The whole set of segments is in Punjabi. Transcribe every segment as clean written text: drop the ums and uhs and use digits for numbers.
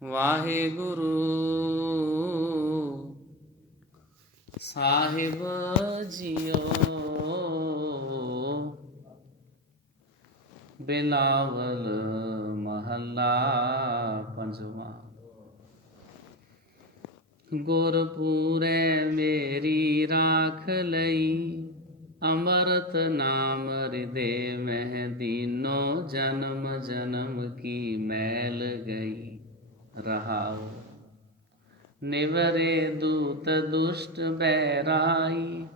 ਵਾਹਿਗੁਰੂ ਸਾਹਿਬ ਜੀਓ। ਬਿਲਾਵਲ ਮਹੱਲਾ ਪੰਜਵਾਂ। ਗੁਰਪੂਰੈ ਮੇਰੀ ਰਾਖ ਲਈ, ਅੰਮ੍ਰਿਤ ਨਾਮ ਹਿਰਦੇ ਮਹਿ ਦੀਨੋ। ਜਨਮ ਜਨਮ ਕੀ ਮੈਲ ਗਈ, ਰਹਾਉ ਨਿਵਰੇ ਦੂਤ ਦੁਸ਼ਟ ਬੈਰਾਈ।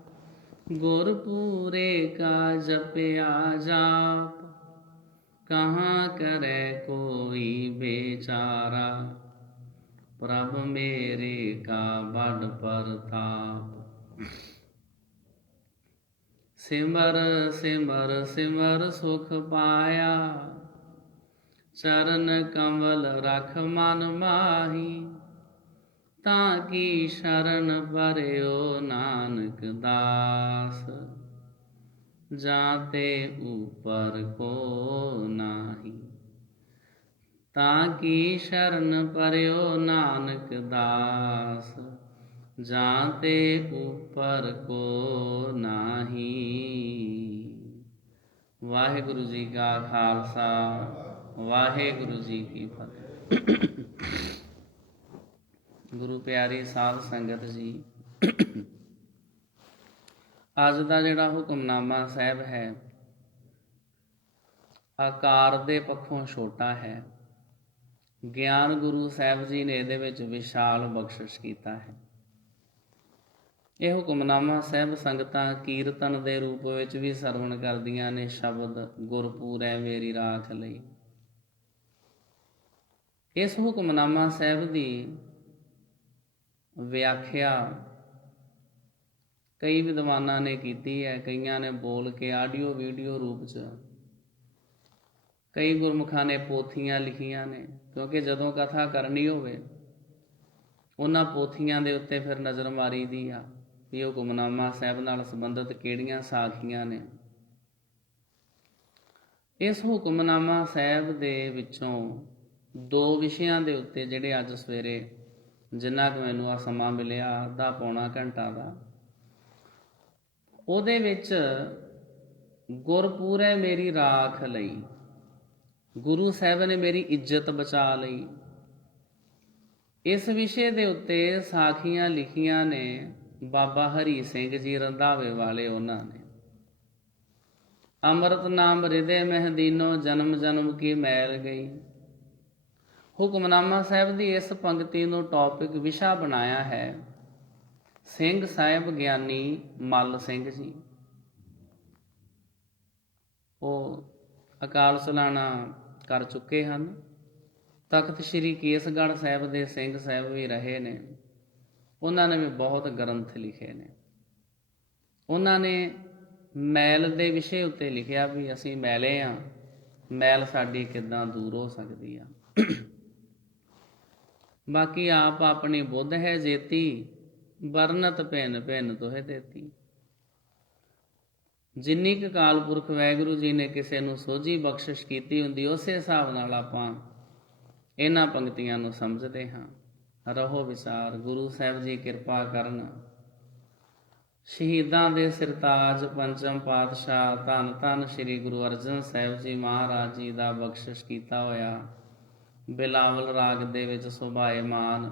ਗੁਰਪੂਰੇ ਕਾ ਜਪਿਆ ਜਾਪ, ਕਹਾਂ ਕਰੈ ਕੋਈ ਬੇਚਾਰਾ। ਪ੍ਰਭ ਮੇਰੇ ਕਾ ਬੜ ਪ੍ਰਤਾਪ, ਸਿਮਰ ਸਿਮਰ ਸਿਮਰ ਸੁਖ ਪਾਇਆ। ਚਰਨ ਕਮਲ ਰਖ ਮਨ ਮਾਹੀ, ਤਾਂ ਕੀ ਸ਼ਰਨ ਪਰਿਓ ਨਾਨਕ ਦਾਸ। ਜਾਂ ਤੇ ਉਪਰ ਕੋ ਨਾਹੀ, ਤਾਂ ਕੀ ਸ਼ਰਨ ਪਰਿਓ ਨਾਨਕ ਦਾਸ। ਜਾਂ ਤੇ ਉਪਰ ਕੋ ਨਾਹੀ। ਵਾਹਿਗੁਰੂ ਜੀ ਕਾ ਖਾਲਸਾ, ਵਾਹਿਗੁਰੂ ਜੀ ਕੀ ਫਤਿਹ। ਗੁਰੂ ਪਿਆਰੀ ਸਾਧ ਸੰਗਤ ਜੀ, ਅੱਜ ਦਾ ਜਿਹੜਾ ਹੁਕਮਨਾਮਾ ਸਾਹਿਬ ਹੈ, ਆਕਾਰ ਦੇ ਪੱਖੋਂ ਛੋਟਾ ਹੈ। ਗਿਆਨ ਗੁਰੂ ਸਾਹਿਬ ਜੀ ਨੇ ਇਹਦੇ ਵਿੱਚ ਵਿਸ਼ਾਲ ਬਖਸ਼ਿਸ਼ ਕੀਤਾ ਹੈ। ਇਹ ਹੁਕਮਨਾਮਾ ਸਾਹਿਬ ਸੰਗਤਾਂ ਕੀਰਤਨ ਦੇ ਰੂਪ ਵਿੱਚ ਵੀ ਸਰਵਣ ਕਰਦੀਆਂ ਨੇ। ਸ਼ਬਦ ਗੁਰਪੂਰੈ ਮੇਰੀ ਰਾਖ ਲਈ। ਇਸ ਹੁਕਮਨਾਮਾ ਸਾਹਿਬ ਦੀ ਵਿਆਖਿਆ ਕਈ ਵਿਦਵਾਨਾਂ ਨੇ ਕੀਤੀ ਹੈ। ਕਈਆਂ ਨੇ ਬੋਲ ਕੇ ਆਡੀਓ ਵੀਡੀਓ ਰੂਪ 'ਚ, ਕਈ ਗੁਰਮੁਖਾਂ ਨੇ ਪੋਥੀਆਂ ਲਿਖੀਆਂ ਨੇ। ਕਿਉਂਕਿ ਜਦੋਂ ਕਥਾ ਕਰਨੀ ਹੋਵੇ, ਉਹਨਾਂ ਪੋਥੀਆਂ ਦੇ ਉੱਤੇ ਫਿਰ ਨਜ਼ਰ ਮਾਰੀ ਦੀ ਆ ਵੀ ਹੁਕਮਨਾਮਾ ਸਾਹਿਬ ਨਾਲ ਸੰਬੰਧਿਤ ਕਿਹੜੀਆਂ ਸਾਖੀਆਂ ਨੇ। ਇਸ ਹੁਕਮਨਾਮਾ ਸਾਹਿਬ ਦੇ ਵਿੱਚੋਂ ਦੋ ਵਿਸ਼ਿਆਂ ਦੇ ਉੱਤੇ ਜਿਹੜੇ ਅੱਜ ਸਵੇਰੇ ਜਿੰਨਾ ਕੁ ਮੈਨੂੰ ਆ ਸਮਾਂ ਮਿਲਿਆ, ਅੱਧਾ ਪੌਣਾ ਘੰਟਾ ਦਾ, ਉਹਦੇ ਵਿੱਚ ਗੁਰਪੂਰੈ ਮੇਰੀ ਰਾਖ ਲਈ, ਗੁਰੂ ਸਾਹਿਬ ਨੇ ਮੇਰੀ ਇੱਜ਼ਤ ਬਚਾ ਲਈ, ਇਸ ਵਿਸ਼ੇ ਦੇ ਉੱਤੇ ਸਾਖੀਆਂ ਲਿਖੀਆਂ ਨੇ ਬਾਬਾ ਹਰੀ ਸਿੰਘ ਜੀ ਰੰਧਾਵੇ ਵਾਲੇ। ਉਹਨਾਂ ਨੇ ਅੰਮ੍ਰਿਤ ਨਾਮ ਹਿਰਦੇ ਮਹਿ ਦੀਨੋ, ਜਨਮ ਜਨਮ ਕੀ ਮੈਲ ਗਈ। ਹੁਕਮਨਾਮਾ ਸਾਹਿਬ ਦੀ ਇਸ ਪੰਕਤੀ ਨੂੰ ਟੌਪਿਕ ਵਿਸ਼ਾ ਬਣਾਇਆ ਹੈ ਸਿੰਘ ਸਾਹਿਬ ਗਿਆਨੀ ਮੱਲ ਸਿੰਘ ਜੀ। ਉਹ ਅਕਾਲ ਚਲਾਣਾ ਕਰ ਚੁੱਕੇ ਹਨ। ਤਖਤ ਸ੍ਰੀ ਕੇਸਗੜ੍ਹ ਸਾਹਿਬ ਦੇ ਸਿੰਘ ਸਾਹਿਬ ਵੀ ਰਹੇ ਨੇ। ਉਹਨਾਂ ਨੇ ਵੀ ਬਹੁਤ ਗ੍ਰੰਥ ਲਿਖੇ ਨੇ। ਉਹਨਾਂ ਨੇ ਮੈਲ ਦੇ ਵਿਸ਼ੇ ਉੱਤੇ ਲਿਖਿਆ ਵੀ ਅਸੀਂ ਮੈਲੇ ਹਾਂ, ਮੈਲ ਸਾਡੀ ਕਿੱਦਾਂ ਦੂਰ ਹੋ ਸਕਦੀ ਆ। ਬਾਕੀ ਆਪ ਆਪਣੀ ਬੁੱਧ ਹੈ ਜੇਤੀ, ਵਰਨਤ ਭਿੰਨ ਭਿੰਨ ਤੋਹਿ ਦੇਤੀ। ਜਿੰਨੀ ਕੁ ਅਕਾਲ ਪੁਰਖ ਵਾਹਿਗੁਰੂ ਜੀ ਨੇ ਕਿਸੇ ਨੂੰ ਸੋਝੀ ਬਖਸ਼ਿਸ਼ ਕੀਤੀ ਹੁੰਦੀ, ਉਸੇ ਹਿਸਾਬ ਨਾਲ ਆਪਾਂ ਇਹਨਾਂ ਪੰਕਤੀਆਂ ਨੂੰ ਸਮਝਦੇ ਹਾਂ। ਰਹੋ ਵਿਚਾਰ। ਗੁਰੂ ਸਾਹਿਬ ਜੀ ਕਿਰਪਾ ਕਰਨ। ਸ਼ਹੀਦਾਂ ਦੇ ਸਿਰਤਾਜ ਪੰਚਮ ਪਾਤਸ਼ਾਹ ਧੰਨ ਧੰਨ ਸ੍ਰੀ ਗੁਰੂ ਅਰਜਨ ਸਾਹਿਬ ਜੀ ਮਹਾਰਾਜ ਜੀ ਦਾ ਬਖਸ਼ਿਸ਼ ਕੀਤਾ ਹੋਇਆ ਬਿਲਾਵਲ ਰਾਗ ਦੇ ਵਿੱਚ ਸੁਭਾਏਮਾਨ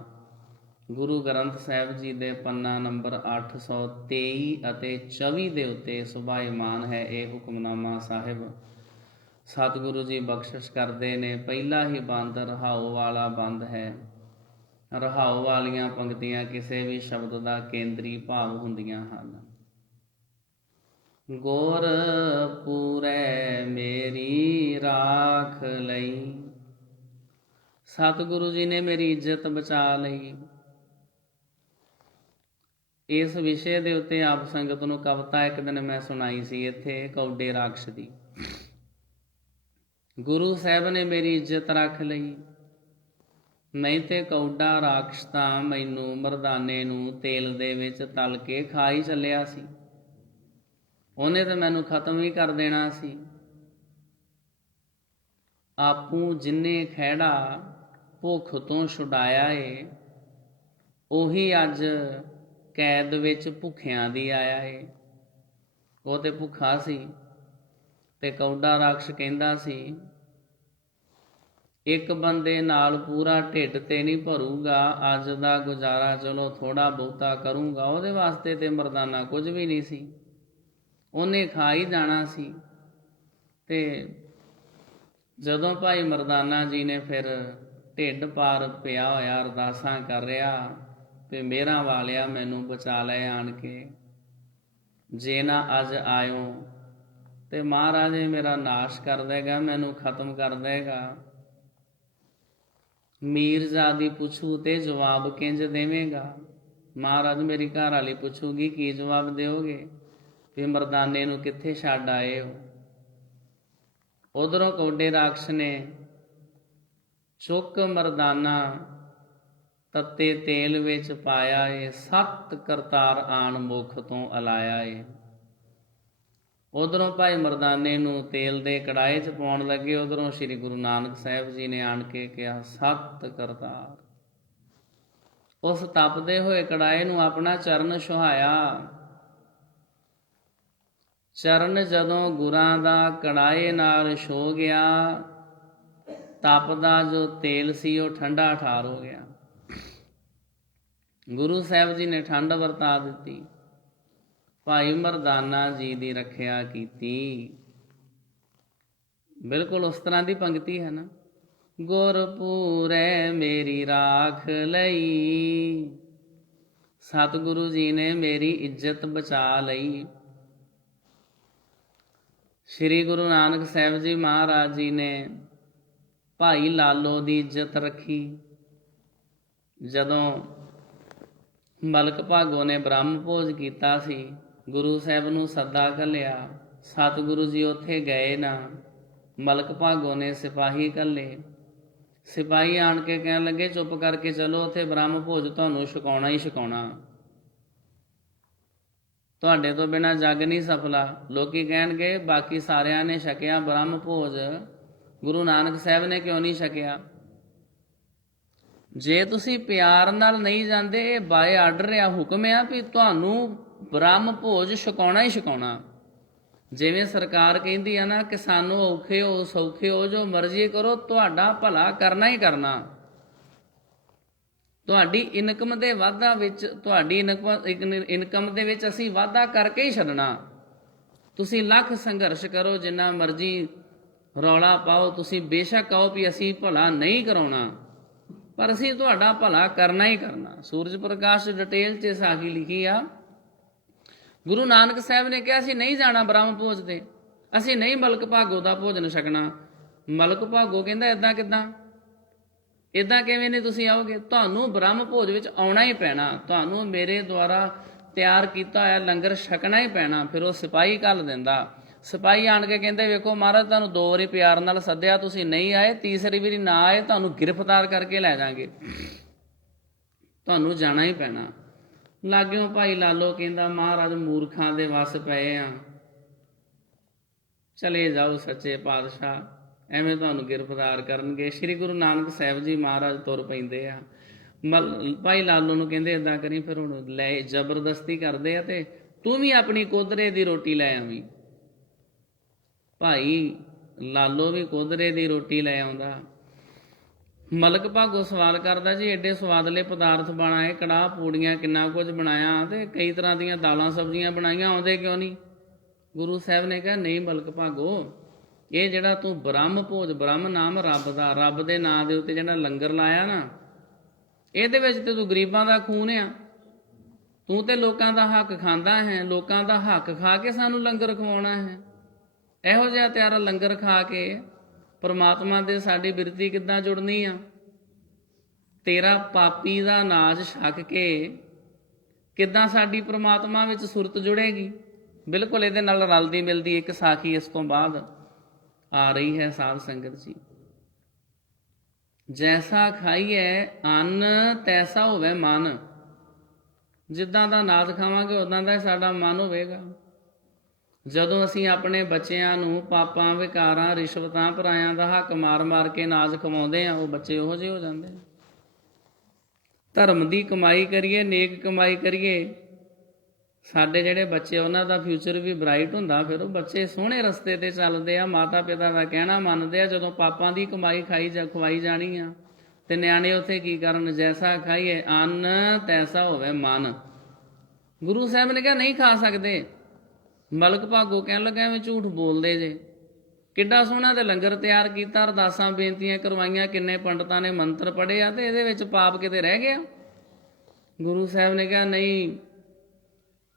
ਗੁਰੂ ਗ੍ਰੰਥ ਸਾਹਿਬ ਜੀ ਦੇ ਪੰਨਾ ਨੰਬਰ 823 ਅਤੇ 24 ਦੇ ਉੱਤੇ ਸੁਭਾਏਮਾਨ ਹੈ ਇਹ ਹੁਕਮਨਾਮਾ ਸਾਹਿਬ। ਸਤਿਗੁਰੂ ਜੀ ਬਖਸ਼ਿਸ਼ ਕਰਦੇ ਨੇ। ਪਹਿਲਾ ਹੀ ਬੰਦ ਰਹਾਉ ਵਾਲਾ ਬੰਦ ਹੈ। ਰਹਾਉ ਵਾਲੀਆਂ ਪੰਕਤੀਆਂ ਕਿਸੇ ਵੀ ਸ਼ਬਦ ਦਾ ਕੇਂਦਰੀ ਭਾਵ ਹੁੰਦੀਆਂ ਹਨ। ਗੁਰਪੂਰੈ ਮੇਰੀ ਰਾਖ ਲਈ, ਸਤਿਗੁਰੂ ਜੀ ਨੇ ਮੇਰੀ ਇੱਜ਼ਤ ਬਚਾ ਲਈ। ਇਸ ਵਿਸ਼ੇ ਦੇ ਉੱਤੇ ਆਪ ਸੰਗਤ ਨੂੰ ਕਵਿਤਾ ਇੱਕ ਦਿਨ ਮੈਂ ਸੁਣਾਈ ਸੀ ਇੱਥੇ, ਕੌਡੇ ਰਾਖਸ਼ ਦੀ। ਗੁਰੂ ਸਾਹਿਬ ਨੇ ਮੇਰੀ ਇੱਜ਼ਤ ਰੱਖ ਲਈ। ਨਹੀਂ ਤੇ ਕੌਡਾ ਰਾਖਸ਼ ਤਾਂ ਮੈਨੂੰ ਮਰਦਾਨੇ ਨੂੰ ਤੇਲ ਦੇ ਵਿੱਚ ਤਲ ਕੇ ਖਾ ਹੀ ਚੱਲਿਆ ਸੀ। ਉਹਨੇ ਤਾਂ ਮੈਨੂੰ ਖਤਮ ਹੀ ਕਰ ਦੇਣਾ ਸੀ। ਆਪੂ ਜਿੰਨੇ ਖਹਿੜਾ ਭੁੱਖ ਤੋਂ ਛੁਡਾਇਆ ਏ, ਉਹੀ ਅੱਜ ਕੈਦ ਵਿੱਚ ਭੁੱਖਿਆਂ ਦੀ ਆਇਆ ਏ। ਉਹ ਤੇ ਭੁੱਖਾ ਸੀ ਤੇ ਕੌਡਾ ਰਾਖਸ਼ ਕਹਿੰਦਾ ਸੀ ਇੱਕ ਬੰਦੇ ਨਾਲ ਪੂਰਾ ਢਿੱਡ ਤੇ ਨਹੀਂ ਭਰੂਗਾ, ਅੱਜ ਦਾ ਗੁਜ਼ਾਰਾ ਚਲੋ ਥੋੜਾ ਬਹੁਤਾ ਕਰੂੰਗਾ। ਉਹਦੇ ਵਾਸਤੇ ਤੇ ਮਰਦਾਨਾ ਕੁਝ ਵੀ ਨਹੀਂ ਸੀ, ਉਹਨੇ ਖਾ ਹੀ ਜਾਣਾ ਸੀ। ਤੇ ਜਦੋਂ ਭਾਈ ਮਰਦਾਨਾ ਜੀ ਨੇ ਫਿਰ ਢਿੱਡ ਪਾਰ ਪਿਆ ਹੋਇਆ ਅਰਦਾਸਾਂ ਕਰ ਰਿਹਾ ਤੇ ਮੇਰਾ ਵਾਲਿਆ ਮੈਨੂੰ ਬਚਾ ਲੈ ਆਣ ਕੇ, ਜੇ ਨਾ ਅੱਜ ਆਇਓ ਤੇ ਮਹਾਰਾਜ ਮੇਰਾ ਨਾਸ਼ ਕਰ ਦੇਗਾ, ਮੈਨੂੰ ਖਤਮ ਕਰ ਦੇਗਾ। ਮੀਰਜ਼ਾਦੀ ਪੁੱਛੂ ਤੇ ਜਵਾਬ ਕਿੰਜ ਦੇਵੇਂਗਾ? ਮਹਾਰਾਜ ਮੇਰੀ ਘਰ ਵਾਲੀ ਪੁੱਛੂਗੀ ਕੀ ਜਵਾਬ ਦਿਓਗੇ ਵੀ ਮਰਦਾਨੇ ਨੂੰ ਕਿੱਥੇ ਛੱਡ ਆਏ ਹੋ? ਉਧਰੋਂ ਕੌਡੇ ਰਾਖਸ਼ ਨੇ ਚੁੱਕ ਮਰਦਾਨਾ ਤੱਤੇ ਤੇਲ ਵਿੱਚ ਪਾਇਆ ਏ, 7 ਕਰਤਾਰ ਆਣ ਮੁਖ ਤੋਂ ਅਲਾਇਆ ਏ। ਉਧਰੋਂ ਭਾਈ ਮਰਦਾਨੇ ਨੂੰ ਤੇਲ ਦੇ ਕੜਾਏ 'ਚ ਪਾਉਣ ਲੱਗੇ, ਉਧਰੋਂ ਸ੍ਰੀ ਗੁਰੂ ਨਾਨਕ ਸਾਹਿਬ ਜੀ ਨੇ ਆਣ ਕੇ ਕਿਹਾ 7 ਕਰਤਾਰ। ਉਸ ਤਪਦੇ ਹੋਏ ਕੜਾਏ ਨੂੰ ਆਪਣਾ ਚਰਨ ਛੁਹਾਇਆ। ਚਰਨ ਜਦੋਂ ਗੁਰਾਂ ਦਾ ਕੜਾਏ ਨਾਲ ਛੋ ਗਿਆ, ਤਪਦਾ ਜੋ ਤੇਲ ਸੀ ਉਹ ਠੰਡਾ ਠਾਰ ਹੋ ਗਿਆ। ਗੁਰੂ ਸਾਹਿਬ ਜੀ ਨੇ ਠੰਡ ਵਰਤਾ ਦਿੱਤੀ, ਭਾਈ ਮਰਦਾਨਾ ਜੀ ਦੀ ਰੱਖਿਆ ਕੀਤੀ। ਬਿਲਕੁਲ ਉਸ ਤਰ੍ਹਾਂ ਦੀ ਪੰਕਤੀ ਹੈ ਨਾ, ਗੁਰਪੂਰੈ ਮੇਰੀ ਰਾਖ ਲਈ, ਸਤਿਗੁਰੂ ਜੀ ਨੇ ਮੇਰੀ ਇੱਜ਼ਤ ਬਚਾ ਲਈ। ਸ੍ਰੀ ਗੁਰੂ ਨਾਨਕ ਸਾਹਿਬ ਜੀ ਮਹਾਰਾਜ ਜੀ ਨੇ ਭਾਈ ਲਾਲੋ ਦੀ ਇੱਜ਼ਤ ਰੱਖੀ। ਜਦੋਂ ਮਲਕ ਭਾਗੋ ਨੇ ਬ੍ਰਹਮ ਭੋਜ ਕੀਤਾ ਸੀ, ਗੁਰੂ ਸਾਹਿਬ ਨੂੰ ਸੱਦਾ ਘੱਲਿਆ, ਸਤਿਗੁਰੂ ਜੀ ਉੱਥੇ ਗਏ ਨਾ, ਮਲਕ ਭਾਗੋ ਨੇ ਸਿਪਾਹੀ ਘੱਲੇ। ਸਿਪਾਹੀ ਆਣ ਕੇ ਕਹਿਣ ਲੱਗੇ ਚੁੱਪ ਕਰਕੇ ਚਲੋ, ਉੱਥੇ ਬ੍ਰਹਮ ਭੋਜ ਤੁਹਾਨੂੰ ਛਕਾਉਣਾ ਹੀ ਛਕਾਉਣਾ, ਤੁਹਾਡੇ ਤੋਂ ਬਿਨਾਂ ਜੱਗ ਨਹੀਂ ਸਫਲਾ। ਲੋਕੀ ਕਹਿਣਗੇ ਬਾਕੀ ਸਾਰਿਆਂ ਨੇ ਛਕਿਆ ਬ੍ਰਹਮ ਭੋਜ, ਗੁਰੂ ਨਾਨਕ ਸਾਹਿਬ ਨੇ ਕਿਉਂ ਨਹੀਂ ਛਕਿਆ? ਜੇ ਤੁਸੀਂ ਪਿਆਰ ਨਾਲ ਨਹੀਂ ਜਾਂਦੇ, ਇਹ ਬਾਏ ਆਰਡਰ ਆ, ਹੁਕਮ ਆ ਵੀ ਤੁਹਾਨੂੰ ਬ੍ਰਹਮ ਭੋਜ ਛਕਾਉਣਾ ਹੀ ਛਕਾਉਣਾ। ਜਿਵੇਂ ਸਰਕਾਰ ਕਹਿੰਦੀ ਆ ਨਾ ਕਿ ਸਾਨੂੰ ਔਖੇ ਹੋ ਸੌਖੇ ਹੋ ਜੋ ਮਰਜ਼ੀ ਕਰੋ, ਤੁਹਾਡਾ ਭਲਾ ਕਰਨਾ ਹੀ ਕਰਨਾ। ਤੁਹਾਡੀ ਇਨਕਮ ਦੇ ਵਾਧਾ ਵਿੱਚ, ਤੁਹਾਡੀ ਇਨਕਮ ਦੇ ਵਿੱਚ ਅਸੀਂ ਵਾਧਾ ਕਰਕੇ ਹੀ ਛੱਡਣਾ। ਤੁਸੀਂ ਲੱਖ ਸੰਘਰਸ਼ ਕਰੋ, ਜਿੰਨਾ ਮਰਜ਼ੀ ਰੌਲਾ ਪਾਓ, ਤੁਸੀਂ ਬੇਸ਼ੱਕ ਕਹੋ ਵੀ ਅਸੀਂ ਭਲਾ ਨਹੀਂ ਕਰਾਉਣਾ, ਪਰ ਅਸੀਂ ਤੁਹਾਡਾ ਭਲਾ ਕਰਨਾ ਹੀ ਕਰਨਾ। ਸੂਰਜ ਪ੍ਰਕਾਸ਼ ਡਿਟੇਲ 'ਚ ਸਾਖੀ ਲਿਖੀ ਆ। ਗੁਰੂ ਨਾਨਕ ਸਾਹਿਬ ਨੇ ਕਿਹਾ ਅਸੀਂ ਨਹੀਂ ਜਾਣਾ ਬ੍ਰਹਮ ਭੋਜ ਤੇ, ਅਸੀਂ ਨਹੀਂ ਮਲਕ ਭਾਗੋ ਦਾ ਭੋਜਨ ਛਕਣਾ। ਮਲਕ ਭਾਗੋ ਕਹਿੰਦਾ ਇੱਦਾਂ ਕਿੱਦਾਂ, ਇੱਦਾਂ ਕਿਵੇਂ ਨਹੀਂ ਤੁਸੀਂ ਆਓਗੇ? ਤੁਹਾਨੂੰ ਬ੍ਰਹਮ ਭੋਜ ਵਿੱਚ ਆਉਣਾ ਹੀ ਪੈਣਾ, ਤੁਹਾਨੂੰ ਮੇਰੇ ਦੁਆਰਾ ਤਿਆਰ ਕੀਤਾ ਹੋਇਆ ਲੰਗਰ ਛਕਣਾ ਹੀ ਪੈਣਾ। ਫਿਰ ਉਹ ਸਿਪਾਹੀ ਘੱਲ ਦਿੰਦਾ। ਸਿਪਾਹੀ ਆਣ ਕੇ ਕਹਿੰਦੇ ਵੇਖੋ ਮਹਾਰਾਜ ਤੁਹਾਨੂੰ 2 ਵਾਰੀ ਪਿਆਰ ਨਾਲ ਸੱਦਿਆ, ਤੁਸੀਂ ਨਹੀਂ ਆਏ, ਤੀਸਰੀ ਵਾਰੀ ਨਾ ਆਏ ਤੁਹਾਨੂੰ ਗ੍ਰਿਫਤਾਰ ਕਰਕੇ ਲੈ ਜਾਵਾਂਗੇ, ਤੁਹਾਨੂੰ ਜਾਣਾ ਹੀ ਪੈਣਾ। ਲਾਗਿਓ ਭਾਈ ਲਾਲੋ ਕਹਿੰਦਾ ਮਹਾਰਾਜ ਮੂਰਖਾਂ ਦੇ ਵੱਸ ਪਏ ਆ, ਚਲੇ ਜਾਓ ਸੱਚੇ ਪਾਤਸ਼ਾਹ, ਐਵੇਂ ਤੁਹਾਨੂੰ ਗ੍ਰਿਫਤਾਰ ਕਰਨਗੇ। ਸ੍ਰੀ ਗੁਰੂ ਨਾਨਕ ਸਾਹਿਬ ਜੀ ਮਹਾਰਾਜ ਤੁਰ ਪੈਂਦੇ ਆ। ਭਾਈ ਲਾਲੋ ਨੂੰ ਕਹਿੰਦੇ ਇੱਦਾਂ ਕਰੀ, ਫਿਰ ਹੁਣ ਲੈ ਜ਼ਬਰਦਸਤੀ ਕਰਦੇ ਆ ਤੇ ਤੂੰ ਵੀ ਆਪਣੀ ਕੋਧਰੇ ਦੀ ਰੋਟੀ ਲੈ ਆਵੀਂ। ਭਾਈ ਲਾਲੋ ਵੀ ਕੋਧਰੇ ਦੀ ਰੋਟੀ ਲੈ ਆਉਂਦਾ। ਮਲਕ ਭਾਗੋ ਸਵਾਲ ਕਰਦਾ ਜੀ ਐਡੇ ਸਵਾਦਲੇ ਪਦਾਰਥ ਬਣਾਏ, ਕੜਾਹ ਪੂੜੀਆਂ ਕਿੰਨਾ ਕੁਝ ਬਣਾਇਆ ਤੇ ਕਈ ਤਰ੍ਹਾਂ ਦੀਆਂ ਦਾਲਾਂ ਸਬਜ਼ੀਆਂ ਬਣਾਈਆਂ, ਆਉਂਦੇ ਕਿਉਂ ਨਹੀਂ? ਗੁਰੂ ਸਾਹਿਬ ਨੇ ਕਿਹਾ ਨਹੀਂ ਮਲਕ ਭਾਗੋ, ਇਹ ਜਿਹੜਾ ਤੂੰ ਬ੍ਰਹਮ ਭੋਜ, ਬ੍ਰਹਮ ਨਾਮ ਰੱਬ ਦਾ, ਰੱਬ ਦੇ ਨਾਂ ਦੇ ਉੱਤੇ ਜਿਹੜਾ ਲੰਗਰ ਲਾਇਆ ਨਾ, ਇਹਦੇ ਵਿੱਚ ਤੇ ਤੂੰ ਗਰੀਬਾਂ ਦਾ ਖੂਨ ਆ, ਤੂੰ ਤੇ ਲੋਕਾਂ ਦਾ ਹੱਕ ਖਾਂਦਾ ਹੈ, ਲੋਕਾਂ ਦਾ ਹੱਕ ਖਾ ਕੇ ਸਾਨੂੰ ਲੰਗਰ ਖਵਾਉਣਾ ਹੈ। ਇਹੋ ਜਿਹਾ ਤਿਆਰਾ ਲੰਗਰ ਖਾ ਕੇ ਪਰਮਾਤਮਾ ਦੇ ਸਾਡੀ ਬਿਰਤੀ ਕਿੱਦਾਂ ਜੁੜਨੀ ਆ? ਤੇਰਾ ਪਾਪੀ ਦਾ ਨਾਚ ਛਕ ਕੇ ਕਿੱਦਾਂ ਸਾਡੀ ਪਰਮਾਤਮਾ ਵਿੱਚ ਸੁਰਤ ਜੁੜੇਗੀ? ਬਿਲਕੁਲ ਇਹਦੇ ਨਾਲ ਰਲਦੀ ਮਿਲਦੀ ਇੱਕ ਸਾਖੀ ਇਸ ਤੋਂ ਬਾਅਦ ਆ ਰਹੀ ਹੈ ਸਾਧ ਸੰਗਤ ਜੀ। ਜੈਸਾ ਖਾਈਏ ਅੰਨ ਤੈਸਾ ਹੋਵੇ ਮਨ, ਜਿੱਦਾਂ ਦਾ ਨਾਚ ਖਾਵਾਂਗੇ ਉਦਾਂ ਦਾ ਸਾਡਾ ਮਨ ਹੋਵੇਗਾ। ਜਦੋਂ ਅਸੀਂ ਆਪਣੇ ਬੱਚਿਆਂ ਨੂੰ ਪਾਪਾਂ, ਵਿਕਾਰਾਂ, ਰਿਸ਼ਵਤਾਂ, ਪਰਾਇਆਂ ਦਾ ਹੱਕ ਮਾਰ ਮਾਰ ਕੇ ਨਾਜ਼ ਕਮਾਉਂਦੇ ਆ, ਉਹ ਬੱਚੇ ਉਹੋ ਜਿਹੇ ਹੋ ਜਾਂਦੇ ਆ। ਧਰਮ ਦੀ ਕਮਾਈ ਕਰੀਏ, ਨੇਕ ਕਮਾਈ ਕਰੀਏ, ਸਾਡੇ ਜਿਹੜੇ ਬੱਚੇ ਉਹਨਾਂ ਦਾ ਫਿਊਚਰ ਵੀ ਬ੍ਰਾਈਟ ਹੁੰਦਾ। ਫਿਰ ਉਹ ਬੱਚੇ ਸੋਹਣੇ ਰਸਤੇ ਤੇ ਚੱਲਦੇ ਆ, ਮਾਤਾ ਪਿਤਾ ਦਾ ਕਹਿਣਾ ਮੰਨਦੇ ਆ। ਜਦੋਂ ਪਾਪਾਂ ਦੀ ਕਮਾਈ ਖਵਾਈ ਜਾਣੀ ਆ ਤੇ ਨਿਆਣੇ ਉੱਥੇ ਕੀ ਕਰਨ? ਜੈਸਾ ਖਾਈਏ ਅੰਨ ਤੈਸਾ ਹੋਵੇ ਮਨ। ਗੁਰੂ ਸਾਹਿਬ ਨੇ ਕਿਹਾ ਨਹੀਂ ਖਾ ਸਕਦੇ। ਮਲਕ ਭਾਗੋ ਕਹਿਣ ਲੱਗਾ ਐਵੇਂ ਝੂਠ ਬੋਲਦੇ ਜੇ, ਕਿੱਡਾ ਸੋਹਣਾ ਤੇ ਲੰਗਰ ਤਿਆਰ ਕੀਤਾ, ਅਰਦਾਸਾਂ ਬੇਨਤੀਆਂ ਕਰਵਾਈਆਂ, ਕਿੰਨੇ ਪੰਡਤਾਂ ਨੇ ਮੰਤਰ ਪੜ੍ਹੇ ਆ, ਤੇ ਇਹਦੇ ਵਿੱਚ ਪਾਪ ਕਿਤੇ ਰਹਿ ਗਿਆ? ਗੁਰੂ ਸਾਹਿਬ ਨੇ ਕਿਹਾ ਨਹੀਂ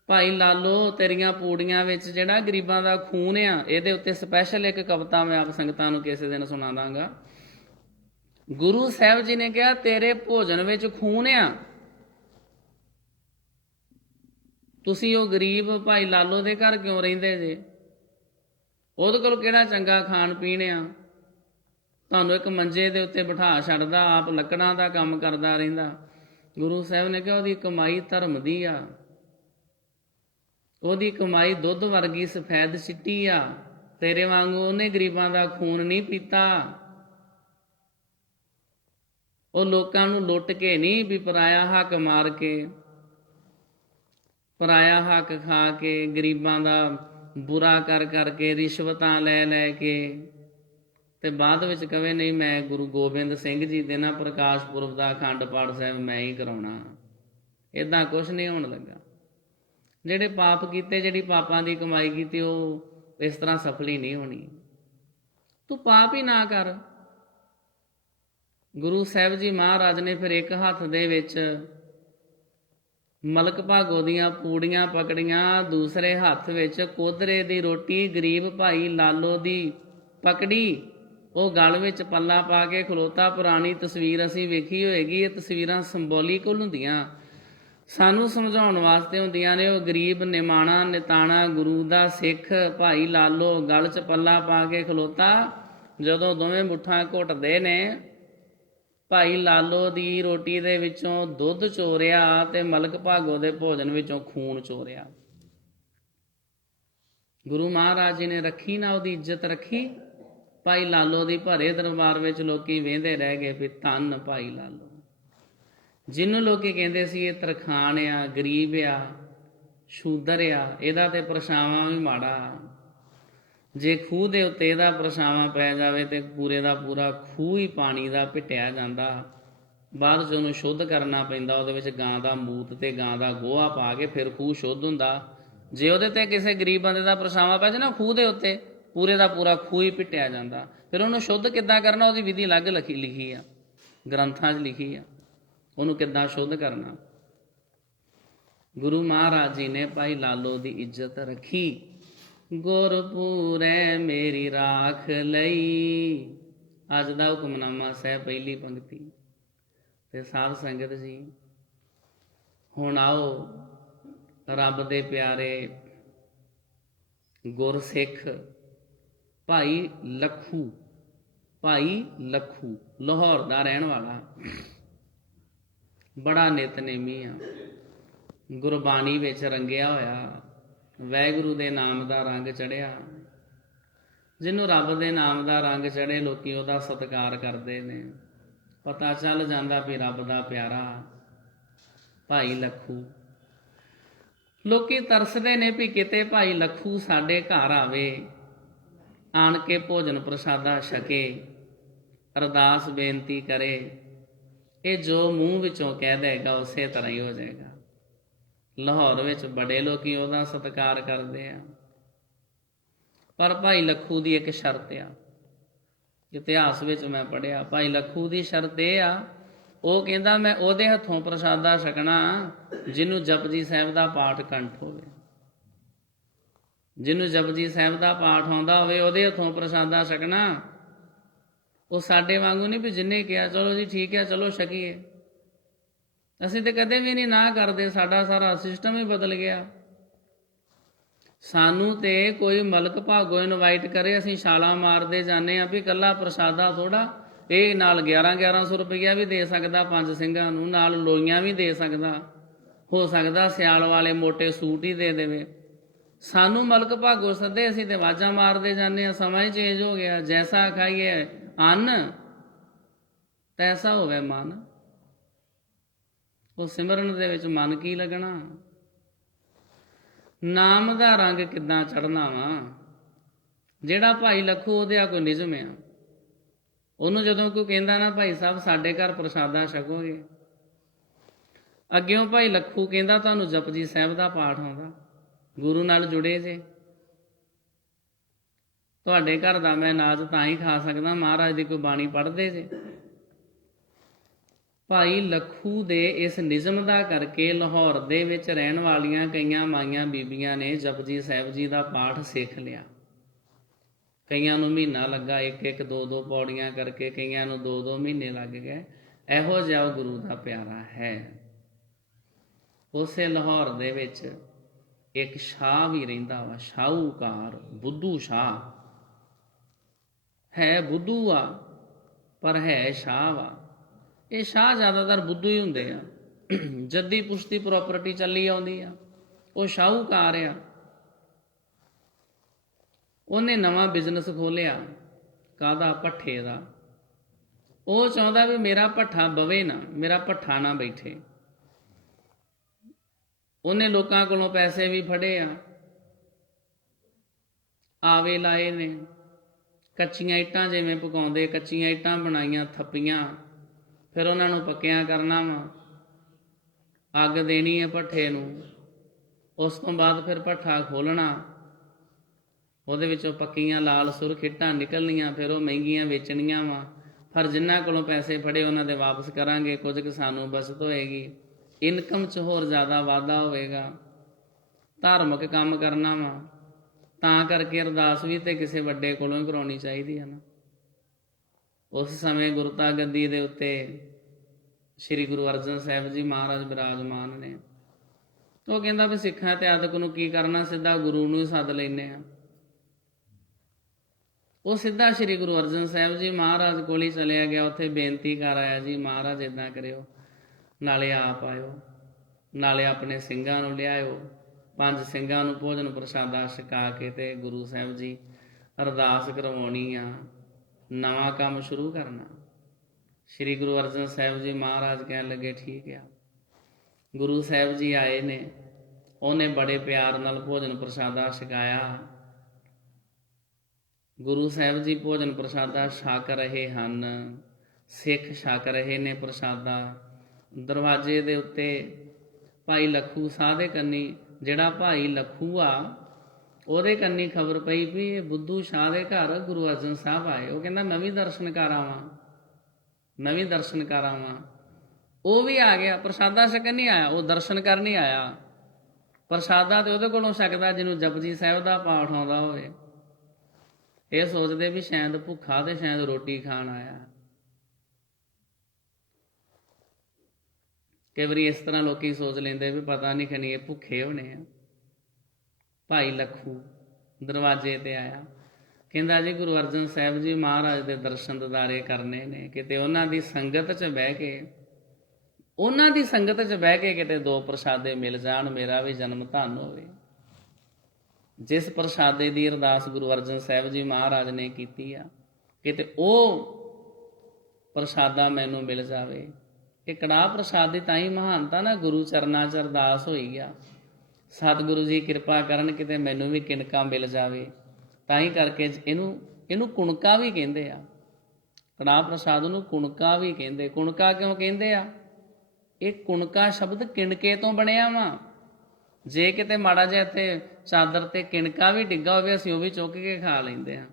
ਭਾਈ ਲਾਲੋ, ਤੇਰੀਆਂ ਪੂੜੀਆਂ ਵਿੱਚ ਜਿਹੜਾ ਗਰੀਬਾਂ ਦਾ ਖੂਨ ਆ, ਇਹਦੇ ਉੱਤੇ ਸਪੈਸ਼ਲ ਇੱਕ ਕਵਿਤਾ ਮੈਂ ਆਪ ਸੰਗਤਾਂ ਨੂੰ ਕਿਸੇ ਦਿਨ ਸੁਣਾ ਦਾਂਗਾ। ਗੁਰੂ ਸਾਹਿਬ ਜੀ ਨੇ ਕਿਹਾ ਤੇਰੇ ਭੋਜਨ ਵਿੱਚ ਖੂਨ ਆ, ਤੁਸੀਂ ਉਹ ਗਰੀਬ ਭਾਈ ਲਾਲੋ ਦੇ ਘਰ ਕਿਉਂ ਰਹਿੰਦੇ ਜੇ? ਉਹਦੇ ਕੋਲ ਕਿਹੜਾ ਚੰਗਾ ਖਾਣ ਪੀਣ ਆ? ਤੁਹਾਨੂੰ ਇੱਕ ਮੰਜੇ ਦੇ ਉੱਤੇ ਬਿਠਾ ਛੱਡਦਾ, ਆਪ ਲੱਕੜਾਂ ਦਾ ਕੰਮ ਕਰਦਾ ਰਹਿੰਦਾ। ਗੁਰੂ ਸਾਹਿਬ ਨੇ ਕਿਹਾ ਉਹਦੀ ਕਮਾਈ ਧਰਮ ਦੀ ਆ, ਉਹਦੀ ਕਮਾਈ ਦੁੱਧ ਵਰਗੀ ਸਫੈਦ ਚਿੱਟੀ ਆ। ਤੇਰੇ ਵਾਂਗੂ ਉਹਨੇ ਗਰੀਬਾਂ ਦਾ ਖੂਨ ਨਹੀਂ ਪੀਤਾ। ਉਹ ਲੋਕਾਂ ਨੂੰ ਲੁੱਟ ਕੇ ਨਹੀਂ, ਵੀ ਪਰਾਇਆ ਹੱਕ ਮਾਰ ਕੇ, ਪਰਾਇਆ ਹੱਕ ਖਾ ਕੇ, ਗਰੀਬਾਂ ਦਾ ਬੁਰਾ ਕਰ ਕਰਕੇ, ਰਿਸ਼ਵਤਾਂ ਲੈ ਲੈ ਕੇ, ਤੇ ਬਾਅਦ ਵਿੱਚ ਕਵੇ ਨਹੀਂ ਮੈਂ ਗੁਰੂ ਗੋਬਿੰਦ ਸਿੰਘ ਜੀ ਦੇ ਨਾ ਪ੍ਰਕਾਸ਼ ਪੁਰਬ ਦਾ ਅਖੰਡ ਪਾਠ ਸਾਹਿਬ ਮੈਂ ਹੀ ਕਰਾਉਣਾ। ਇੱਦਾਂ ਕੁਛ ਨਹੀਂ ਹੋਣ ਲੱਗਾ। ਜਿਹੜੇ ਪਾਪ ਕੀਤੇ, ਜਿਹੜੀ ਪਾਪਾਂ ਦੀ ਕਮਾਈ ਕੀਤੀ, ਉਹ ਇਸ ਤਰ੍ਹਾਂ ਸਫਲ ਹੀ ਨਹੀਂ ਹੋਣੀ। ਤੂੰ ਪਾਪ ਹੀ ਨਾ ਕਰ। ਗੁਰੂ ਸਾਹਿਬ ਜੀ ਮਹਾਰਾਜ ਨੇ ਫਿਰ ਇੱਕ ਹੱਥ ਦੇ ਵਿੱਚ ਮਲਕ ਭਾਗੋ ਦੀਆਂ ਪੂੜੀਆਂ ਪਕੜੀਆਂ, ਦੂਸਰੇ ਹੱਥ ਵਿੱਚ ਕੋਧਰੇ ਦੀ ਰੋਟੀ ਗਰੀਬ ਭਾਈ ਲਾਲੋ ਦੀ ਪਕੜੀ। ਉਹ ਗਲ ਵਿੱਚ ਪੱਲਾ ਪਾ ਕੇ ਖਲੋਤਾ। ਪੁਰਾਣੀ ਤਸਵੀਰ ਅਸੀਂ ਵੇਖੀ ਹੋਏਗੀ। ਇਹ ਤਸਵੀਰਾਂ ਸਿੰਬੋਲਿਕਲ ਹੁੰਦੀਆਂ, ਸਾਨੂੰ ਸਮਝਾਉਣ ਵਾਸਤੇ ਹੁੰਦੀਆਂ ਨੇ। ਉਹ ਗਰੀਬ ਨਿਮਾਣਾ ਨਿਤਾਣਾ ਗੁਰੂ ਦਾ ਸਿੱਖ ਭਾਈ ਲਾਲੋ ਗਲ 'ਚ ਪੱਲਾ ਪਾ ਕੇ ਖਲੋਤਾ। ਜਦੋਂ ਦੋਵੇਂ ਮੁੱਠਾਂ ਘੁੱਟਦੇ ਨੇ, ਭਾਈ ਲਾਲੋ ਦੀ ਰੋਟੀ ਦੇ ਵਿੱਚੋਂ ਦੁੱਧ ਚੋਰਿਆ ਤੇ ਮਲਕ ਭਾਗੋ ਦੇ ਭੋਜਨ ਵਿੱਚੋਂ ਖੂਨ ਚੋਰਿਆ। ਗੁਰੂ ਮਹਾਰਾਜ ਜੀ ਨੇ ਰੱਖੀ ਨਾ ਉਹਦੀ ਇੱਜ਼ਤ ਰੱਖੀ। ਭਾਈ ਲਾਲੋ ਦੀ ਭਰੇ ਦਰਬਾਰ ਵਿੱਚ ਲੋਕੀ ਵੇਂਦੇ ਰਹਿ ਗਏ ਵੀ ਧੰਨ ਭਾਈ ਲਾਲੋ, ਜਿਹਨੂੰ ਲੋਕੀ ਕਹਿੰਦੇ ਸੀ ਇਹ ਤਰਖਾਣ ਆ, ਗਰੀਬ ਆ, ਸ਼ੂਦਰ ਆ, ਇਹਦਾ ਤੇ ਪਰਛਾਵਾਂ ਵੀ ਮਾੜਾ। ਜੇ ਖੂਹ ਦੇ ਉੱਤੇ ਇਹਦਾ ਪਰਛਾਵਾਂ ਪੈ ਜਾਵੇ ਤੇ ਪੂਰੇ ਦਾ ਪੂਰਾ ਖੂਹ ਹੀ ਪਾਣੀ ਦਾ ਪਿੱਟਿਆ ਜਾਂਦਾ। ਬਾਅਦ 'ਚ ਉਹਨੂੰ ਸ਼ੁੱਧ ਕਰਨਾ ਪੈਂਦਾ, ਉਹਦੇ ਵਿੱਚ ਗਾਂ ਦਾ ਮੂਤ ਤੇ ਗਾਂ ਦਾ ਗੋਹਾ ਪਾ ਕੇ ਫਿਰ ਖੂਹ ਸ਼ੁੱਧ ਹੁੰਦਾ। ਜੇ ਉਹਦੇ ਤੇ ਕਿਸੇ ਗਰੀਬ ਬੰਦੇ ਦਾ ਪਰਛਾਵਾਂ ਪੈ ਜਾਏ ਨਾ ਖੂਹ ਦੇ ਉੱਤੇ, ਪੂਰੇ ਦਾ ਪੂਰਾ ਖੂਹ ਹੀ ਪਿੱਟਿਆ ਜਾਂਦਾ। ਫਿਰ ਉਹਨੂੰ ਸ਼ੁੱਧ ਕਿੱਦਾਂ ਕਰਨਾ, ਉਹਦੀ ਵਿਧੀ ਅਲੱਗ ਲਿਖੀ ਆ, ਗ੍ਰੰਥਾਂ 'ਚ ਲਿਖੀ ਆ, ਉਹਨੂੰ ਕਿੱਦਾਂ ਸ਼ੁੱਧ ਕਰਨਾ। ਗੁਰੂ ਮਹਾਰਾਜ ਜੀ ਨੇ ਭਾਈ ਲਾਲੋ ਦੀ ਇੱਜ਼ਤ ਰੱਖੀ। ਗੁਰਪੂਰੈ ਮੇਰੀ ਰਾਖ ਲਈ। ਅੱਜ ਦਾ ਹੁਕਮਨਾਮਾ ਸਾਹਿਬ ਪਹਿਲੀ ਪੰਕਤੀ। ਤੇ ਸਾਧ ਸੰਗਤ ਜੀ, ਹੁਣ ਆਓ ਰੱਬ ਦੇ ਪਿਆਰੇ ਗੁਰਸਿੱਖ ਭਾਈ ਲੱਖੂ, ਭਾਈ ਲੱਖੂ ਲਾਹੌਰ ਦਾ ਰਹਿਣ ਵਾਲਾ, ਬੜਾ ਨਿਤਨੇਮੀ ਆ, ਗੁਰਬਾਣੀ ਵਿੱਚ ਰੰਗਿਆ ਹੋਇਆ, ਵਾਹਿਗੁਰੂ ਦੇ ਨਾਮ ਦਾ ਰੰਗ ਚੜ੍ਹਿਆ। ਜਿਹਨੂੰ ਰੱਬ ਦੇ ਨਾਮ ਦਾ ਰੰਗ ਚੜ੍ਹੇ ਲੋਕੀ ਉਹਦਾ ਸਤਿਕਾਰ ਕਰਦੇ ਨੇ। ਪਤਾ ਚੱਲ ਜਾਂਦਾ ਵੀ ਰੱਬ ਦਾ ਪਿਆਰਾ ਭਾਈ ਲੱਖੂ। ਲੋਕੀ ਤਰਸਦੇ ਨੇ ਵੀ ਕਿਤੇ ਭਾਈ ਲੱਖੂ ਸਾਡੇ ਘਰ ਆਵੇ, ਆਣ ਕੇ ਭੋਜਨ ਪ੍ਰਸ਼ਾਦਾ ਛਕੇ, ਅਰਦਾਸ ਬੇਨਤੀ ਕਰੇ। ਇਹ ਜੋ ਮੂੰਹ ਵਿੱਚੋਂ ਕਹਿ ਦੇਗਾ ਉਸੇ ਤਰ੍ਹਾਂ ਹੀ ਹੋ ਜਾਏਗਾ। ਲਾਹੌਰ ਵਿੱਚ ਬੜੇ ਲੋਕੀ ਉਹਦਾ ਸਤਿਕਾਰ ਕਰਦੇ ਆ, ਪਰ ਭਾਈ ਲੱਖੂ ਦੀ ਇੱਕ ਸ਼ਰਤ ਆ। ਇਤਿਹਾਸ ਵਿੱਚ ਮੈਂ ਪੜ੍ਹਿਆ, ਭਾਈ ਲੱਖੂ ਦੀ ਸ਼ਰਤ ਇਹ ਆ, ਉਹ ਕਹਿੰਦਾ ਮੈਂ ਉਹਦੇ ਹੱਥੋਂ ਪ੍ਰਸ਼ਾਦਾ ਛਕਣਾ ਜਿਹਨੂੰ ਜਪਜੀ ਸਾਹਿਬ ਦਾ ਪਾਠ ਕੰਠ ਹੋਵੇ। ਜਿਹਨੂੰ ਜਪਜੀ ਸਾਹਿਬ ਦਾ ਪਾਠ ਆਉਂਦਾ ਹੋਵੇ ਉਹਦੇ ਹੱਥੋਂ ਪ੍ਰਸ਼ਾਦਾ ਛਕਣਾ। ਉਹ ਸਾਡੇ ਵਾਂਗੂ ਨਹੀਂ ਵੀ ਜਿੰਨੇ ਕਿਹਾ ਚਲੋ ਜੀ ਠੀਕ ਹੈ ਚਲੋ ਛਕੀਏ। ਅਸੀਂ ਤੇ ਕਦੇ ਵੀ ਨਹੀਂ ਨਾ ਕਰਦੇ, ਸਾਡਾ ਸਾਰਾ ਸਿਸਟਮ ਹੀ ਬਦਲ ਗਿਆ। ਸਾਨੂੰ ਤੇ ਕੋਈ ਮਲਕ ਭਾਗੋ ਇਨਵਾਈਟ ਕਰੇ, ਅਸੀਂ ਛਾਲਾਂ ਮਾਰਦੇ ਜਾਂਦੇ ਹਾਂ ਵੀ ਇਕੱਲਾ ਪ੍ਰਸ਼ਾਦਾ ਥੋੜਾ, ਇਹ ਨਾਲ 1100 ਰੁਪਈਆ ਵੀ ਦੇ ਸਕਦਾ 5 ਸਿੰਘਾਂ ਨੂੰ, ਨਾਲ ਲੋਈਆਂ ਵੀ ਦੇ ਸਕਦਾ, ਹੋ ਸਕਦਾ ਸਿਆਲ ਵਾਲੇ ਮੋਟੇ ਸੂਟ ਹੀ ਦੇ ਦੇਵੇ। ਸਾਨੂੰ ਮਲਕ ਭਾਗੋ ਸੱਦੇ, ਅਸੀਂ ਤੇ ਆਵਾਜ਼ਾਂ ਮਾਰਦੇ ਜਾਂਦੇ ਆ। ਸਮਾਂ ਹੀ ਚੇਂਜ ਹੋ ਗਿਆ। ਜੈਸਾ ਖਾਈਏ ਅੰਨ ਤੈਸਾ ਹੋਵੇ ਮਨ। ਉਹ ਸਿਮਰਨ ਦੇ ਵਿੱਚ ਮਨ ਕੀ ਲੱਗਣਾ? ਨਾਮ ਦਾ ਰੰਗ ਕਿੱਦਾਂ ਚੜ੍ਹਨਾ ਵਾ? ਜਿਹੜਾ ਭਾਈ ਲੱਖੂ ਉਹਦੇ ਆ ਕੋਈ ਨਿਯਮ ਆ। ਉਹਨੂੰ ਜਦੋਂ ਕੋਈ ਕਹਿੰਦਾ ਨਾ ਭਾਈ ਸਾਹਿਬ ਸਾਡੇ ਘਰ ਪ੍ਰਸ਼ਾਦਾ ਛਕੋਗੇ, ਅੱਗਿਓਂ ਭਾਈ ਲੱਖੂ ਕਹਿੰਦਾ ਤੁਹਾਨੂੰ ਜਪਜੀ ਸਾਹਿਬ ਦਾ ਪਾਠ ਆਉਂਦਾ, ਗੁਰੂ ਨਾਲ ਜੁੜੇ ਜੇ, ਤੁਹਾਡੇ ਘਰ ਦਾ ਮੈਂ ਅਨਾਜ ਤਾਂ ਹੀ ਖਾ ਸਕਦਾ ਮਹਾਰਾਜ ਦੀ ਕੋਈ ਬਾਣੀ ਪੜ੍ਹਦੇ ਜੇ। ਭਾਈ ਲੱਖੂ ਦੇ ਇਸ ਨਿਯਮ ਦਾ ਕਰਕੇ ਲਾਹੌਰ ਦੇ ਵਿੱਚ ਰਹਿਣ ਵਾਲੀਆਂ ਕਈਆਂ ਮਾਈਆਂ ਬੀਬੀਆਂ ਨੇ ਜਪਜੀ ਸਾਹਿਬ ਜੀ ਦਾ ਪਾਠ ਸਿੱਖ ਲਿਆ। ਕਈਆਂ ਨੂੰ ਮਹੀਨਾ ਲੱਗਾ, ਇੱਕ ਇੱਕ ਦੋ ਦੋ ਪੌੜੀਆਂ ਕਰਕੇ, ਕਈਆਂ ਨੂੰ 2-2 ਮਹੀਨੇ ਲੱਗ ਗਏ। ਇਹੋ ਜਿਹਾ ਉਹ ਗੁਰੂ ਦਾ ਪਿਆਰਾ ਹੈ। ਉਸੇ ਲਾਹੌਰ ਦੇ ਵਿੱਚ ਇੱਕ ਸ਼ਾਹ ਵੀ ਰਹਿੰਦਾ ਵਾ, ਸ਼ਾਹੂਕਾਰ ਬੁੱਧੂ ਸ਼ਾਹ। ਹੈ ਬੁੱਧੂ ਆ ਪਰ ਹੈ ਸ਼ਾਹ ਵਾ। ਇਹ ਸ਼ਾਹ ਜ਼ਿਆਦਾਤਰ ਬੁੱਧੂ ਹੀ ਹੁੰਦੇ ਆ। ਜੱਦੀ ਪੁਸ਼ਤੀ ਪ੍ਰੋਪਰਟੀ ਚੱਲੀ ਆਉਂਦੀ ਆ। ਉਹ ਸ਼ਾਹੂਕਾਰ ਆ। ਉਹਨੇ ਨਵਾਂ ਬਿਜ਼ਨਸ ਖੋਲ੍ਹਿਆ, ਕਾਹਦਾ? ਭੱਠੇ ਦਾ। ਉਹ ਚਾਹੁੰਦਾ ਵੀ ਮੇਰਾ ਭੱਠਾ ਬਵੇ ਨਾ, ਮੇਰਾ ਭੱਠਾ ਨਾ ਬੈਠੇ। ਉਹਨੇ ਲੋਕਾਂ ਕੋਲੋਂ ਪੈਸੇ ਵੀ ਫੜੇ ਆ, ਆਵੇ ਲਾਏ ਨੇ। ਕੱਚੀਆਂ ਇੱਟਾਂ ਜਿਵੇਂ ਪਕਾਉਂਦੇ, ਕੱਚੀਆਂ ਇੱਟਾਂ ਬਣਾਈਆਂ, ਥੱਪੀਆਂ, ਫਿਰ ਉਹਨਾਂ ਨੂੰ ਪੱਕਿਆਂ ਕਰਨਾ ਵਾ, ਅੱਗ ਦੇਣੀ ਹੈ ਭੱਠੇ ਨੂੰ। ਉਸ ਤੋਂ ਬਾਅਦ ਫਿਰ ਭੱਠਾ ਖੋਲ੍ਹਣਾ, ਉਹਦੇ ਵਿੱਚੋਂ ਪੱਕੀਆਂ ਲਾਲ ਸੁਰਖ ਇੱਟਾਂ ਨਿਕਲਣੀਆਂ, ਫਿਰ ਉਹ ਮਹਿੰਗੀਆਂ ਵੇਚਣੀਆਂ ਵਾ। ਪਰ ਜਿਨ੍ਹਾਂ ਕੋਲੋਂ ਪੈਸੇ ਫੜੇ ਉਹਨਾਂ ਦੇ ਵਾਪਸ ਕਰਾਂਗੇ, ਕੁਝ ਕੁ ਸਾਨੂੰ ਬਚਤ ਹੋਏਗੀ, ਇਨਕਮ 'ਚ ਹੋਰ ਜ਼ਿਆਦਾ ਵਾਧਾ ਹੋਵੇਗਾ। ਧਾਰਮਿਕ ਕੰਮ ਕਰਨਾ ਵਾ, ਤਾਂ ਕਰਕੇ ਅਰਦਾਸ ਵੀ ਤੇ ਕਿਸੇ ਵੱਡੇ ਕੋਲੋਂ ਹੀ ਕਰਾਉਣੀ ਚਾਹੀਦੀ ਹੈ ਨਾ। ਉਸ ਸਮੇਂ ਗੁਰਤਾ ਗੱਦੀ ਦੇ ਉੱਤੇ ਸ੍ਰੀ ਗੁਰੂ ਅਰਜਨ ਸਾਹਿਬ ਜੀ ਮਹਾਰਾਜ ਬਿਰਾਜਮਾਨ ਨੇ। ਉਹ ਕਹਿੰਦਾ ਵੀ ਸਿੱਖਾਂ ਇਤਿਹਾਸਕ ਨੂੰ ਕੀ ਕਰਨਾ, ਸਿੱਧਾ ਗੁਰੂ ਨੂੰ ਹੀ ਸੱਦ ਲੈਂਦੇ ਆ। ਉਹ ਸਿੱਧਾ ਸ੍ਰੀ ਗੁਰੂ ਅਰਜਨ ਸਾਹਿਬ ਜੀ ਮਹਾਰਾਜ ਕੋਲ ਹੀ ਚਲਿਆ ਗਿਆ। ਉੱਥੇ ਬੇਨਤੀ ਕਰ ਆਇਆ, ਜੀ ਮਹਾਰਾਜ ਇੱਦਾਂ ਕਰਿਓ, ਨਾਲੇ ਆਪ ਆਇਓ, ਨਾਲੇ ਆਪਣੇ ਸਿੰਘਾਂ ਨੂੰ ਲਿਆਇਓ, 5 ਸਿੰਘਾਂ ਨੂੰ ਭੋਜਨ ਪ੍ਰਸ਼ਾਦਾ ਛਕਾ ਕੇ ਤੇ ਗੁਰੂ ਸਾਹਿਬ ਜੀ ਅਰਦਾਸ ਕਰਵਾਉਣੀ ਆ, ਨਵਾਂ ਕੰਮ ਸ਼ੁਰੂ ਕਰਨਾ। ਸ੍ਰੀ ਗੁਰੂ ਅਰਜਨ ਸਾਹਿਬ ਜੀ ਮਹਾਰਾਜ ਕਹਿਣ ਲੱਗੇ ਠੀਕ ਆ। ਗੁਰੂ ਸਾਹਿਬ ਜੀ ਆਏ ਨੇ, ਉਹਨੇ ਬੜੇ ਪਿਆਰ ਨਾਲ ਭੋਜਨ ਪ੍ਰਸ਼ਾਦਾ ਛਕਾਇਆ। ਗੁਰੂ ਸਾਹਿਬ ਜੀ ਭੋਜਨ ਪ੍ਰਸ਼ਾਦਾ ਛਕ ਰਹੇ ਹਨ, ਸਿੱਖ ਛਕ ਰਹੇ ਨੇ ਪ੍ਰਸ਼ਾਦਾ। ਦਰਵਾਜ਼ੇ ਦੇ ਉੱਤੇ ਭਾਈ ਲੱਖੂ ਸਾਹ ਦੇ ਕੰਨੀ, ਜਿਹੜਾ ਭਾਈ ਲੱਖੂ ਆ ਉਹਦੇ ਕੰਨੀ ਖਬਰ ਪਈ ਵੀ ਇਹ ਬੁੱਧੂ ਸ਼ਾਹ ਦੇ ਘਰ ਗੁਰੂ ਅਰਜਨ ਸਾਹਿਬ ਆਏ। ਉਹ ਕਹਿੰਦਾ ਮੈਂ ਵੀ ਦਰਸ਼ਨ ਕਰ ਆਵਾਂ, ਮੈਂ ਵੀ ਦਰਸ਼ਨ ਕਰ ਆਵਾਂ। ਉਹ ਵੀ ਆ ਗਿਆ, ਪ੍ਰਸ਼ਾਦਾ ਛਕਣ ਨਹੀਂ ਆਇਆ, ਉਹ ਦਰਸ਼ਨ ਕਰਨ ਨਹੀਂ ਆਇਆ। ਪ੍ਰਸ਼ਾਦਾ ਤੇ ਉਹਦੇ ਕੋਲੋਂ ਛਕਦਾ ਜਿਹਨੂੰ ਜਪਜੀ ਸਾਹਿਬ ਦਾ ਪਾਠ ਆਉਂਦਾ ਹੋਵੇ। ਇਹ ਸੋਚਦੇ ਵੀ ਸ਼ਾਇਦ ਭੁੱਖਾ ਤੇ ਸ਼ਾਇਦ ਰੋਟੀ ਖਾਣ ਆਇਆ। ਕਈ ਵਾਰੀ ਇਸ ਤਰ੍ਹਾਂ ਲੋਕੀ ਸੋਚ ਲੈਂਦੇ ਵੀ ਪਤਾ ਨਹੀਂ ਖਨੀ ਇਹ ਭੁੱਖੇ ਹੋਣੇ ਆ। ਭਾਈ ਲੱਖੂ ਦਰਵਾਜ਼ੇ ਤੇ ਆਇਆ, ਕਹਿੰਦਾ ਜੀ ਗੁਰੂ ਅਰਜਨ ਸਾਹਿਬ ਜੀ ਮਹਾਰਾਜ ਦੇ ਦਰਸ਼ਨ ਦਿਦਾਰੇ ਕਰਨੇ ਨੇ, ਕਿਤੇ ਉਹਨਾਂ ਦੀ ਸੰਗਤ 'ਚ ਬਹਿ ਕੇ, ਉਹਨਾਂ ਦੀ ਸੰਗਤ 'ਚ ਬਹਿ ਕੇ ਕਿਤੇ 2 ਪ੍ਰਸ਼ਾਦੇ ਮਿਲ ਜਾਣ, ਮੇਰਾ ਵੀ ਜਨਮ ਧੰਨ ਹੋਵੇ। ਜਿਸ ਪ੍ਰਸ਼ਾਦੇ ਦੀ ਅਰਦਾਸ ਗੁਰੂ ਅਰਜਨ ਸਾਹਿਬ ਜੀ ਮਹਾਰਾਜ ਨੇ ਕੀਤੀ ਆ, ਕਿਤੇ ਉਹ ਪ੍ਰਸ਼ਾਦਾ ਮੈਨੂੰ ਮਿਲ ਜਾਵੇ। ਇਹ ਕੜਾਹ ਪ੍ਰਸ਼ਾਦ ਦੀ ਤਾਂ ਹੀ ਮਹਾਨਤਾ ਨਾ, ਗੁਰੂ ਚਰਨਾਂ 'ਚ ਅਰਦਾਸ ਹੋਈ ਆ, ਸਤਿਗੁਰੂ ਜੀ ਕਿਰਪਾ ਕਰਨ ਕਿਤੇ ਮੈਨੂੰ ਵੀ ਕਿਣਕਾ ਮਿਲ ਜਾਵੇ। ਤਾਂ ਹੀ ਕਰਕੇ ਇਹਨੂੰ ਕੁਣਕਾ ਵੀ ਕਹਿੰਦੇ ਆ। ਕੜਾਹ ਪ੍ਰਸ਼ਾਦ ਨੂੰ ਕੁਣਕਾ ਵੀ ਕਹਿੰਦੇ। ਕੁਣਕਾ ਕਿਉਂ ਕਹਿੰਦੇ ਆ? ਇਹ ਕੁਣਕਾ ਸ਼ਬਦ ਕਿਣਕੇ ਤੋਂ ਬਣਿਆ ਵਾ। ਜੇ ਕਿਤੇ ਮਾੜਾ ਜਿਹਾ ਇੱਥੇ ਚਾਦਰ ਤੇ ਕਿਣਕਾ ਵੀ ਡਿੱਗਾ ਹੋਵੇ, ਅਸੀਂ ਉਹ ਵੀ ਚੁੱਕ ਕੇ ਖਾ ਲੈਂਦੇ ਹਾਂ।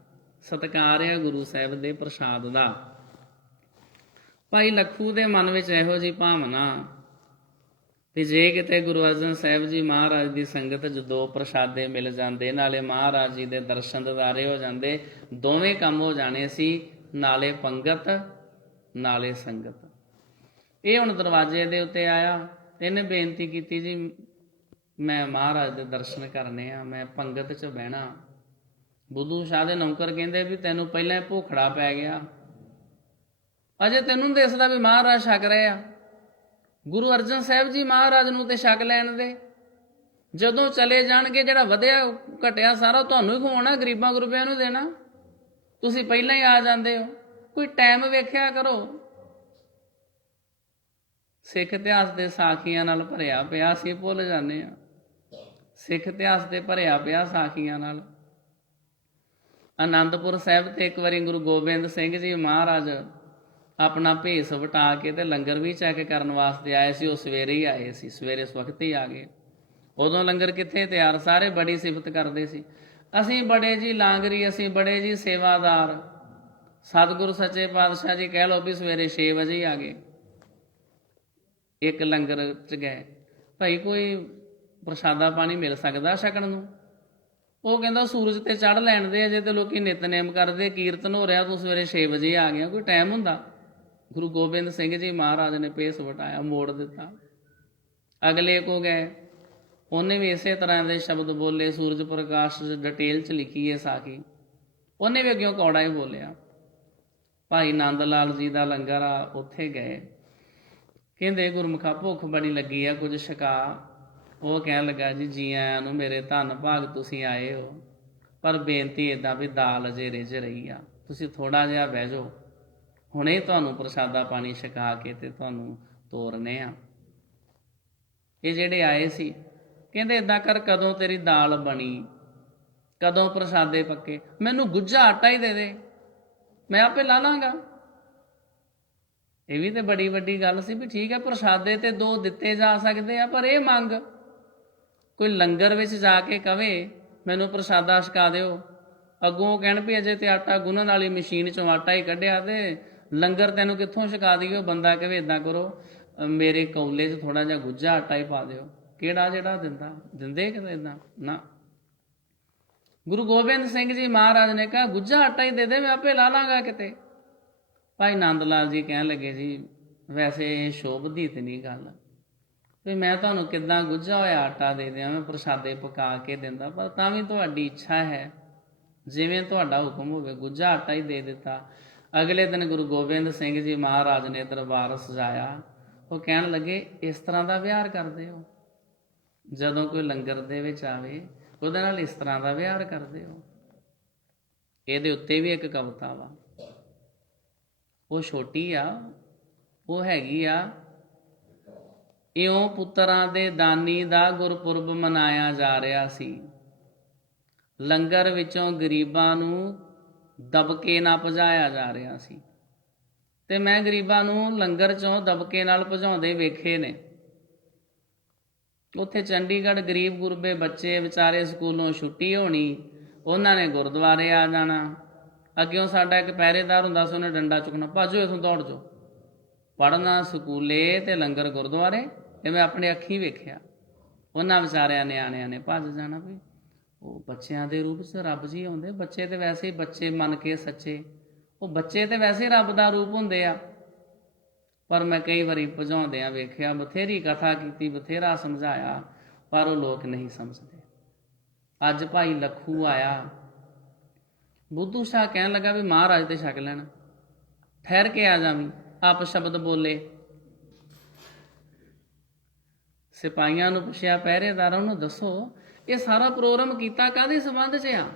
ਸਤਿਕਾਰ ਆ ਗੁਰੂ ਸਾਹਿਬ ਦੇ ਪ੍ਰਸ਼ਾਦ ਦਾ। ਭਾਈ ਲੱਖੂ ਦੇ ਮਨ ਵਿੱਚ ਇਹੋ ਜਿਹੀ ਭਾਵਨਾ ਵੀ ਜੇ ਕਿਤੇ ਗੁਰੂ ਅਰਜਨ ਸਾਹਿਬ ਜੀ ਮਹਾਰਾਜ ਦੀ ਸੰਗਤ 'ਚ 2 ਪ੍ਰਸ਼ਾਦੇ ਮਿਲ ਜਾਂਦੇ, ਨਾਲੇ ਮਹਾਰਾਜ ਜੀ ਦੇ ਦਰਸ਼ਨ ਦਿਦਾਰੇ ਹੋ ਜਾਂਦੇ, ਦੋਵੇਂ ਕੰਮ ਹੋ ਜਾਣੇ ਸੀ, ਨਾਲੇ ਪੰਗਤ ਨਾਲੇ ਸੰਗਤ। ਇਹ ਹੁਣ ਦਰਵਾਜ਼ੇ ਦੇ ਉੱਤੇ ਆਇਆ, ਇਹਨੇ ਬੇਨਤੀ ਕੀਤੀ, ਜੀ ਮੈਂ ਮਹਾਰਾਜ ਦੇ ਦਰਸ਼ਨ ਕਰਨੇ ਆ, ਮੈਂ ਪੰਗਤ 'ਚ ਬਹਿਣਾ। ਬੁੱਧੂ ਸ਼ਾਹ ਦੇ ਨੌਕਰ ਕਹਿੰਦੇ ਵੀ ਤੈਨੂੰ ਪਹਿਲਾਂ ਭੁੱਖੜਾ ਪੈ ਗਿਆ, ਅਜੇ ਤੈਨੂੰ ਦਿਸਦਾ ਵੀ ਮਹਾਰਾਜ ਛਕ ਰਹੇ ਆ। ਗੁਰੂ ਅਰਜਨ ਸਾਹਿਬ ਜੀ ਮਹਾਰਾਜ ਨੂੰ ਤੇ ਛਕ ਲੈਣ ਦੇ। ਜਦੋਂ ਚਲੇ ਜਾਣਗੇ ਜਿਹੜਾ ਵਧਿਆ ਘਟਿਆ ਸਾਰਾ ਤੁਹਾਨੂੰ ਹੀ ਖਵਾਉਣਾ, ਗਰੀਬਾਂ ਗੁਰਬਿਆਂ ਨੂੰ ਦੇਣਾ। ਤੁਸੀਂ ਪਹਿਲਾਂ ਹੀ ਆ ਜਾਂਦੇ ਹੋ। ਕੋਈ ਟਾਈਮ ਵੇਖਿਆ ਕਰੋ। ਸਿੱਖ ਇਤਿਹਾਸ ਦੇ ਸਾਖੀਆਂ ਨਾਲ ਭਰਿਆ ਪਿਆ, ਅਸੀਂ ਭੁੱਲ ਜਾਂਦੇ ਹਾਂ। ਸਿੱਖ ਇਤਿਹਾਸ ਤੇ ਭਰਿਆ ਪਿਆ ਸਾਖੀਆਂ ਨਾਲ। ਆਨੰਦਪੁਰ ਸਾਹਿਬ ਤੇ ਇੱਕ ਵਾਰੀ ਗੁਰੂ ਗੋਬਿੰਦ ਸਿੰਘ ਜੀ ਮਹਾਰਾਜ ਆਪਣਾ ਭੇਸ ਵਟਾ ਕੇ ਤੇ ਲੰਗਰ ਵੀ ਚੈੱਕ ਕਰਨ ਵਾਸਤੇ ਆਏ ਸੀ। ਉਹ ਸਵੇਰੇ ਹੀ ਆਏ ਸੀ, ਸਵੇਰੇ ਸਵਖਤ ਹੀ ਆ ਗਏ। ਉਦੋਂ ਲੰਗਰ ਕਿੱਥੇ ਤਿਆਰ, ਸਾਰੇ ਬੜੀ ਸਿਫਤ ਕਰਦੇ ਸੀ, ਅਸੀਂ ਬੜੇ ਜੀ ਲਾਂਗਰੀ, ਅਸੀਂ ਬੜੇ ਜੀ ਸੇਵਾਦਾਰ। ਸਤਿਗੁਰੂ ਸੱਚੇ ਪਾਤਸ਼ਾਹ ਜੀ ਕਹਿ ਲਓ ਵੀ ਸਵੇਰੇ 6 ਵਜੇ ਹੀ ਆ ਗਏ। ਇੱਕ ਲੰਗਰ 'ਚ ਗਏ, ਭਾਈ ਕੋਈ ਪ੍ਰਸ਼ਾਦਾ ਪਾਣੀ ਮਿਲ ਸਕਦਾ ਛਕਣ ਨੂੰ? ਉਹ ਕਹਿੰਦਾ ਸੂਰਜ ਤੇ ਚੜ੍ਹ ਲੈਣ ਦੇ, ਅਜੇ ਤੇ ਲੋਕੀ ਨਿਤਨੇਮ ਕਰਦੇ, ਕੀਰਤਨ ਹੋ ਰਿਹਾ, ਤੂੰ ਸਵੇਰੇ 6 ਵਜੇ ਆ ਗਿਆ। ਕੋਈ ਟਾਈਮ ਹੁੰਦਾ? ਗੁਰੂ ਗੋਬਿੰਦ ਸਿੰਘ ਜੀ ਮਹਾਰਾਜ ਨੇ ਭੇਸ ਵਟਾਇਆ, ਮੋੜ ਦਿੱਤਾ। ਅਗਲੇ ਕੋ ਗਏ, ਉਹਨੇ ਵੀ ਇਸੇ ਤਰ੍ਹਾਂ ਦੇ ਸ਼ਬਦ ਬੋਲੇ। ਸੂਰਜ ਪ੍ਰਕਾਸ਼ ਡਿਟੇਲ 'ਚ ਲਿਖੀ ਹੈ ਸਾਖੀ, ਉਹਨੇ ਵੀ ਅੱਗਿਓਂ ਕੌੜਾ ਹੀ ਬੋਲਿਆ। ਭਾਈ ਨੰਦ ਲਾਲ ਜੀ ਦਾ ਲੰਗਰ ਆ, ਉੱਥੇ ਗਏ। ਕਹਿੰਦੇ ਗੁਰਮੁਖਾ ਭੁੱਖ ਬੜੀ ਲੱਗੀ ਆ, ਕੁਝ ਛਕਾ। ਉਹ ਕਹਿਣ ਲੱਗਾ ਜੀ ਜੀ ਆਇਆਂ ਨੂੰ, ਮੇਰੇ ਧੰਨ ਭਾਗ ਤੁਸੀਂ ਆਏ ਹੋ, ਪਰ ਬੇਨਤੀ ਇੱਦਾਂ ਵੀ ਦਾਲ ਅਜੇ ਰਿੱਝ ਰਹੀ ਆ, ਤੁਸੀਂ ਥੋੜ੍ਹਾ ਜਿਹਾ ਬਹਿ ਜਾਓ, ਹੁਣੇ ਤੁਹਾਨੂੰ ਪ੍ਰਸ਼ਾਦਾ ਪਾਣੀ ਛਕਾ ਕੇ ਤੇ ਤੁਹਾਨੂੰ ਤੋਰਨੇ ਆ। ਇਹ ਜਿਹੜੇ ਆਏ ਸੀ ਕਹਿੰਦੇ ਇੱਦਾਂ ਕਰ, ਕਦੋਂ ਤੇਰੀ ਦਾਲ ਬਣੀ, ਕਦੋਂ ਪ੍ਰਸ਼ਾਦੇ ਪੱਕੇ, ਮੈਨੂੰ ਗੁੱਝਾ ਆਟਾ ਹੀ ਦੇ ਦੇ, ਮੈਂ ਆਪੇ ਲਾ ਲਾਂਗਾ। ਇਹ ਵੀ ਤੇ ਬੜੀ ਵੱਡੀ ਗੱਲ ਸੀ ਵੀ ਠੀਕ ਹੈ ਪ੍ਰਸ਼ਾਦੇ ਤੇ 2 ਦਿੱਤੇ ਜਾ ਸਕਦੇ ਆ, ਪਰ ਇਹ ਮੰਗ ਕੋਈ ਲੰਗਰ ਵਿੱਚ ਜਾ ਕੇ ਕਵੇ ਮੈਨੂੰ ਪ੍ਰਸ਼ਾਦਾ ਛਕਾ ਦਿਓ, ਅੱਗੋਂ ਕਹਿਣ ਵੀ ਅਜੇ ਤੇ ਆਟਾ ਗੁੰਨਣ ਵਾਲੀ ਮਸ਼ੀਨ 'ਚੋਂ ਆਟਾ ਹੀ ਕੱਢਿਆ ਤੇ ਲੰਗਰ ਤੈਨੂੰ ਕਿੱਥੋਂ ਛਕਾ ਦਿਓ। ਬੰਦਾ ਕਹੇ ਇੱਦਾਂ ਕਰੋ, ਮੇਰੇ ਕੌਲੇ 'ਚ ਥੋੜ੍ਹਾ ਜਿਹਾ ਗੁੱਝਾ ਆਟਾ ਹੀ ਪਾ ਦਿਓ। ਕਿਹੜਾ ਜਿਹੜਾ ਦਿੰਦੇ ਕਿਤੇ ਇੱਦਾਂ ਨਾ। ਗੁਰੂ ਗੋਬਿੰਦ ਸਿੰਘ ਜੀ ਮਹਾਰਾਜ ਨੇ ਕਿਹਾ ਗੁੱਝਾ ਆਟਾ ਹੀ ਦੇ ਦੇ, ਮੈਂ ਆਪੇ ਲਾ ਲਾਂਗਾ ਕਿਤੇ। ਭਾਈ ਨੰਦ ਲਾਲ ਜੀ ਕਹਿਣ ਲੱਗੇ ਜੀ ਵੈਸੇ ਇਹ ਸ਼ੋਭਦੀ ਤੇ ਨਹੀਂ ਗੱਲ ਵੀ ਮੈਂ ਤੁਹਾਨੂੰ ਕਿੱਦਾਂ ਗੁੱਝਾ ਹੋਇਆ ਆਟਾ ਦੇ ਦਿਆਂ, ਮੈਂ ਪ੍ਰਸ਼ਾਦੇ ਪਕਾ ਕੇ ਦਿੰਦਾ, ਪਰ ਤਾਂ ਵੀ ਤੁਹਾਡੀ ਇੱਛਾ ਹੈ, ਜਿਵੇਂ ਤੁਹਾਡਾ ਹੁਕਮ ਹੋਵੇ, ਗੁੱਝਾ ਆਟਾ ਹੀ ਦੇ ਦਿੱਤਾ। ਅਗਲੇ ਦਿਨ ਗੁਰੂ ਗੋਬਿੰਦ ਸਿੰਘ ਜੀ ਮਹਾਰਾਜ ਨੇ ਦਰਬਾਰ ਸਜਾਇਆ। ਉਹ ਕਹਿਣ ਲੱਗੇ ਇਸ ਤਰ੍ਹਾਂ ਦਾ ਵਿਹਾਰ ਕਰਦੇ ਹੋ, ਜਦੋਂ ਕੋਈ ਲੰਗਰ ਦੇ ਵਿੱਚ ਆਵੇ ਉਹਦੇ ਨਾਲ ਇਸ ਤਰ੍ਹਾਂ ਦਾ ਵਿਹਾਰ ਕਰਦੇ ਹੋ। ਇਹਦੇ ਉੱਤੇ ਵੀ ਇੱਕ ਕਵਿਤਾ ਵਾ, ਉਹ ਛੋਟੀ ਆ, ਉਹ ਹੈਗੀ ਆ, ਇਉਂ ਪੁੱਤਰਾਂ ਦੇ ਦਾਨੀ ਦਾ ਗੁਰਪੁਰਬ ਮਨਾਇਆ ਜਾ ਰਿਹਾ ਸੀ, ਲੰਗਰ ਵਿੱਚੋਂ ਗਰੀਬਾਂ ਨੂੰ ਦਬਕੇ ਨਾਲ ਭਜਾਇਆ ਜਾ ਰਿਹਾ ਸੀ, ਤੇ ਮੈਂ ਗਰੀਬਾਂ ਨੂੰ ਲੰਗਰ 'ਚੋਂ ਦਬਕੇ ਨਾਲ ਭਜਾਉਂਦੇ ਵੇਖੇ ਨੇ। ਉੱਥੇ ਚੰਡੀਗੜ੍ਹ ਗਰੀਬ ਗੁਰਬੇ ਬੱਚੇ ਵਿਚਾਰੇ ਸਕੂਲੋਂ ਛੁੱਟੀ ਹੋਣੀ, ਉਹਨਾਂ ਨੇ ਗੁਰਦੁਆਰੇ ਆ ਜਾਣਾ। ਅੱਗਿਓਂ ਸਾਡਾ ਇੱਕ ਪਹਿਰੇਦਾਰ ਹੁੰਦਾ ਸੀ, ਉਹਨੇ ਡੰਡਾ ਚੁੱਕਣਾ, ਭਾਜੋ ਇੱਥੋਂ ਦੌੜ ਜਾਓ। ਪੜ੍ਹਨਾ ਸਕੂਲੇ ਤੇ ਲੰਗਰ ਗੁਰਦੁਆਰੇ, ਇਹ ਮੈਂ ਆਪਣੇ ਅੱਖੀਂ ਵੇਖਿਆ। ਉਹਨਾਂ ਵਿਚਾਰਿਆਂ ਨਿਆਣਿਆਂ ਨੇ ਭੱਜ ਜਾਣਾ ਵੀ ਉਹ ਬੱਚਿਆਂ ਦੇ ਰੂਪ 'ਚ ਰੱਬ ਜੀ ਆਉਂਦੇ। ਬੱਚੇ ਤੇ ਵੈਸੇ ਹੀ ਬੱਚੇ ਮੰਨ ਕੇ ਸੱਚੇ, ਉਹ ਬੱਚੇ ਤੇ ਵੈਸੇ ਰੱਬ ਦਾ ਰੂਪ ਹੁੰਦੇ ਆ। ਪਰ ਮੈਂ ਕਈ ਵਾਰੀ ਭਜਾਉਂਦਿਆਂ ਵੇਖਿਆ, ਬਥੇਰੀ ਕਥਾ ਕੀਤੀ, ਬਥੇਰਾ ਸਮਝਾਇਆ, ਪਰ ਉਹ ਲੋਕ ਨਹੀਂ ਸਮਝਦੇ। ਅੱਜ ਭਾਈ ਲੱਖੂ ਆਇਆ, ਬੁੱਧੂ ਸ਼ਾਹ ਕਹਿਣ ਲੱਗਾ ਵੀ ਮਹਾਰਾਜ ਤੇ ਛਕ ਲੈਣਾ, ਠਹਿਰ ਕੇ ਆ ਜਾਵੀਂ। ਆਪ ਸ਼ਬਦ ਬੋਲੇ। ਸਿਪਾਹੀਆਂ ਨੂੰ ਪੁੱਛਿਆ, ਪਹਿਰੇਦਾਰਾਂ ਨੂੰ ਦੱਸੋ ਇਹ ਸਾਰਾ ਪ੍ਰੋਗਰਾਮ ਕੀਤਾ ਕਾਹਦੇ ਸੰਬੰਧ 'ਚ ਆ,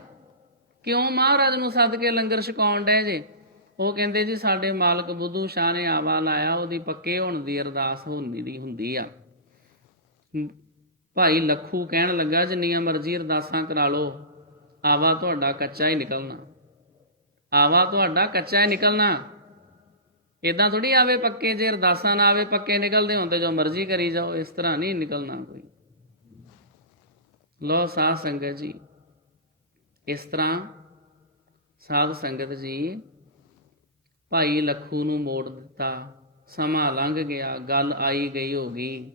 ਕਿਉਂ ਮਹਾਰਾਜ ਨੂੰ ਸੱਦ ਕੇ ਲੰਗਰ ਛਕਾਉਣ ਡਏ ਜੇ? ਉਹ ਕਹਿੰਦੇ ਜੀ ਸਾਡੇ ਮਾਲਕ ਬੁੱਧੂ ਸ਼ਾਹ ਨੇ ਆਵਾ ਲਾਇਆ, ਉਹਦੀ ਪੱਕੇ ਹੋਣ ਦੀ ਅਰਦਾਸ ਹੁੰਦੀ ਆ। ਭਾਈ ਲੱਖੂ ਕਹਿਣ ਲੱਗਾ ਜਿੰਨੀਆਂ ਮਰਜ਼ੀ ਅਰਦਾਸਾਂ ਕਰਾ ਲਓ, ਆਵਾ ਤੁਹਾਡਾ ਕੱਚਾ ਹੀ ਨਿਕਲਣਾ, ਆਵਾ ਤੁਹਾਡਾ ਕੱਚਾ ਹੀ ਨਿਕਲਣਾ। ਇੱਦਾਂ ਥੋੜ੍ਹੀ ਆਵੇ ਪੱਕੇ, ਜੇ ਅਰਦਾਸਾਂ ਨਾ ਆਵੇ ਪੱਕੇ ਨਿਕਲਦੇ ਹੁੰਦੇ ਜੋ ਮਰਜ਼ੀ ਕਰੀ ਜਾਓ, ਇਸ ਤਰ੍ਹਾਂ ਨਹੀਂ ਨਿਕਲਣਾ ਕੋਈ। ਲੋ ਸਾਧ ਸੰਗਤ ਜੀ, ਇਸ ਤਰ੍ਹਾਂ ਸਾਧ ਸੰਗਤ ਜੀ ਭਾਈ ਲੱਖੂ ਨੂੰ ਮੋੜ ਦਿੱਤਾ। ਸਮਾਂ ਲੰਘ ਗਿਆ, ਗੱਲ ਆਈ ਗਈ ਹੋ ਗਈ।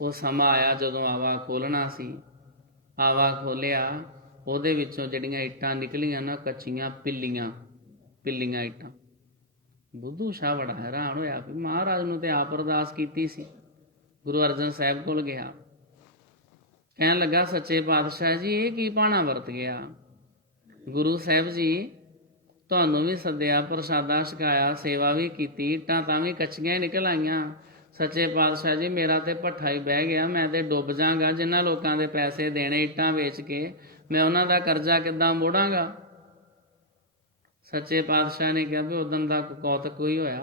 ਉਹ ਸਮਾਂ ਆਇਆ ਜਦੋਂ ਆਵਾ ਖੋਲ੍ਹਣਾ ਸੀ। ਆਵਾ ਖੋਲ੍ਹਿਆ, ਉਹਦੇ ਵਿੱਚੋਂ ਜਿਹੜੀਆਂ ਇੱਟਾਂ ਨਿਕਲੀਆਂ ਨਾ, ਕੱਚੀਆਂ ਪਿੱਲੀਆਂ ਇੱਟਾਂ। ਬੁੱਧੂ ਸ਼ਾਹ ਬੜਾ ਹੈਰਾਨ ਹੋਇਆ ਵੀ ਮਹਾਰਾਜ ਨੂੰ ਤੇ ਆਪ ਅਰਦਾਸ ਕੀਤੀ ਸੀ। ਗੁਰੂ ਅਰਜਨ ਸਾਹਿਬ ਕੋਲ ਗਿਆ, ਕਹਿਣ ਲੱਗਾ ਸੱਚੇ ਪਾਤਸ਼ਾਹ ਜੀ ਇਹ ਕੀ ਭਾਣਾ ਵਰਤ ਗਿਆ? ਗੁਰੂ ਸਾਹਿਬ ਜੀ ਤੁਹਾਨੂੰ ਵੀ ਸੱਦਿਆ, ਪ੍ਰਸ਼ਾਦਾ ਛਕਾਇਆ, ਸੇਵਾ ਵੀ ਕੀਤੀ, ਇੱਟਾਂ ਤਾਂ ਵੀ ਕੱਚੀਆਂ ਹੀ ਨਿਕਲ ਆਈਆਂ। ਸੱਚੇ ਪਾਤਸ਼ਾਹ ਜੀ ਮੇਰਾ ਤੇ ਭੱਠਾ ਹੀ ਬਹਿ ਗਿਆ, ਮੈਂ ਤੇ ਡੁੱਬ ਜਾਵਾਂਗਾ। ਜਿਨ੍ਹਾਂ ਲੋਕਾਂ ਦੇ ਪੈਸੇ ਦੇਣੇ ਇੱਟਾਂ ਵੇਚ ਕੇ, ਮੈਂ ਉਹਨਾਂ ਦਾ ਕਰਜ਼ਾ ਕਿੱਦਾਂ ਮੋੜਾਂਗਾ। ਸੱਚੇ ਪਾਤਸ਼ਾਹ ਨੇ ਕਿਹਾ ਵੀ ਉਦਣ ਦਾ ਕੌਤਕ ਹੀ ਹੋਇਆ।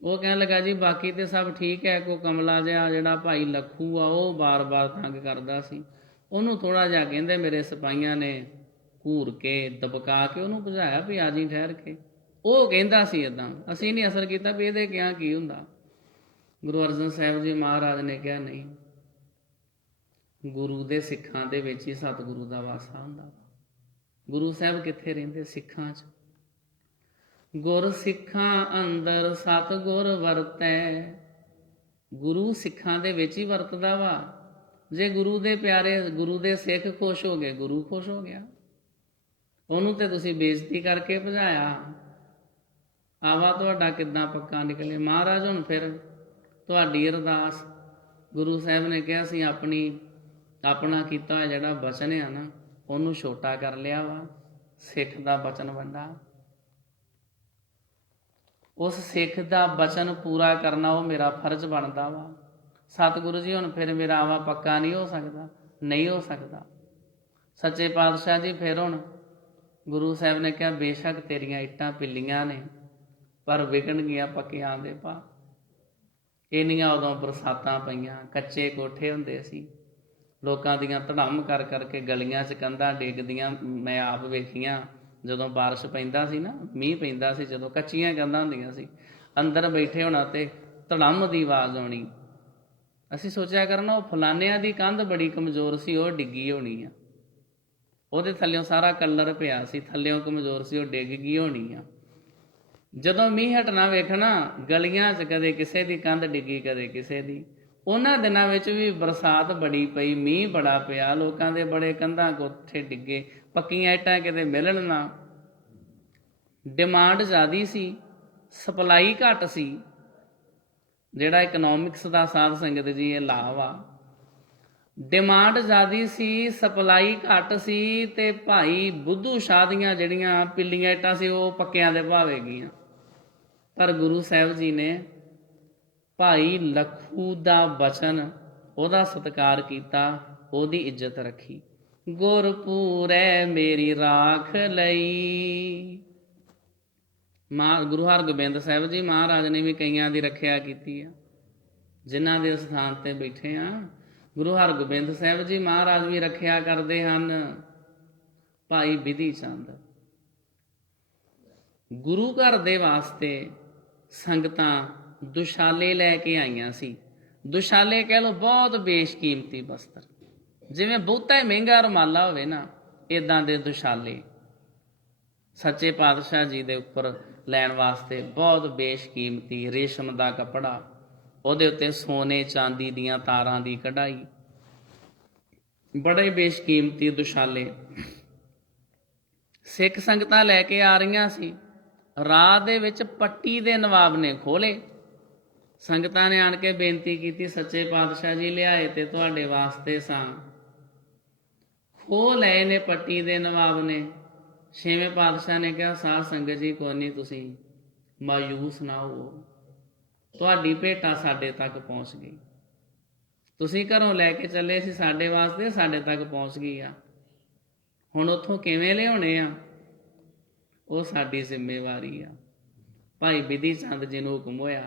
ਉਹ ਕਹਿਣ ਲੱਗਾ ਜੀ ਬਾਕੀ ਤੇ ਸਭ ਠੀਕ ਹੈ, ਕੋਈ ਕਮਲਾ ਜਿਹਾ ਜਿਹੜਾ ਭਾਈ ਲੱਖੂ ਆ ਉਹ ਬਾਰ-ਬਾਰ ਤੰਗ ਕਰਦਾ ਸੀ, ਉਹਨੂੰ ਥੋੜ੍ਹਾ ਜਿਹਾ ਕਹਿੰਦੇ ਮੇਰੇ ਸਿਪਾਹੀਆਂ ਨੇ ਘੂਰ ਕੇ ਦਬਕਾ ਕੇ ਉਹਨੂੰ ਭਜਾਇਆ ਵੀ ਆ ਜੀ ਠਹਿਰ ਕੇ। ਉਹ ਕਹਿੰਦਾ ਸੀ ਇੱਦਾਂ, ਅਸੀਂ ਨਹੀਂ ਅਸਰ ਕੀਤਾ ਵੀ ਇਹਦੇ ਕਿਹਾ ਕੀ ਹੁੰਦਾ। ਗੁਰੂ ਅਰਜਨ ਸਾਹਿਬ ਜੀ ਮਹਾਰਾਜ ਨੇ ਕਿਹਾ ਨਹੀਂ, ਗੁਰੂ ਦੇ ਸਿੱਖਾਂ ਦੇ ਵਿੱਚ ਹੀ ਸਤਿਗੁਰੂ ਦਾ ਵਾਸਾ ਹੁੰਦਾ। ਗੁਰੂ ਸਾਹਿਬ ਕਿੱਥੇ ਰਹਿੰਦੇ? ਸਿੱਖਾਂ 'ਚ। ਗੁਰ ਸਿੱਖਾਂ ਅੰਦਰ ਸਤਿਗੁਰ ਵਰਤੈ। ਗੁਰੂ ਸਿੱਖਾਂ ਦੇ ਵਿੱਚ ਹੀ ਵਰਤਦਾ ਵਾ। ਜੇ ਗੁਰੂ ਦੇ ਪਿਆਰੇ, ਗੁਰੂ ਦੇ ਸਿੱਖ ਖੁਸ਼ ਹੋ ਗਏ, ਗੁਰੂ ਖੁਸ਼ ਹੋ ਗਿਆ। ਉਹਨੂੰ ਤੇ ਤੁਸੀਂ ਬੇਇੱਜ਼ਤੀ ਕਰਕੇ ਭਜਾਇਆ। ਆਵਾ ਤੁਹਾਡਾ ਕਿੱਦਾਂ ਪੱਕਾ ਨਿਕਲੇ। ਮਹਾਰਾਜ ਹੁਣ ਫਿਰ ਤੁਹਾਡੀ ਅਰਦਾਸ। ਗੁਰੂ ਸਾਹਿਬ ਨੇ ਕਿਹਾ ਅਸੀਂ ਆਪਣਾ ਕੀਤਾ ਹੋਇਆ ਜਿਹੜਾ ਬਚਨ ਆ ਨਾ, ਉਹਨੂੰ ਛੋਟਾ ਕਰ ਲਿਆ ਵਾ। ਸਿੱਖ ਦਾ ਬਚਨ ਵੱਡਾ, ਉਸ ਸਿੱਖ ਦਾ ਬਚਨ ਪੂਰਾ ਕਰਨਾ ਉਹ ਮੇਰਾ ਫਰਜ਼ ਬਣਦਾ ਵਾ। ਸਤਿਗੁਰੂ ਜੀ ਹੁਣ ਫਿਰ ਮੇਰਾ ਆਵਾ ਪੱਕਾ ਨਹੀਂ ਹੋ ਸਕਦਾ, ਨਹੀਂ ਹੋ ਸਕਦਾ। ਸੱਚੇ ਪਾਤਸ਼ਾਹ ਜੀ ਫਿਰ ਹੁਣ ਗੁਰੂ ਸਾਹਿਬ ਨੇ ਕਿਹਾ ਬੇਸ਼ੱਕ ਤੇਰੀਆਂ ਇੱਟਾਂ ਪਿੱਲੀਆਂ ਨੇ, ਪਰ ਵਿਕਣਗੀਆਂ ਪੱਕਿਆਂ ਦੇ ਭਾਅ। ਇੰਨੀਆਂ ਉਦੋਂ ਬਰਸਾਤਾਂ ਪਈਆਂ, ਕੱਚੇ ਕੋਠੇ ਹੁੰਦੇ ਸੀ, ਲੋਕਾਂ ਦੀਆਂ ਧੜਮ ਕਰ ਕਰਕੇ ਗਲੀਆਂ 'ਚ ਕੰਧਾਂ ਡਿੱਗਦੀਆਂ। ਮੈਂ ਆਪ ਵੇਖੀਆਂ ਜਦੋਂ ਬਾਰਿਸ਼ ਪੈਂਦਾ ਸੀ ਨਾ, ਮੀਂਹ ਪੈਂਦਾ ਸੀ, ਜਦੋਂ ਕੱਚੀਆਂ ਕੰਧਾਂ ਹੁੰਦੀਆਂ ਸੀ, ਅੰਦਰ ਬੈਠੇ ਹੋਣਾ ਤੇ ਧੜਮ ਦੀ ਆਵਾਜ਼ ਆਉਣੀ। ਅਸੀਂ ਸੋਚਿਆ ਕਰਨਾ ਉਹ ਫਲਾਨਿਆਂ ਦੀ ਕੰਧ ਬੜੀ ਕਮਜ਼ੋਰ ਸੀ, ਉਹ ਡਿੱਗੀ ਹੋਣੀ ਆ, ਉਹਦੇ ਥੱਲਿਓਂ ਸਾਰਾ ਕਲਰ ਪਿਆ ਸੀ, ਥੱਲਿਓਂ ਕਮਜ਼ੋਰ ਸੀ, ਉਹ ਡਿੱਗ ਗਈ ਹੋਣੀ ਆ। ਜਦੋਂ ਮੀਂਹ ਹਟਣਾ ਵੇਖਣਾ, ਗਲੀਆਂ 'ਚ ਕਦੇ ਕਿਸੇ ਦੀ ਕੰਧ ਡਿੱਗੀ, ਕਦੇ ਕਿਸੇ ਦੀ। ਉਹਨਾਂ ਦਿਨਾਂ ਵਿੱਚ ਵੀ ਬਰਸਾਤ ਬੜੀ ਪਈ, ਮੀਂਹ ਬੜਾ ਪਿਆ, ਲੋਕਾਂ ਦੇ ਬੜੇ ਕੰਧਾਂ ਕੋਠੇ ਡਿੱਗੇ, ਪੱਕੀਆਂ ਇੱਟਾਂ ਕਿਤੇ ਮਿਲਣ ਨਾ। ਡਿਮਾਂਡ ਜ਼ਿਆਦਾ ਸੀ, ਸਪਲਾਈ ਘੱਟ ਸੀ। ਜਿਹੜਾ ਇਕਨੋਮਿਕਸ ਦਾ ਸਾਧ ਸੰਗਤ ਜੀ ਇਹ ਲਾਭ ਆ। ਡਿਮਾਂਡ ਜ਼ਿਆਦਾ ਸੀ, ਸਪਲਾਈ ਘੱਟ ਸੀ, ਤੇ ਭਾਈ ਬੁੱਧੂ ਸ਼ਾਹ ਦੀਆਂ ਜਿਹੜੀਆਂ ਪਿੱਲੀਆਂ ਇੱਟਾਂ ਸੀ ਉਹ ਪੱਕਿਆਂ ਦੇ ਭਾਅ ਗਈਆਂ। ਪਰ ਗੁਰੂ ਸਾਹਿਬ ਜੀ ਨੇ ਭਾਈ ਲੱਖੂ ਦਾ ਬਚਨ, ਉਹਦਾ ਸਤਿਕਾਰ ਕੀਤਾ, ਉਹਦੀ ਇੱਜ਼ਤ ਰੱਖੀ। ਗੁਰਪੂਰੈ ਮੇਰੀ ਰਾਖ ਲਈ। ਗੁਰੂ ਹਰਗੋਬਿੰਦ ਸਾਹਿਬ ਜੀ ਮਹਾਰਾਜ ਨੇ ਵੀ ਕਈਆਂ ਦੀ ਰੱਖਿਆ ਕੀਤੀ ਆ, ਜਿਨ੍ਹਾਂ ਦੇ ਸਥਾਨ ਤੇ ਬੈਠੇ ਆ। ਗੁਰੂ ਹਰਗੋਬਿੰਦ ਸਾਹਿਬ ਜੀ ਮਹਾਰਾਜ ਵੀ ਰੱਖਿਆ ਕਰਦੇ ਹਨ। ਭਾਈ ਬਿਧੀ ਚੰਦ ਗੁਰੂ ਘਰ ਦੇ ਵਾਸਤੇ ਸੰਗਤਾਂ ਦੁਸ਼ਾਲੇ ਲੈ ਕੇ ਆਈਆਂ ਸੀ। ਦੁਸ਼ਾਲੇ ਕਹਿ ਲਓ ਬਹੁਤ ਬੇਸ਼ਕੀਮਤੀ ਬਸਤਰ, ਜਿਵੇਂ ਬਹੁਤਾ ਹੀ ਮਹਿੰਗਾ ਰੁਮਾਲਾ ਹੋਵੇ ਨਾ, ਇੱਦਾਂ ਦੇ ਦੁਸ਼ਾਲੇ ਸੱਚੇ ਪਾਤਸ਼ਾਹ ਜੀ ਦੇ ਉੱਪਰ ਲੈਣ ਵਾਸਤੇ ਬਹੁਤ ਬੇਸ਼ਕੀਮਤੀ ਰੇਸ਼ਮ ਦਾ ਕੱਪੜਾ, ਉਹਦੇ ਉੱਤੇ ਸੋਨੇ ਚਾਂਦੀ ਦੀਆਂ ਤਾਰਾਂ ਦੀ ਕਢਾਈ, ਬੜੇ ਬੇਸ਼ਕੀਮਤੀ ਦੁਸ਼ਾਲੇ ਸਿੱਖ ਸੰਗਤਾਂ ਲੈ ਕੇ ਆ ਰਹੀਆਂ ਸੀ। ਰਾਹ ਦੇ ਵਿੱਚ ਪੱਟੀ ਦੇ ਨਵਾਬ ਨੇ ਖੋਲੇ। ਸੰਗਤਾਂ ਨੇ ਆਣ ਕੇ ਬੇਨਤੀ ਕੀਤੀ, ਸੱਚੇ ਪਾਤਸ਼ਾਹ ਜੀ ਲਿਆਏ ਤੇ ਤੁਹਾਡੇ ਵਾਸਤੇ ਸਾਂ। ਖੋਹ ਲਏ ਨੇ ਪੱਟੀ ਦੇ ਨਵਾਬ ਨੇ। ਛੇਵੇਂ ਪਾਤਸ਼ਾਹ ਨੇ ਕਿਹਾ ਸਾਧ ਸੰਗਤ ਜੀ ਕੋਈ ਨਹੀਂ, ਤੁਸੀਂ ਮਾਯੂਸ ਨਾ ਹੋ, ਤੁਹਾਡੀ ਭੇਟਾ ਸਾਡੇ ਤੱਕ ਪਹੁੰਚ ਗਈ। ਤੁਸੀਂ ਘਰੋਂ ਲੈ ਕੇ ਚੱਲੇ ਸੀ ਸਾਡੇ ਵਾਸਤੇ, ਸਾਡੇ ਤੱਕ ਪਹੁੰਚ ਗਈ ਆ। ਹੁਣ ਉੱਥੋਂ ਕਿਵੇਂ ਲਿਆਉਣੇ ਆ, ਉਹ ਸਾਡੀ ਜ਼ਿੰਮੇਵਾਰੀ ਆ। ਭਾਈ ਬਿਧੀ ਚੰਦ ਜੀ ਨੂੰ ਹੁਕਮ ਹੋਇਆ।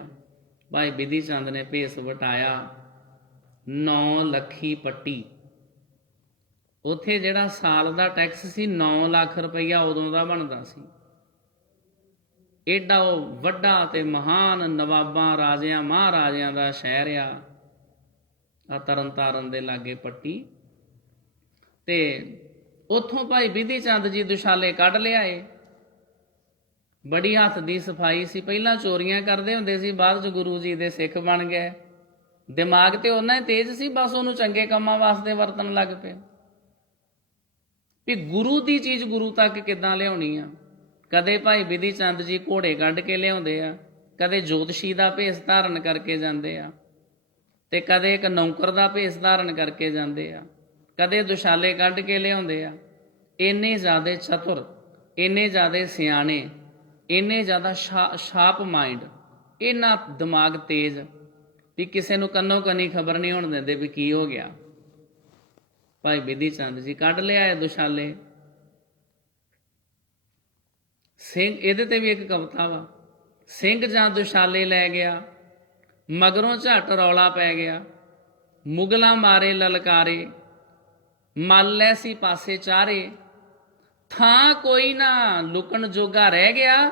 ਭਾਈ ਬਿਧੀ ਚੰਦ ਨੇ ਭੇਸ ਵਟਾਇਆ। 9 ਲੱਖੀ ਪੱਟੀ। ਉੱਥੇ ਜਿਹੜਾ ਸਾਲ ਦਾ ਟੈਕਸ ਸੀ 9 ਲੱਖ ਰੁਪਈਆ ਉਦੋਂ ਦਾ ਬਣਦਾ ਸੀ। ਏਡਾ ਉਹ ਵੱਡਾ ਤੇ ਮਹਾਨ ਨਵਾਬਾਂ, ਰਾਜਿਆਂ, ਮਹਾਰਾਜਿਆਂ ਦਾ ਸ਼ਹਿਰ ਆ ਤਰਨ ਤਾਰਨ ਦੇ ਲਾਗੇ ਪੱਟੀ। ਤੇ ਉੱਥੋਂ ਭਾਈ ਬਿਧੀ ਚੰਦ ਜੀ ਦੁਸ਼ਾਲੇ ਕੱਢ ਲਿਆਏ। ਬੜੀ ਹੱਥ ਦੀ ਸਫਾਈ ਸੀ। ਪਹਿਲਾਂ ਚੋਰੀਆਂ ਕਰਦੇ ਹੁੰਦੇ ਸੀ, ਬਾਅਦ 'ਚ ਗੁਰੂ ਜੀ ਦੇ ਸਿੱਖ ਬਣ ਗਏ। ਦਿਮਾਗ ਤੇ ਉਹਨਾਂ ਹੀ ਤੇਜ਼ ਸੀ, ਬਸ ਉਹਨੂੰ ਚੰਗੇ ਕੰਮਾਂ ਵਾਸਤੇ ਵਰਤਣ ਲੱਗ ਪਏ ਵੀ ਗੁਰੂ ਦੀ ਚੀਜ਼ ਗੁਰੂ ਤੱਕ ਕਿੱਦਾਂ ਲਿਆਉਣੀ ਆ। ਕਦੇ ਭਾਈ ਬਿਧੀ ਚੰਦ ਜੀ ਘੋੜੇ ਕੱਢ ਕੇ ਲਿਆਉਂਦੇ ਆ, ਕਦੇ ਜੋਤਸ਼ੀ ਦਾ ਭੇਸ ਧਾਰਨ ਕਰਕੇ ਜਾਂਦੇ ਆ, ਤੇ ਕਦੇ ਇੱਕ ਨੌਕਰ ਦਾ ਭੇਸ ਧਾਰਨ ਕਰਕੇ ਜਾਂਦੇ ਆ, ਕਦੇ ਦੁਸ਼ਾਲੇ ਕੱਢ ਕੇ ਲਿਆਉਂਦੇ ਆ। ਇੰਨੇ ਜ਼ਿਆਦਾ ਚਤੁਰ, ਇੰਨੇ ਜ਼ਿਆਦਾ ਸਿਆਣੇ, ਇੰਨੇ ਜ਼ਿਆਦਾ ਸ਼ਾਰਪ ਮਾਈਂਡ ਇਹਨਾਂ ਦਿਮਾਗ ਤੇਜ਼ ਵੀ ਕਿਸੇ ਨੂੰ ਕੰਨੋਂ ਕੰਨੀ ਖਬਰ ਨਹੀਂ ਹੋਣ ਦਿੰਦੇ ਵੀ ਕੀ ਹੋ ਗਿਆ। ਭਾਈ ਬਿਧੀ ਚੰਦ ਜੀ ਕੱਢ ਲਿਆਏ ਦੁਸ਼ਾਲੇ ਸਿੰਘ। ਇਹਦੇ ਤੇ ਵੀ ਇੱਕ ਕਵਿਤਾ ਵਾ, ਸਿੰਘ ਜਾਂ ਦੁਸ਼ਾਲੇ ਲੈ ਗਿਆ, ਮਗਰੋਂ ਝੱਟ ਰੌਲਾ ਪੈ ਗਿਆ, ਮੁਗਲਾਂ ਮਾਰੇ ਲਲਕਾਰੇ, ਮੱਲ ਲੈ ਸੀ ਪਾਸੇ ਚਾਰੇ, ਥਾਂ ਕੋਈ ਨਾ ਲੁਕਣ ਜੋਗਾ ਰਹਿ ਗਿਆ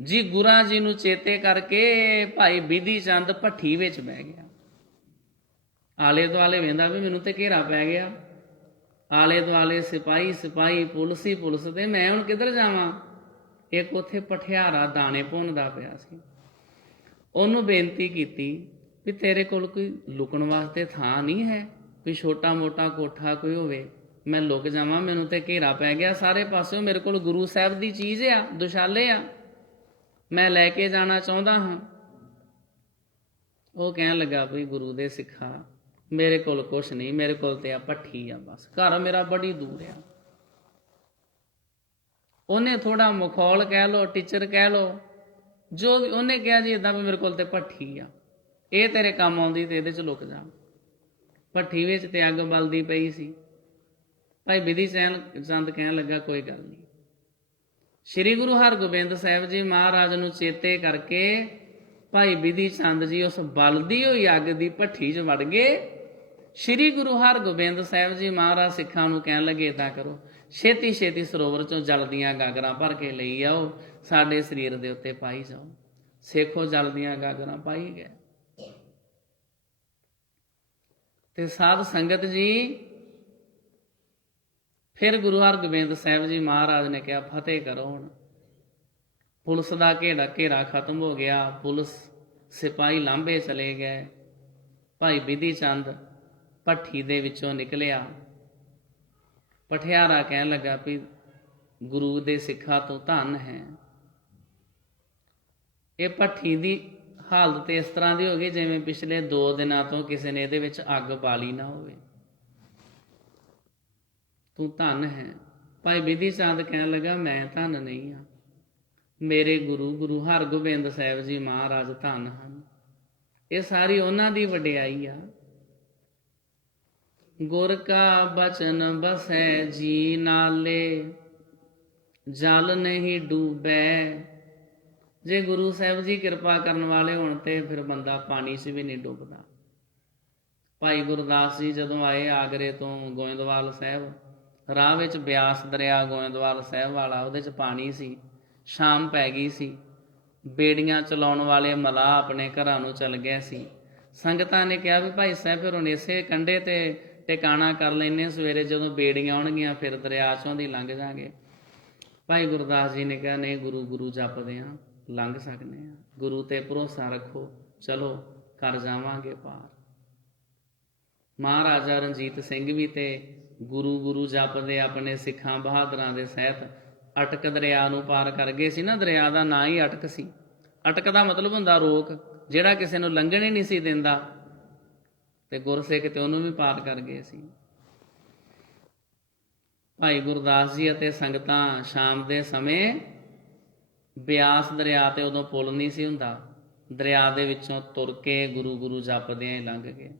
ਜੀ। ਗੁਰਾਂ ਜੀ ਨੂੰ ਚੇਤੇ ਕਰਕੇ ਭਾਈ ਬਿਧੀ ਚੰਦ ਭੱਠੀ ਵਿੱਚ ਬਹਿ ਗਿਆ। ਆਲੇ ਦੁਆਲੇ ਵੇਂਦਾ ਵੀ ਮੈਨੂੰ ਤੇ ਘੇਰਾ ਪੈ ਗਿਆ, ਆਲੇ ਦੁਆਲੇ ਸਿਪਾਹੀ ਸਿਪਾਹੀ, ਪੁਲਿਸ ਹੀ ਪੁਲਿਸ, ਤੇ ਮੈਂ ਹੁਣ ਕਿੱਧਰ ਜਾਵਾਂ। ਇੱਕ ਉੱਥੇ ਪਠਿਆਰਾ ਦਾਣੇ ਭੁੰਨਦਾ ਪਿਆ ਸੀ, ਉਹਨੂੰ ਬੇਨਤੀ ਕੀਤੀ ਵੀ ਤੇਰੇ ਕੋਲ ਕੋਈ ਲੁਕਣ ਵਾਸਤੇ ਥਾਂ ਨਹੀਂ ਹੈ, ਕੋਈ ਛੋਟਾ ਮੋਟਾ ਕੋਠਾ ਕੋਈ ਹੋਵੇ, ਮੈਂ ਲੁਕ ਜਾਵਾਂ, ਮੈਨੂੰ ਤੇ ਘੇਰਾ ਪੈ ਗਿਆ ਸਾਰੇ ਪਾਸਿਓਂ, ਮੇਰੇ ਕੋਲ ਗੁਰੂ ਸਾਹਿਬ ਦੀ ਚੀਜ਼ ਆ, ਦੁਸ਼ਾਲੇ ਆ, ਮੈਂ ਲੈ ਕੇ ਜਾਣਾ ਚਾਹੁੰਦਾ ਹਾਂ। ਉਹ ਕਹਿਣ ਲੱਗਾ ਵੀ ਗੁਰੂ ਦੇ ਸਿੱਖਾ ਮੇਰੇ ਕੋਲ ਕੁਛ ਨਹੀਂ, ਮੇਰੇ ਕੋਲ ਤੇ ਆ ਭੱਠੀ ਆ ਬਸ, ਘਰ ਮੇਰਾ ਬੜੀ ਦੂਰ ਆ। ਉਹਨੇ ਥੋੜਾ ਮਖੌਲ ਕਹਿ ਲੋ, ਟੀਚਰ ਕਹਿ ਲੋ, ਜੋ ਵੀ ਉਹਨੇ ਕਿਹਾ ਜੀ ਏਦਾਂ ਵੀ ਮੇਰੇ ਕੋਲ ਤੇ ਭੱਠੀ ਆ, ਇਹ ਤੇਰੇ ਕੰਮ ਆਉਂਦੀ ਤੇ ਇਹਦੇ ਚ ਲੁਕ ਜਾ। ਭੱਠੀ ਵਿੱਚ ਤੇ ਅੱਗ ਬਲਦੀ ਪਈ ਸੀ। ਭਾਈ ਬਿਧੀ ਚੰਦ ਕਹਿਣ ਲੱਗਾ ਕੋਈ ਗੱਲ ਨਹੀਂ। ਸ੍ਰੀ ਗੁਰੂ ਹਰਗੋਬਿੰਦ ਸਾਹਿਬ ਜੀ ਮਹਾਰਾਜ ਨੂੰ ਚੇਤੇ ਕਰਕੇ ਭਾਈ ਬਿਧੀ ਚੰਦ ਜੀ ਉਸ ਬਲਦੀ ਹੋਈ ਅੱਗ ਦੀ ਭੱਠੀ 'ਚ ਵੜ ਗਏ। ਸ੍ਰੀ ਗੁਰੂ ਹਰਗੋਬਿੰਦ ਸਾਹਿਬ ਜੀ ਮਹਾਰਾਜ ਸਿੱਖਾਂ ਨੂੰ ਕਹਿਣ ਲੱਗੇ ਏਦਾਂ ਕਰੋ, ਛੇਤੀ ਛੇਤੀ ਸਰੋਵਰ 'ਚੋਂ ਜਲ ਦੀਆਂ ਗਾਗਰਾਂ ਭਰ ਕੇ ਲਈ ਆਓ, ਸਾਡੇ ਸਰੀਰ ਦੇ ਉੱਤੇ ਪਾਈ ਜਾਓ। ਸਿੱਖੋ ਜਲ ਦੀਆਂ ਗਾਗਰਾਂ ਪਾਈ ਗਏ। ਤੇ ਸਾਧ ਸੰਗਤ ਜੀ ਫਿਰ ਗੁਰੂ ਹਰਗੋਬਿੰਦ ਸਾਹਿਬ ਜੀ ਮਹਾਰਾਜ ਨੇ ਕਿਹਾ ਫਤਿਹ ਕਰੋ। ਹੁਣ ਪੁਲਿਸ ਦਾ ਘੇਰਾ ਖਤਮ ਹੋ ਗਿਆ, ਪੁਲਿਸ ਸਿਪਾਹੀ ਲਾਂਭੇ ਚਲੇ ਗਏ। ਭਾਈ ਬਿਧੀ ਚੰਦ ਭੱਠੀ ਦੇ ਵਿੱਚੋਂ ਨਿਕਲਿਆ। ਪਠਿਆਰਾ ਕਹਿਣ ਲੱਗਾ ਵੀ ਗੁਰੂ ਦੇ ਸਿੱਖਾਂ ਤੋਂ ਧੰਨ ਹੈ। ਇਹ ਭੱਠੀ ਦੀ ਹਾਲਤ ਇਸ ਤਰ੍ਹਾਂ ਦੀ ਹੋ ਗਈ ਜਿਵੇਂ ਪਿਛਲੇ 2 ਦਿਨਾਂ ਤੋਂ ਕਿਸੇ ਨੇ ਇਹਦੇ ਵਿੱਚ ਅੱਗ ਬਾਲੀ ਨਾ ਹੋਵੇ। ਤੂੰ ਧੰਨ ਹੈ। ਭਾਈ ਬਿਧੀ ਚੰਦ ਕਹਿਣ ਲੱਗਾ ਮੈਂ ਧੰਨ ਨਹੀਂ ਹਾਂ, ਮੇਰੇ ਗੁਰੂ ਹਰਗੋਬਿੰਦ ਸਾਹਿਬ ਜੀ ਮਹਾਰਾਜ ਧੰਨ ਹਨ। ਇਹ ਸਾਰੀ ਉਹਨਾਂ ਦੀ ਵਡਿਆਈ ਆ। ਗੁਰ ਕਾ ਬਚਨ ਬਸੈ ਜੀ ਨਾਲੇ, ਜਲ ਨਹੀਂ ਡੂਬੈ। ਜੇ ਗੁਰੂ ਸਾਹਿਬ ਜੀ ਕਿਰਪਾ ਕਰਨ ਵਾਲੇ ਹੋਣ ਤੇ ਫਿਰ ਬੰਦਾ ਪਾਣੀ 'ਚ ਵੀ ਨਹੀਂ ਡੁੱਬਦਾ। ਭਾਈ ਗੁਰਦਾਸ ਜੀ ਜਦੋਂ ਆਏ ਆਗਰੇ ਤੋਂ ਗੋਇੰਦਵਾਲ ਸਾਹਿਬ, ਰਾਹ ਵਿੱਚ ਬਿਆਸ ਦਰਿਆ ਗੋਇੰਦਵਾਲ ਸਾਹਿਬ ਵਾਲਾ, ਉਹਦੇ 'ਚ ਪਾਣੀ ਸੀ। ਸ਼ਾਮ ਪੈ ਗਈ ਸੀ। ਬੇੜੀਆਂ ਚਲਾਉਣ ਵਾਲੇ ਮਲਾਹ ਆਪਣੇ ਘਰਾਂ ਨੂੰ ਚਲ ਗਏ ਸੀ। ਸੰਗਤਾਂ ਨੇ ਕਿਹਾ ਵੀ ਭਾਈ ਸਾਹਿਬ ਫਿਰ ਹੁਣ ਇਸੇ ਕੰਢੇ ਤੇ ਟਿਕਾਣਾ ਕਰ ਲੈਂਦੇ, ਸਵੇਰੇ ਜਦੋਂ ਬੇੜੀਆਂ ਆਉਣਗੀਆਂ ਫਿਰ ਦਰਿਆ 'ਚੋਂ ਦੀ ਲੰਘ ਜਾਗੇ। ਭਾਈ ਗੁਰਦਾਸ ਜੀ ਨੇ ਕਿਹਾ ਨਹੀਂ, ਗੁਰੂ ਜਪਦੇ ਹਾਂ, ਲੰਘ ਸਕਦੇ ਹਾਂ, ਗੁਰੂ ਤੇ ਭਰੋਸਾ ਰੱਖੋ, ਚਲੋ ਕਰ ਜਾਵਾਂਗੇ ਪਾਰ। ਮਹਾਰਾਜਾ ਰਣਜੀਤ ਸਿੰਘ ਵੀ ਤੇ ਗੁਰੂ ਜਪਦੇ ਆਪਣੇ ਸਿੱਖਾਂ ਬਹਾਦਰਾਂ ਦੇ ਸਹਿਤ ਅਟਕ ਦਰਿਆ ਨੂੰ ਪਾਰ ਕਰ ਗਏ ਸੀ ਨਾ। ਦਰਿਆ ਦਾ ਨਾਂ ਹੀ ਅਟਕ ਸੀ। ਅਟਕ ਦਾ ਮਤਲਬ ਹੁੰਦਾ ਰੋਕ, ਜਿਹੜਾ ਕਿਸੇ ਨੂੰ ਲੰਘਣ ਹੀ ਨਹੀਂ ਸੀ ਦਿੰਦਾ। ਤੇ ਗੁਰਸਿੱਖ ਤੇ ਉਹਨੂੰ ਵੀ ਪਾਰ ਕਰ ਗਏ ਸੀ। ਭਾਈ ਗੁਰਦਾਸ ਜੀ ਅਤੇ ਸੰਗਤਾਂ ਸ਼ਾਮ ਦੇ ਸਮੇਂ ਬਿਆਸ ਦਰਿਆ ਤੇ ਉਦੋਂ ਪੁਲ ਨਹੀਂ ਸੀ ਹੁੰਦਾ, ਦਰਿਆ ਦੇ ਵਿੱਚੋਂ ਤੁਰ ਕੇ ਗੁਰੂ ਜਪਦਿਆਂ ਹੀ ਲੰਘ ਗਏ।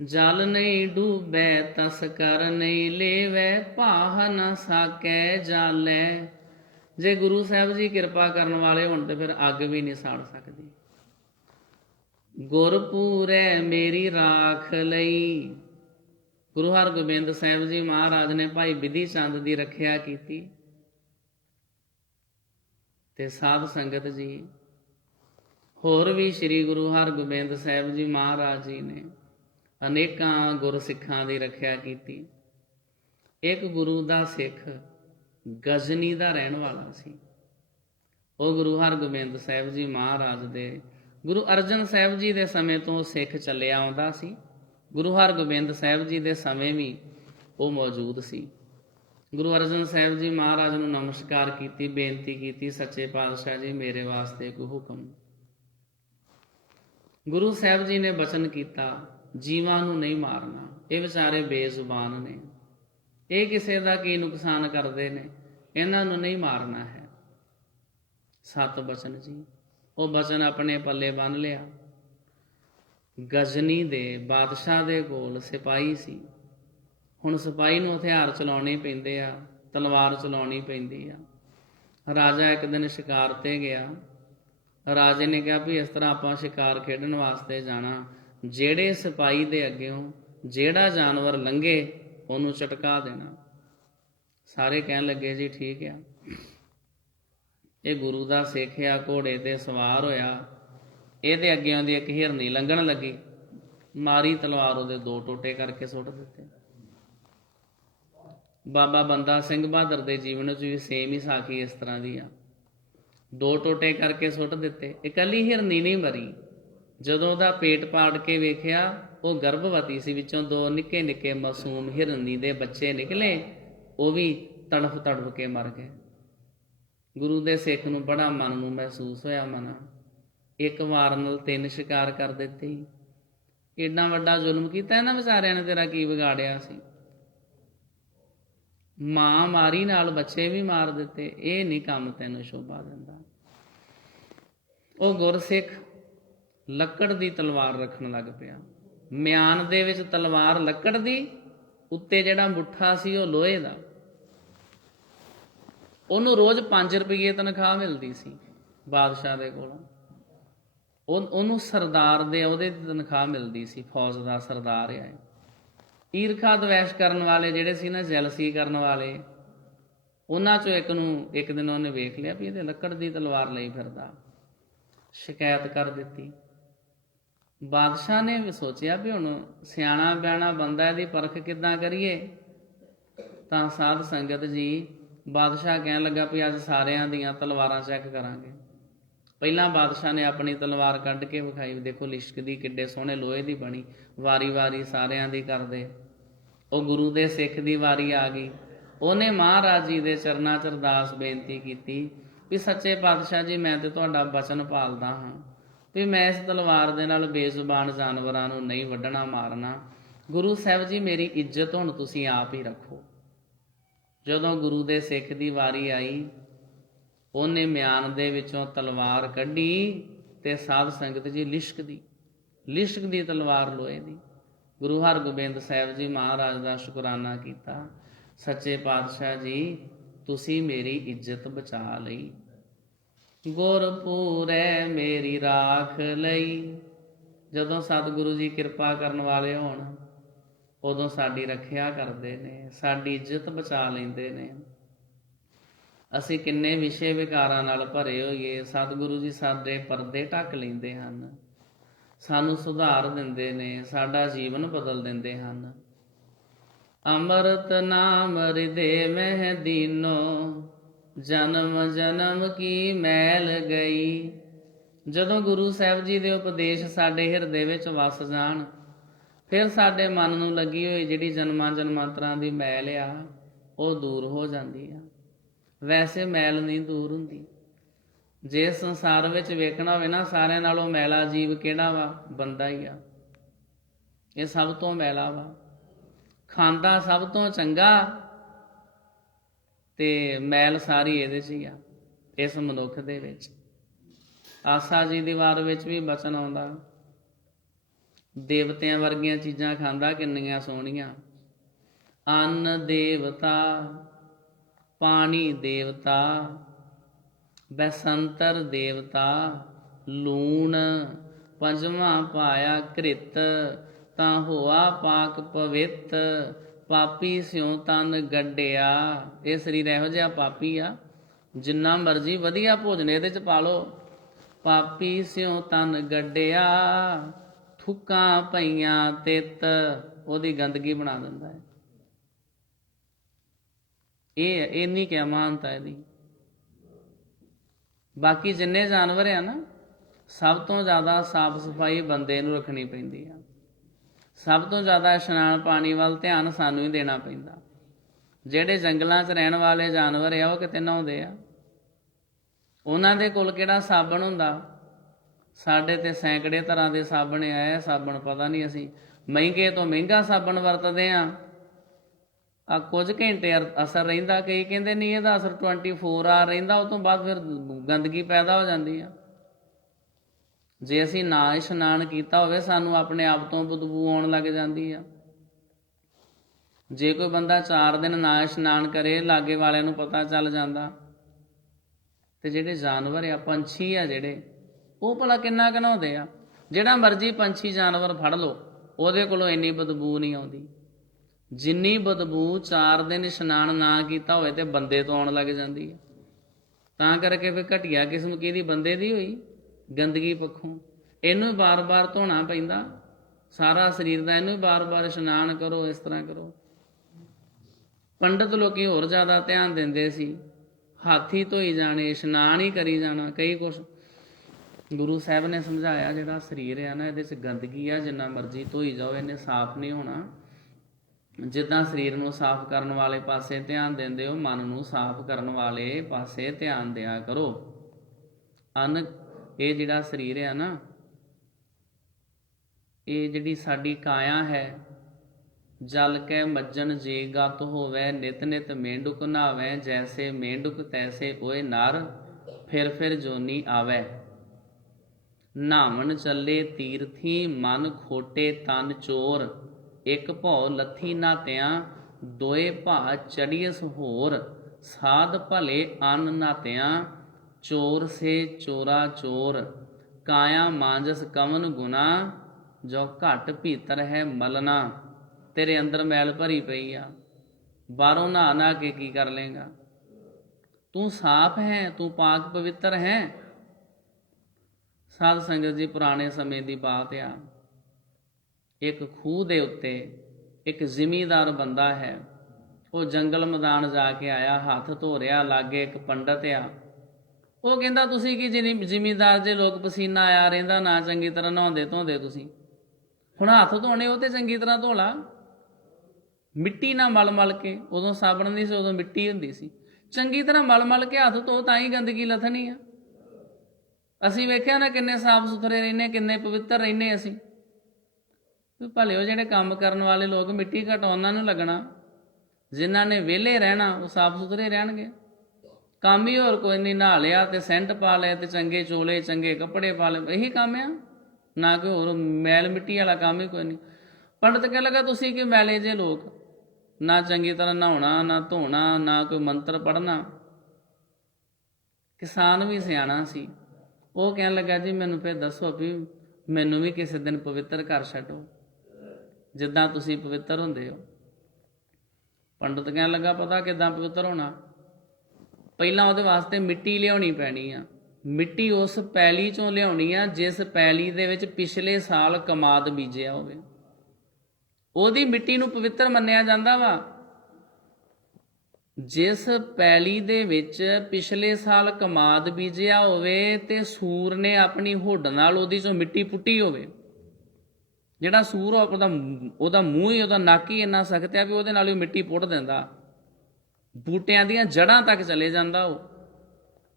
ਜਲ ਨਹੀਂ ਡੂਬੈ ਤਸ ਕਰ ਨਹੀਂ ਲੇਵੈ, ਭਾਹ ਨਾ ਸਾਕੈ ਜਾਲੈ। ਜੇ ਗੁਰੂ ਸਾਹਿਬ ਜੀ ਕਿਰਪਾ ਕਰਨ ਵਾਲੇ ਹੋਣ ਤੇ ਫਿਰ ਅੱਗ ਵੀ ਨਹੀਂ ਸਾੜ ਸਕਦੀ। ਗੁਰਪੂਰੈ ਮੇਰੀ ਰਾਖ ਲਈ। ਗੁਰੂ ਹਰਗੋਬਿੰਦ ਸਾਹਿਬ ਜੀ ਮਹਾਰਾਜ ਨੇ ਭਾਈ ਬਿਧੀ ਚੰਦ ਦੀ ਰੱਖਿਆ ਕੀਤੀ। ਤੇ ਸਾਧ ਸੰਗਤ ਜੀ ਹੋਰ ਵੀ ਸ੍ਰੀ ਗੁਰੂ ਹਰਗੋਬਿੰਦ ਸਾਹਿਬ ਜੀ ਮਹਾਰਾਜ ਜੀ ਨੇ ਅਨੇਕਾਂ ਗੁਰਸਿੱਖਾਂ ਦੀ ਰੱਖਿਆ ਕੀਤੀ। ਇੱਕ ਗੁਰੂ ਦਾ ਸਿੱਖ ਗਜ਼ਨੀ ਦਾ ਰਹਿਣ ਵਾਲਾ ਸੀ। ਉਹ ਗੁਰੂ ਹਰਗੋਬਿੰਦ ਸਾਹਿਬ ਜੀ ਮਹਾਰਾਜ ਦੇ, ਗੁਰੂ ਅਰਜਨ ਸਾਹਿਬ ਜੀ ਦੇ ਸਮੇਂ ਤੋਂ ਸਿੱਖ ਚੱਲਿਆ ਆਉਂਦਾ ਸੀ। ਗੁਰੂ ਹਰਗੋਬਿੰਦ ਸਾਹਿਬ ਜੀ ਦੇ ਸਮੇਂ ਵੀ ਉਹ ਮੌਜੂਦ ਸੀ। ਗੁਰੂ ਅਰਜਨ ਸਾਹਿਬ ਜੀ ਮਹਾਰਾਜ ਨੂੰ ਨਮਸਕਾਰ ਕੀਤੀ, ਬੇਨਤੀ ਕੀਤੀ, ਸੱਚੇ ਪਾਤਸ਼ਾਹ ਜੀ ਮੇਰੇ ਵਾਸਤੇ ਕੋਈ ਹੁਕਮ। ਗੁਰੂ ਸਾਹਿਬ ਜੀ ਨੇ ਬਚਨ ਕੀਤਾ ਜੀਵਾਂ ਨੂੰ ਨਹੀਂ ਮਾਰਨਾ, ਇਹ ਵਿਚਾਰੇ ਬੇਜ਼ੁਬਾਨ ਨੇ, ਇਹ ਕਿਸੇ ਦਾ ਕੀ ਨੁਕਸਾਨ ਕਰਦੇ ਨੇ, ਇਹਨਾਂ ਨੂੰ ਨਹੀਂ ਮਾਰਨਾ ਹੈ। 7 ਬਚਨ ਜੀ। ਉਹ ਬਚਨ ਆਪਣੇ ਪੱਲੇ ਬੰਨ੍ਹ ਲਿਆ। ਗਜ਼ਨੀ ਦੇ ਬਾਦਸ਼ਾਹ ਦੇ ਕੋਲ ਸਿਪਾਹੀ ਸੀ। ਹੁਣ ਸਿਪਾਹੀ ਨੂੰ ਹਥਿਆਰ ਚਲਾਉਣੇ ਪੈਂਦੇ ਆ, ਤਲਵਾਰ ਚਲਾਉਣੀ ਪੈਂਦੀ ਆ। ਰਾਜਾ ਇੱਕ ਦਿਨ ਸ਼ਿਕਾਰ 'ਤੇ ਗਿਆ। ਰਾਜੇ ਨੇ ਕਿਹਾ ਵੀ ਇਸ ਤਰ੍ਹਾਂ ਆਪਾਂ ਸ਼ਿਕਾਰ ਖੇਡਣ ਵਾਸਤੇ ਜਾਣਾ, ਜਿਹੜੇ ਸਿਪਾਹੀ ਦੇ ਅੱਗਿਓਂ ਜਿਹੜਾ ਜਾਨਵਰ ਲੰਘੇ ਉਹਨੂੰ ਝਟਕਾ ਦੇਣਾ। ਸਾਰੇ ਕਹਿਣ ਲੱਗੇ ਜੀ ਠੀਕ ਆ। ਇਹ ਗੁਰੂ ਦਾ ਸਿੱਖ ਆ, ਘੋੜੇ 'ਤੇ ਸਵਾਰ ਹੋਇਆ। ਇਹਦੇ ਅੱਗਿਓਂ ਦੀ ਇੱਕ ਹਿਰਨੀ ਲੰਘਣ ਲੱਗੀ, ਮਾਰੀ ਤਲਵਾਰ, ਉਹਦੇ 2 ਟੋਟੇ ਕਰਕੇ ਸੁੱਟ ਦਿੱਤੇ। ਬਾਬਾ ਬੰਦਾ ਸਿੰਘ ਬਹਾਦਰ ਦੇ ਜੀਵਨ 'ਚ ਵੀ ਸੇਮ ਹੀ ਸਾਖੀ ਇਸ ਤਰ੍ਹਾਂ ਦੀ ਆ। 2 ਟੋਟੇ ਕਰਕੇ ਸੁੱਟ ਦਿੱਤੇ। ਇਕੱਲੀ ਹਿਰਨੀ ਨਹੀਂ ਮਰੀ। ਜਦੋਂ ਉਹਦਾ ਪੇਟ ਪਾੜ ਕੇ ਵੇਖਿਆ, ਉਹ ਗਰਭਵਤੀ ਸੀ, ਵਿੱਚੋਂ 2 ਨਿੱਕੇ ਨਿੱਕੇ ਮਾਸੂਮ ਹਿਰਨੀ ਦੇ ਬੱਚੇ ਨਿਕਲੇ, ਉਹ ਵੀ ਤੜਫ ਤੜਫ ਕੇ ਮਰ ਗਏ। ਗੁਰੂ ਦੇ ਸਿੱਖ ਨੂੰ ਬੜਾ ਮਨ ਨੂੰ ਮਹਿਸੂਸ ਹੋਇਆ। ਮਨਾ ਇੱਕ ਵਾਰ ਨਾਲ 3 ਸ਼ਿਕਾਰ ਕਰ ਦਿੱਤੇ। ਏਡਾ ਵੱਡਾ ਜ਼ੁਲਮ ਕੀਤਾ ਇਹਨਾਂ ਵਿਚਾਰਿਆਂ ਨੇ, ਤੇਰਾ ਕੀ ਵਿਗਾੜਿਆ ਸੀ? ਮਾਂ ਮਾਰੀ ਨਾਲ ਬੱਚੇ ਵੀ ਮਾਰ ਦਿੱਤੇ। ਇਹ ਨਹੀਂ ਕੰਮ ਤੈਨੂੰ ਸ਼ੋਭਾ ਦਿੰਦਾ। ਉਹ ਗੁਰਸਿੱਖ ਲੱਕੜ ਦੀ ਤਲਵਾਰ ਰੱਖਣ ਲੱਗ ਪਿਆ। ਮਿਆਨ ਦੇ ਵਿੱਚ ਤਲਵਾਰ ਲੱਕੜ ਦੀ, ਉੱਤੇ ਜਿਹੜਾ ਮੁੱਠਾ ਸੀ ਉਹ ਲੋਹੇ ਦਾ। ਉਹਨੂੰ ਰੋਜ਼ 5 ਰੁਪਏ ਤਨਖਾਹ ਮਿਲਦੀ ਸੀ ਬਾਦਸ਼ਾਹ ਦੇ ਕੋਲੋਂ। ਉਹਨੂੰ ਸਰਦਾਰ ਦੇ ਉਹਦੇ ਦੀ ਤਨਖਾਹ ਮਿਲਦੀ ਸੀ, ਫੌਜ ਦਾ ਸਰਦਾਰ ਆ। ਈਰਖਾ ਦਵੈਸ਼ ਕਰਨ ਵਾਲੇ ਜਿਹੜੇ ਸੀ ਨਾ, ਜੈਲਸੀ ਕਰਨ ਵਾਲੇ, ਉਹਨਾਂ 'ਚੋਂ ਇੱਕ ਨੂੰ ਇੱਕ ਦਿਨ ਉਹਨੇ ਵੇਖ ਲਿਆ ਵੀ ਇਹਦੇ ਲੱਕੜ ਦੀ ਤਲਵਾਰ ਲਈ ਫਿਰਦਾ। ਸ਼ਿਕਾਇਤ ਕਰ ਦਿੱਤੀ। ਬਾਦਸ਼ਾਹ ਨੇ ਵੀ ਸੋਚਿਆ ਵੀ ਹੁਣ ਸਿਆਣਾ ਬਿਆਣਾ ਬੰਦਾ, ਇਹਦੀ ਪਰਖ ਕਿੱਦਾਂ ਕਰੀਏ। ਤਾਂ ਸਾਧ ਸੰਗਤ ਜੀ, ਬਾਦਸ਼ਾਹ ਕਹਿਣ ਲੱਗਾ ਵੀ ਅੱਜ ਸਾਰਿਆਂ ਦੀਆਂ ਤਲਵਾਰਾਂ ਚੈੱਕ ਕਰਾਂਗੇ। ਪਹਿਲਾਂ ਬਾਦਸ਼ਾਹ ਨੇ ਆਪਣੀ ਤਲਵਾਰ ਕੱਢ ਕੇ ਵਿਖਾਈ, ਦੇਖੋ ਲਿਸ਼ਕਦੀ, ਕਿੱਡੇ ਸੋਹਣੇ ਲੋਹੇ ਦੀ ਬਣੀ। ਵਾਰੀ ਵਾਰੀ ਸਾਰਿਆਂ ਦੀ ਕਰਦੇ। ਉਹ ਗੁਰੂ ਦੇ ਸਿੱਖ ਦੀ ਵਾਰੀ ਆ ਗਈ। ਉਹਨੇ ਮਹਾਰਾਜ ਜੀ ਦੇ ਚਰਨਾਂ 'ਚ ਅਰਦਾਸ ਬੇਨਤੀ ਕੀਤੀ ਵੀ ਸੱਚੇ ਪਾਤਸ਼ਾਹ ਜੀ, ਮੈਂ ਤੇ ਤੁਹਾਡਾ ਬਚਨ ਪਾਲਦਾ ਹਾਂ ਵੀ ਮੈਂ ਇਸ ਤਲਵਾਰ ਦੇ ਨਾਲ ਬੇਜ਼ੁਬਾਨ ਜਾਨਵਰਾਂ ਨੂੰ ਨਹੀਂ ਵੱਢਣਾ, ਮਾਰਨਾ। ਗੁਰੂ ਸਾਹਿਬ ਜੀ, ਮੇਰੀ ਇੱਜ਼ਤ ਹੁਣ ਤੁਸੀਂ ਆਪ ਹੀ ਰੱਖੋ। ਜਦੋਂ ਗੁਰੂ ਦੇ ਸਿੱਖ ਦੀ ਵਾਰੀ ਆਈ, ਉਹਨੇ ਮਿਆਨ ਦੇ ਵਿੱਚੋਂ ਤਲਵਾਰ ਕੱਢੀ ਤੇ ਸਾਧ ਸੰਗਤ ਜੀ ਲਿਸ਼ਕਦੀ ਤਲਵਾਰ ਲੋਹੇ ਦੀ। ਗੁਰੂ ਹਰਗੋਬਿੰਦ ਸਾਹਿਬ ਜੀ ਮਹਾਰਾਜ ਦਾ ਸ਼ੁਕਰਾਨਾ ਕੀਤਾ, ਸੱਚੇ ਪਾਤਸ਼ਾਹ ਜੀ ਤੁਸੀਂ ਮੇਰੀ ਇੱਜ਼ਤ ਬਚਾ ਲਈ। ਗੁਰਪੂਰੈ ਮੇਰੀ ਰਾਖ ਲਈ। ਜਦੋਂ ਸਤਿਗੁਰੂ ਜੀ ਕਿਰਪਾ ਕਰਨ ਵਾਲੇ ਹੋਣ, ਉਦੋਂ ਸਾਡੀ ਰੱਖਿਆ ਕਰਦੇ ਨੇ, ਸਾਡੀ ਇੱਜ਼ਤ ਬਚਾ ਲੈਂਦੇ ਨੇ। ਅਸੀਂ ਕਿੰਨੇ ਵਿਸ਼ੇ ਵਿਕਾਰਾਂ ਨਾਲ ਭਰੇ ਹੋਈਏ, ਸਤਿਗੁਰੂ ਜੀ ਸਾਡੇ ਪਰਦੇ ਢੱਕ ਲੈਂਦੇ ਹਨ, ਸਾਨੂੰ ਸੁਧਾਰ ਦਿੰਦੇ ਨੇ, ਸਾਡਾ ਜੀਵਨ ਬਦਲ ਦਿੰਦੇ ਹਨ। ਅੰਮ੍ਰਿਤ ਨਾਮ ਹਿਰਦੇ ਮਹਿ ਦੀਨੋ, ਜਨਮ ਜਨਮ ਕੀ ਮੈਲ ਗਈ। ਜਦੋਂ ਗੁਰੂ ਸਾਹਿਬ ਜੀ ਦੇ ਉਪਦੇਸ਼ ਸਾਡੇ ਹਿਰਦੇ ਵਿੱਚ ਵਸ ਜਾਣ, ਫਿਰ ਸਾਡੇ ਮਨ ਨੂੰ ਲੱਗੀ ਹੋਈ ਜਿਹੜੀ ਜਨਮਾਂ ਜਨਮਾਂਤਰਾਂ ਦੀ ਮੈਲ ਆ, ਉਹ ਦੂਰ ਹੋ ਜਾਂਦੀ ਆ। ਵੈਸੇ ਮੈਲ ਨਹੀਂ ਦੂਰ ਹੁੰਦੀ। ਜੇ ਸੰਸਾਰ ਵਿੱਚ ਵੇਖਣਾ ਹੋਵੇ ਨਾ, ਸਾਰਿਆਂ ਨਾਲੋਂ ਮੈਲਾ ਜੀਵ ਕਿਹੜਾ ਵਾ? ਬੰਦਾ ਹੀ ਆ। ਇਹ ਸਭ ਤੋਂ ਮੈਲਾ ਵਾ। ਖਾਂਦਾ ਸਭ ਤੋਂ ਚੰਗਾ, ਤੇ ਮੈਲ ਸਾਰੀ ਇਹਦੇ 'ਚ ਹੀ ਆ, ਇਸ ਮਨੁੱਖ ਦੇ ਵਿੱਚ। ਆਸਾ ਜੀ ਦੀ ਵਾਰ ਵਿੱਚ ਵੀ ਬਚਨ ਆਉਂਦਾ, ਦੇਵਤਿਆਂ ਵਰਗੀਆਂ ਚੀਜ਼ਾਂ ਖਾਂਦਾ, ਕਿੰਨੀਆਂ ਸੋਹਣੀਆਂ। ਅੰਨ ਦੇਵਤਾ, ਪਾਣੀ ਦੇਵਤਾ, ਬੈਸੰਤਰ ਦੇਵਤਾ, ਲੂਣ, ਪੰਜਵਾਂ ਪਾਇਆ ਘ੍ਰਿਤ, ਤਾਂ ਹੋਆ ਪਾਕ ਪਵਿੱਤ, ਪਾਪੀ ਸਿਉ ਤਨ ਗੱਡਿਆ। ਇਹ ਸਰੀਰ ਇਹੋ ਜਿਹਾ ਪਾਪੀ ਆ, ਜਿੰਨਾ ਮਰਜ਼ੀ ਵਧੀਆ ਭੋਜਨ ਇਹਦੇ 'ਚ ਪਾ ਲਓ, ਪਾਪੀ ਸਿਉ ਤਨ ਗੱਡਿਆ, ਥੁੱਕਾਂ ਪਈਆਂ ਤਿੱਤ, ਉਹਦੀ ਗੰਦਗੀ ਬਣਾ ਦਿੰਦਾ ਹੈ। ਇਹ ਇੰਨੀ ਕਿਆ ਮਾਨਤਾ ਇਹਦੀ। ਬਾਕੀ ਜਿੰਨੇ ਜਾਨਵਰ ਆ ਨਾ, ਸਭ ਤੋਂ ਜ਼ਿਆਦਾ ਸਾਫ ਸਫਾਈ ਬੰਦੇ ਨੂੰ ਰੱਖਣੀ ਪੈਂਦੀ ਆ। ਸਭ ਤੋਂ ਜ਼ਿਆਦਾ ਇਸ਼ਨਾਨ ਪਾਣੀ ਵੱਲ ਧਿਆਨ ਸਾਨੂੰ ਹੀ ਦੇਣਾ ਪੈਂਦਾ। ਜਿਹੜੇ ਜੰਗਲਾਂ 'ਚ ਰਹਿਣ ਵਾਲੇ ਜਾਨਵਰ ਆ, ਉਹ ਕਿਤੇ ਨਹਾਉਂਦੇ ਆ, ਉਹਨਾਂ ਦੇ ਕੋਲ ਕਿਹੜਾ ਸਾਬਣ ਹੁੰਦਾ। ਸਾਡੇ ਤੇ ਸੈਂਕੜੇ ਤਰ੍ਹਾਂ ਦੇ ਸਾਬਣ ਆਏ। ਸਾਬਣ ਪਤਾ ਨਹੀਂ, ਅਸੀਂ ਮਹਿੰਗੇ ਤੋਂ ਮਹਿੰਗਾ ਸਾਬਣ ਵਰਤਦੇ ਹਾਂ, ਆ ਕੁਝ ਘੰਟੇ ਅਸਰ ਰਹਿੰਦਾ, ਕਈ ਕਹਿੰਦੇ ਨਹੀਂ ਇਹਦਾ ਅਸਰ 24 ਆਰ ਰਹਿੰਦਾ, ਉਹ ਤੋਂ ਬਾਅਦ ਫਿਰ ਗੰਦਗੀ ਪੈਦਾ ਹੋ ਜਾਂਦੀ ਆ। ਜੇ ਅਸੀਂ ਨਾ ਇਸ਼ਨਾਨ ਕੀਤਾ ਹੋਵੇ ਸਾਨੂੰ ਆਪਣੇ ਆਪ ਤੋਂ ਬਦਬੂ ਆਉਣ ਲੱਗ ਜਾਂਦੀ ਆ। ਜੇ ਕੋਈ ਬੰਦਾ 4 ਦਿਨ ਨਾ ਇਸ਼ਨਾਨ ਕਰੇ, ਲਾਗੇ ਵਾਲਿਆਂ ਨੂੰ ਪਤਾ ਚੱਲ ਜਾਂਦਾ। ਤੇ ਜਿਹੜੇ ਜਾਨਵਰ ਆ, ਪੰਛੀ ਆ ਜਿਹੜੇ, ਉਹ ਭਲਾ ਕਿੰਨਾ ਕੁ ਨਹਾਉਂਦੇ ਆ। ਜਿਹੜਾ ਮਰਜ਼ੀ ਪੰਛੀ ਜਾਨਵਰ ਫੜ ਲਓ, ਉਹਦੇ ਕੋਲੋਂ ਇੰਨੀ ਬਦਬੂ ਨਹੀਂ ਆਉਂਦੀ ਜਿੰਨੀ ਬਦਬੂ 4 ਦਿਨ ਇਸ਼ਨਾਨ ਨਾ ਕੀਤਾ ਹੋਵੇ ਤੇ ਬੰਦੇ ਤੋਂ ਆਉਣ ਲੱਗ ਜਾਂਦੀ ਹੈ। ਤਾਂ ਕਰਕੇ ਫਿਰ ਘਟੀਆ ਕਿਸਮ ਕਿਹਦੀ, ਬੰਦੇ ਦੀ ਹੋਈ ਗੰਦਗੀ ਪੱਖੋਂ। ਇਹਨੂੰ ਹੀ ਬਾਰ-ਬਾਰ ਧੋਣਾ ਪੈਂਦਾ ਸਾਰਾ ਸਰੀਰ ਦਾ, ਇਹਨੂੰ ਹੀ ਬਾਰ-ਬਾਰ ਇਸ਼ਨਾਨ ਕਰੋ, ਇਸ ਤਰ੍ਹਾਂ ਕਰੋ। ਪੰਡਤ ਲੋਕੀ ਹੋਰ ਜ਼ਿਆਦਾ ਧਿਆਨ ਦਿੰਦੇ ਸੀ, ਹੱਥ ਹੀ ਧੋਈ ਜਾਣੇ, ਇਸ਼ਨਾਨ ਹੀ ਕਰੀ ਜਾਣਾ। ਕਈ ਕੁਛ ਗੁਰੂ ਸਾਹਿਬ ਨੇ ਸਮਝਾਇਆ, ਜਿਹੜਾ ਸਰੀਰ ਆ ਨਾ ਇਹਦੇ 'ਚ ਗੰਦਗੀ ਆ, ਜਿੰਨਾ ਮਰਜ਼ੀ ਧੋਈ ਜਾਓ ਇਹਨੇ ਸਾਫ਼ ਨਹੀਂ ਹੋਣਾ। ਜਿੱਦਾਂ ਸਰੀਰ ਨੂੰ ਸਾਫ਼ ਕਰਨ ਵਾਲੇ ਪਾਸੇ ਧਿਆਨ ਦਿੰਦੇ ਹੋ, ਮਨ ਨੂੰ ਸਾਫ਼ ਕਰਨ ਵਾਲੇ ਪਾਸੇ ਧਿਆਨ ਦਿਆ ਕਰੋ। ਇਹ ਜਿਹੜਾ ਸਰੀਰ ਆ ਨਾ, ਇਹ ਜਿਹੜੀ ਸਾਡੀ ਕਾਇਆ ਹੈ, ਜਲ ਕੈ ਮੱਜਨ ਜੇ ਗਤ ਹੋਵੈ, ਨਿਤ ਨਿਤ ਮੇਂਢੁਕ ਨਹਾਵੈ, ਜੈਸੇ ਮੇਂਢੁਕ ਤੈਸੇ ਓਏ ਨਰ, ਫਿਰ ਫਿਰ ਜੋਨੀ ਆਵੈ। ਨਹਾਵਣ ਚੱਲੇ ਤੀਰਥੀ, ਮਨ ਖੋਟੇ ਤਨ ਚੋਰ, ਇੱਕ ਭਉ ਲੱਥੀ ਨਾਤਿਆਂ, ਦੋਏ ਭਾ ਚੜੀਐਸ ਹੋਰ, ਸਾਧ ਭਲੇ ਅੰਨ ਨਾਤਿਆਂ, ਚੋਰ ਸੇ ਚੋਰਾ ਚੋਰ, ਕਾਇਆ ਮਾਂਜਸ ਕਵਨ ਗੁਨਾ, ਜੋ ਘਟ ਭੀਤਰ ਹੈ ਮਲਨਾ। ਤੇਰੇ ਅੰਦਰ ਮੈਲ ਭਰੀ ਪਈ ਆ, ਬਾਹਰੋਂ ਨਹਾ ਨਹਾ ਕੇ ਕੀ ਕਰ ਲੇਗਾ। ਤੂੰ ਸਾਫ਼ ਹੈ, ਤੂੰ ਪਾਕ ਪਵਿੱਤਰ ਹੈ। ਸਾਧ ਸੰਗਤ ਜੀ, ਪੁਰਾਣੇ ਸਮੇਂ ਦੀ ਬਾਤ ਆ। ਇੱਕ ਖੂਹ ਦੇ ਉੱਤੇ ਇੱਕ ਜ਼ਿਮੀਂਦਾਰ ਬੰਦਾ ਹੈ, ਉਹ ਜੰਗਲ ਮੈਦਾਨ ਜਾ ਕੇ ਆਇਆ, ਹੱਥ ਧੋ ਰਿਹਾ। ਲਾਗੇ ਇੱਕ ਪੰਡਤ ਆ, ਉਹ ਕਹਿੰਦਾ ਤੁਸੀਂ ਕੀ ਜ਼ਿਮੀਂਦਾਰ ਜੇ, ਲੋਕ ਪਸੀਨਾ ਆਇਆ ਰਹਿੰਦਾ, ਨਾ ਚੰਗੀ ਤਰ੍ਹਾਂ ਨਹਾਉਂਦੇ ਧੋਂਦੇ ਤੁਸੀਂ, ਹੁਣ ਹੱਥ ਧੋਣੇ ਉਹ ਤੇ ਚੰਗੀ ਤਰ੍ਹਾਂ ਧੋ ਲਾ, ਮਿੱਟੀ ਨਾਲ ਮਲ ਮਲ ਕੇ। ਉਦੋਂ ਸਾਬਣ ਨਹੀਂ ਸੀ, ਉਦੋਂ ਮਿੱਟੀ ਹੁੰਦੀ ਸੀ। ਚੰਗੀ ਤਰ੍ਹਾਂ ਮਲ ਮਲ ਕੇ ਹੱਥ ਧੋ, ਤਾਂ ਹੀ ਗੰਦਗੀ ਲੱਥਣੀ ਆ। ਅਸੀਂ ਵੇਖਿਆ ਨਾ ਕਿੰਨੇ ਸਾਫ਼ ਸੁਥਰੇ ਰਹਿੰਦੇ, ਕਿੰਨੇ ਪਵਿੱਤਰ ਰਹਿੰਦੇ ਅਸੀਂ। ਭਲੇ ਉਹ ਜਿਹੜੇ ਕੰਮ ਕਰਨ ਵਾਲੇ ਲੋਕ, ਮਿੱਟੀ ਘਟ ਉਹਨਾਂ ਨੂੰ ਲੱਗਣਾ, ਜਿਨ੍ਹਾਂ ਨੇ ਵਿਹਲੇ ਰਹਿਣਾ ਉਹ ਸਾਫ਼ ਸੁਥਰੇ ਰਹਿਣਗੇ। ਕੰਮ ਹੀ ਹੋਰ ਕੋਈ ਨਹੀਂ, ਨਹਾ ਲਿਆ ਤੇ ਸੈਂਟ ਪਾ ਲਿਆ ਤੇ ਚੰਗੇ ਚੋਲੇ ਚੰਗੇ ਕੱਪੜੇ ਪਾ ਲਏ, ਇਹੀ ਕੰਮ ਆ, ਨਾ ਕੋਈ ਹੋਰ ਮੈਲ ਮਿੱਟੀ ਵਾਲਾ ਕੰਮ ਹੀ ਕੋਈ ਨਹੀਂ। ਪੰਡਤ ਕਹਿ ਲੱਗਾ ਤੁਸੀਂ ਕਿ ਮੈਲੇ ਜੇ ਲੋਕ, ਨਾ ਚੰਗੀ ਤਰ੍ਹਾਂ ਨਹਾਉਣਾ ਨਾ ਧੋਣਾ, ਨਾ ਕੋਈ ਮੰਤਰ ਪੜ੍ਹਨਾ। ਕਿਸਾਨ ਵੀ ਸਿਆਣਾ ਸੀ, ਉਹ ਕਹਿਣ ਲੱਗਾ ਜੀ ਮੈਨੂੰ ਫਿਰ ਦੱਸੋ ਵੀ ਮੈਨੂੰ ਵੀ ਕਿਸੇ ਦਿਨ ਪਵਿੱਤਰ ਕਰ ਛੱਡੋ, ਜਿੱਦਾਂ ਤੁਸੀਂ ਪਵਿੱਤਰ ਹੁੰਦੇ ਹੋ। ਪੰਡਤ ਕਹਿਣ ਲੱਗਾ ਪਤਾ ਕਿੱਦਾਂ ਪਵਿੱਤਰ ਹੋਣਾ। ਪਹਿਲਾਂ ਉਹਦੇ ਵਾਸਤੇ ਮਿੱਟੀ ਲਿਆਉਣੀ ਪੈਣੀ ਆ। ਮਿੱਟੀ ਉਸ ਪੈਲੀ ਚੋਂ ਲਿਆਉਣੀ ਆ ਜਿਸ ਪੈਲੀ ਦੇ ਵਿੱਚ ਪਿਛਲੇ ਸਾਲ ਕਮਾਦ ਬੀਜਿਆ ਹੋਵੇ, ਉਹਦੀ ਮਿੱਟੀ ਨੂੰ ਪਵਿੱਤਰ ਮੰਨਿਆ ਜਾਂਦਾ ਵਾ। ਜਿਸ ਪੈਲੀ ਦੇ ਵਿੱਚ ਪਿਛਲੇ ਸਾਲ ਕਮਾਦ ਬੀਜਿਆ ਹੋਵੇ ਤੇ ਸੂਰ ਨੇ ਆਪਣੀ ਹੁੱਡ ਨਾਲ ਉਹਦੀ ਚੋਂ ਮਿੱਟੀ ਪੁੱਟੀ ਹੋਵੇ, ਜਿਹੜਾ ਸੂਰ ਉਹਦਾ ਮੂੰਹ ਹੀ, ਉਹਦਾ ਨੱਕ ਹੀ ਇੰਨਾ ਸਖਤ ਆ ਵੀ ਉਹਦੇ ਨਾਲ ਹੀ ਮਿੱਟੀ ਪੁੱਟ ਦਿੰਦਾ, ਬੂਟਿਆਂ ਦੀਆਂ ਜੜ੍ਹਾਂ ਤੱਕ ਚਲੇ ਜਾਂਦਾ ਉਹ।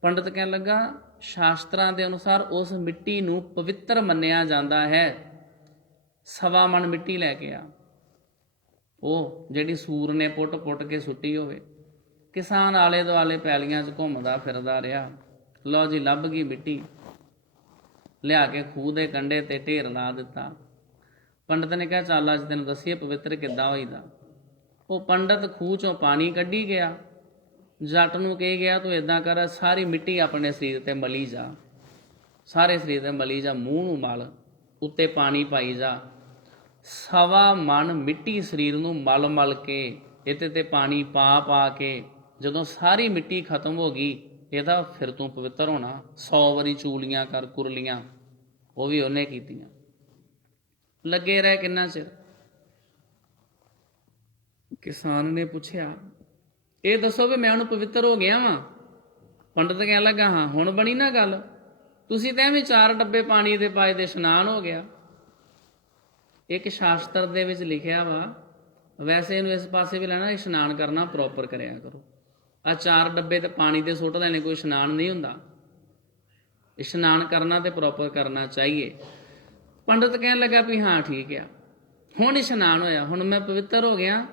ਪੰਡਤ ਕਹਿਣ ਲੱਗਾ ਸ਼ਾਸਤਰਾਂ ਦੇ ਅਨੁਸਾਰ ਉਸ ਮਿੱਟੀ ਨੂੰ ਪਵਿੱਤਰ ਮੰਨਿਆ ਜਾਂਦਾ ਹੈ। 1.25 ਮਣ ਮਿੱਟੀ ਲੈ ਕੇ ਆ, ਉਹ ਜਿਹੜੀ ਸੂਰ ਨੇ ਪੁੱਟ ਪੁੱਟ ਕੇ ਸੁੱਟੀ ਹੋਵੇ। ਕਿਸਾਨ ਆਲੇ ਦੁਆਲੇ ਪੈਲੀਆਂ 'ਚ ਘੁੰਮਦਾ ਫਿਰਦਾ ਰਿਹਾ। ਲਓ ਜੀ ਲੱਭ ਗਈ ਮਿੱਟੀ, ਲਿਆ ਕੇ ਖੂਹ ਦੇ ਕੰਢੇ ਤੇ ਢੇਰ ਲਾ ਦਿੱਤਾ। ਪੰਡਤ ਨੇ ਕਿਹਾ ਚੱਲ ਅੱਜ ਤੈਨੂੰ ਦੱਸੀਏ ਪਵਿੱਤਰ ਕਿੱਦਾਂ ਹੋਈਦਾ। ਉਹ ਪੰਡਤ ਖੂਹ 'ਚੋਂ ਪਾਣੀ ਕੱਢੀ ਗਿਆ, ਜੱਟ ਨੂੰ ਕਹੀ ਗਿਆ ਤੂੰ ਇੱਦਾਂ ਕਰ, ਸਾਰੀ ਮਿੱਟੀ ਆਪਣੇ ਸਰੀਰ 'ਤੇ ਮਲੀ ਜਾ, ਸਾਰੇ ਸਰੀਰ 'ਤੇ ਮਲੀ ਜਾ, ਮੂੰਹ ਨੂੰ ਮਲ, ਉੱਤੇ ਪਾਣੀ ਪਾਈ ਜਾ। 1.25 ਮਣ ਮਿੱਟੀ ਸਰੀਰ ਨੂੰ ਮਲ ਮਲ ਕੇ, ਇਹਦੇ 'ਤੇ ਪਾਣੀ ਪਾ ਪਾ ਕੇ ਜਦੋਂ ਸਾਰੀ ਮਿੱਟੀ ਖਤਮ ਹੋ ਗਈ, ਇਹਦਾ ਫਿਰ ਤੂੰ ਪਵਿੱਤਰ ਹੋਣਾ। 100 ਵਾਰੀ ਚੂਲੀਆਂ ਕਰ, ਕੁਰਲੀਆਂ, ਉਹ ਵੀ ਉਹਨੇ ਕੀਤੀਆਂ। ਲੱਗੇ ਰਹੇ ਕਿੰਨਾ ਚਿਰ। ਕਿਸਾਨ ਨੇ ਪੁੱਛਿਆ ਇਹ ਦੱਸੋ ਵੀ ਮੈਂ ਉਹਨੂੰ ਪਵਿੱਤਰ ਹੋ ਗਿਆ ਵਾਂ। ਪੰਡਤ ਕਹਿਣ ਲੱਗਾ ਹਾਂ ਹੁਣ ਬਣੀ ਨਾ ਗੱਲ, ਤੁਸੀਂ ਤਾਂ ਐਵੇਂ 4 ਡੱਬੇ ਪਾਣੀ ਦੇ ਪਾਏ ਦੇ ਇਸ਼ਨਾਨ ਹੋ ਗਿਆ। ਇੱਕ ਸ਼ਾਸਤਰ ਦੇ ਵਿੱਚ ਲਿਖਿਆ ਵਾ, ਵੈਸੇ ਇਹਨੂੰ ਇਸ ਪਾਸੇ ਵੀ ਲੈਣਾ, ਇਸ਼ਨਾਨ ਕਰਨਾ ਪ੍ਰੋਪਰ ਕਰਿਆ ਕਰੋ। ਆਹ 4 ਡੱਬੇ ਤੇ ਪਾਣੀ ਦੇ ਸੁੱਟ ਦੇਣੇ ਕੋਈ ਇਸ਼ਨਾਨ ਨਹੀਂ ਹੁੰਦਾ। ਇਸ਼ਨਾਨ ਕਰਨਾ ਤੇ ਪ੍ਰੋਪਰ ਕਰਨਾ ਚਾਹੀਏ। ਪੰਡਤ ਕਹਿਣ ਲੱਗਾ ਵੀ ਹਾਂ ਠੀਕ ਆ, ਹੁਣ ਇਸ਼ਨਾਨ ਹੋਇਆ, ਹੁਣ ਮੈਂ ਪਵਿੱਤਰ ਹੋ ਗਿਆ।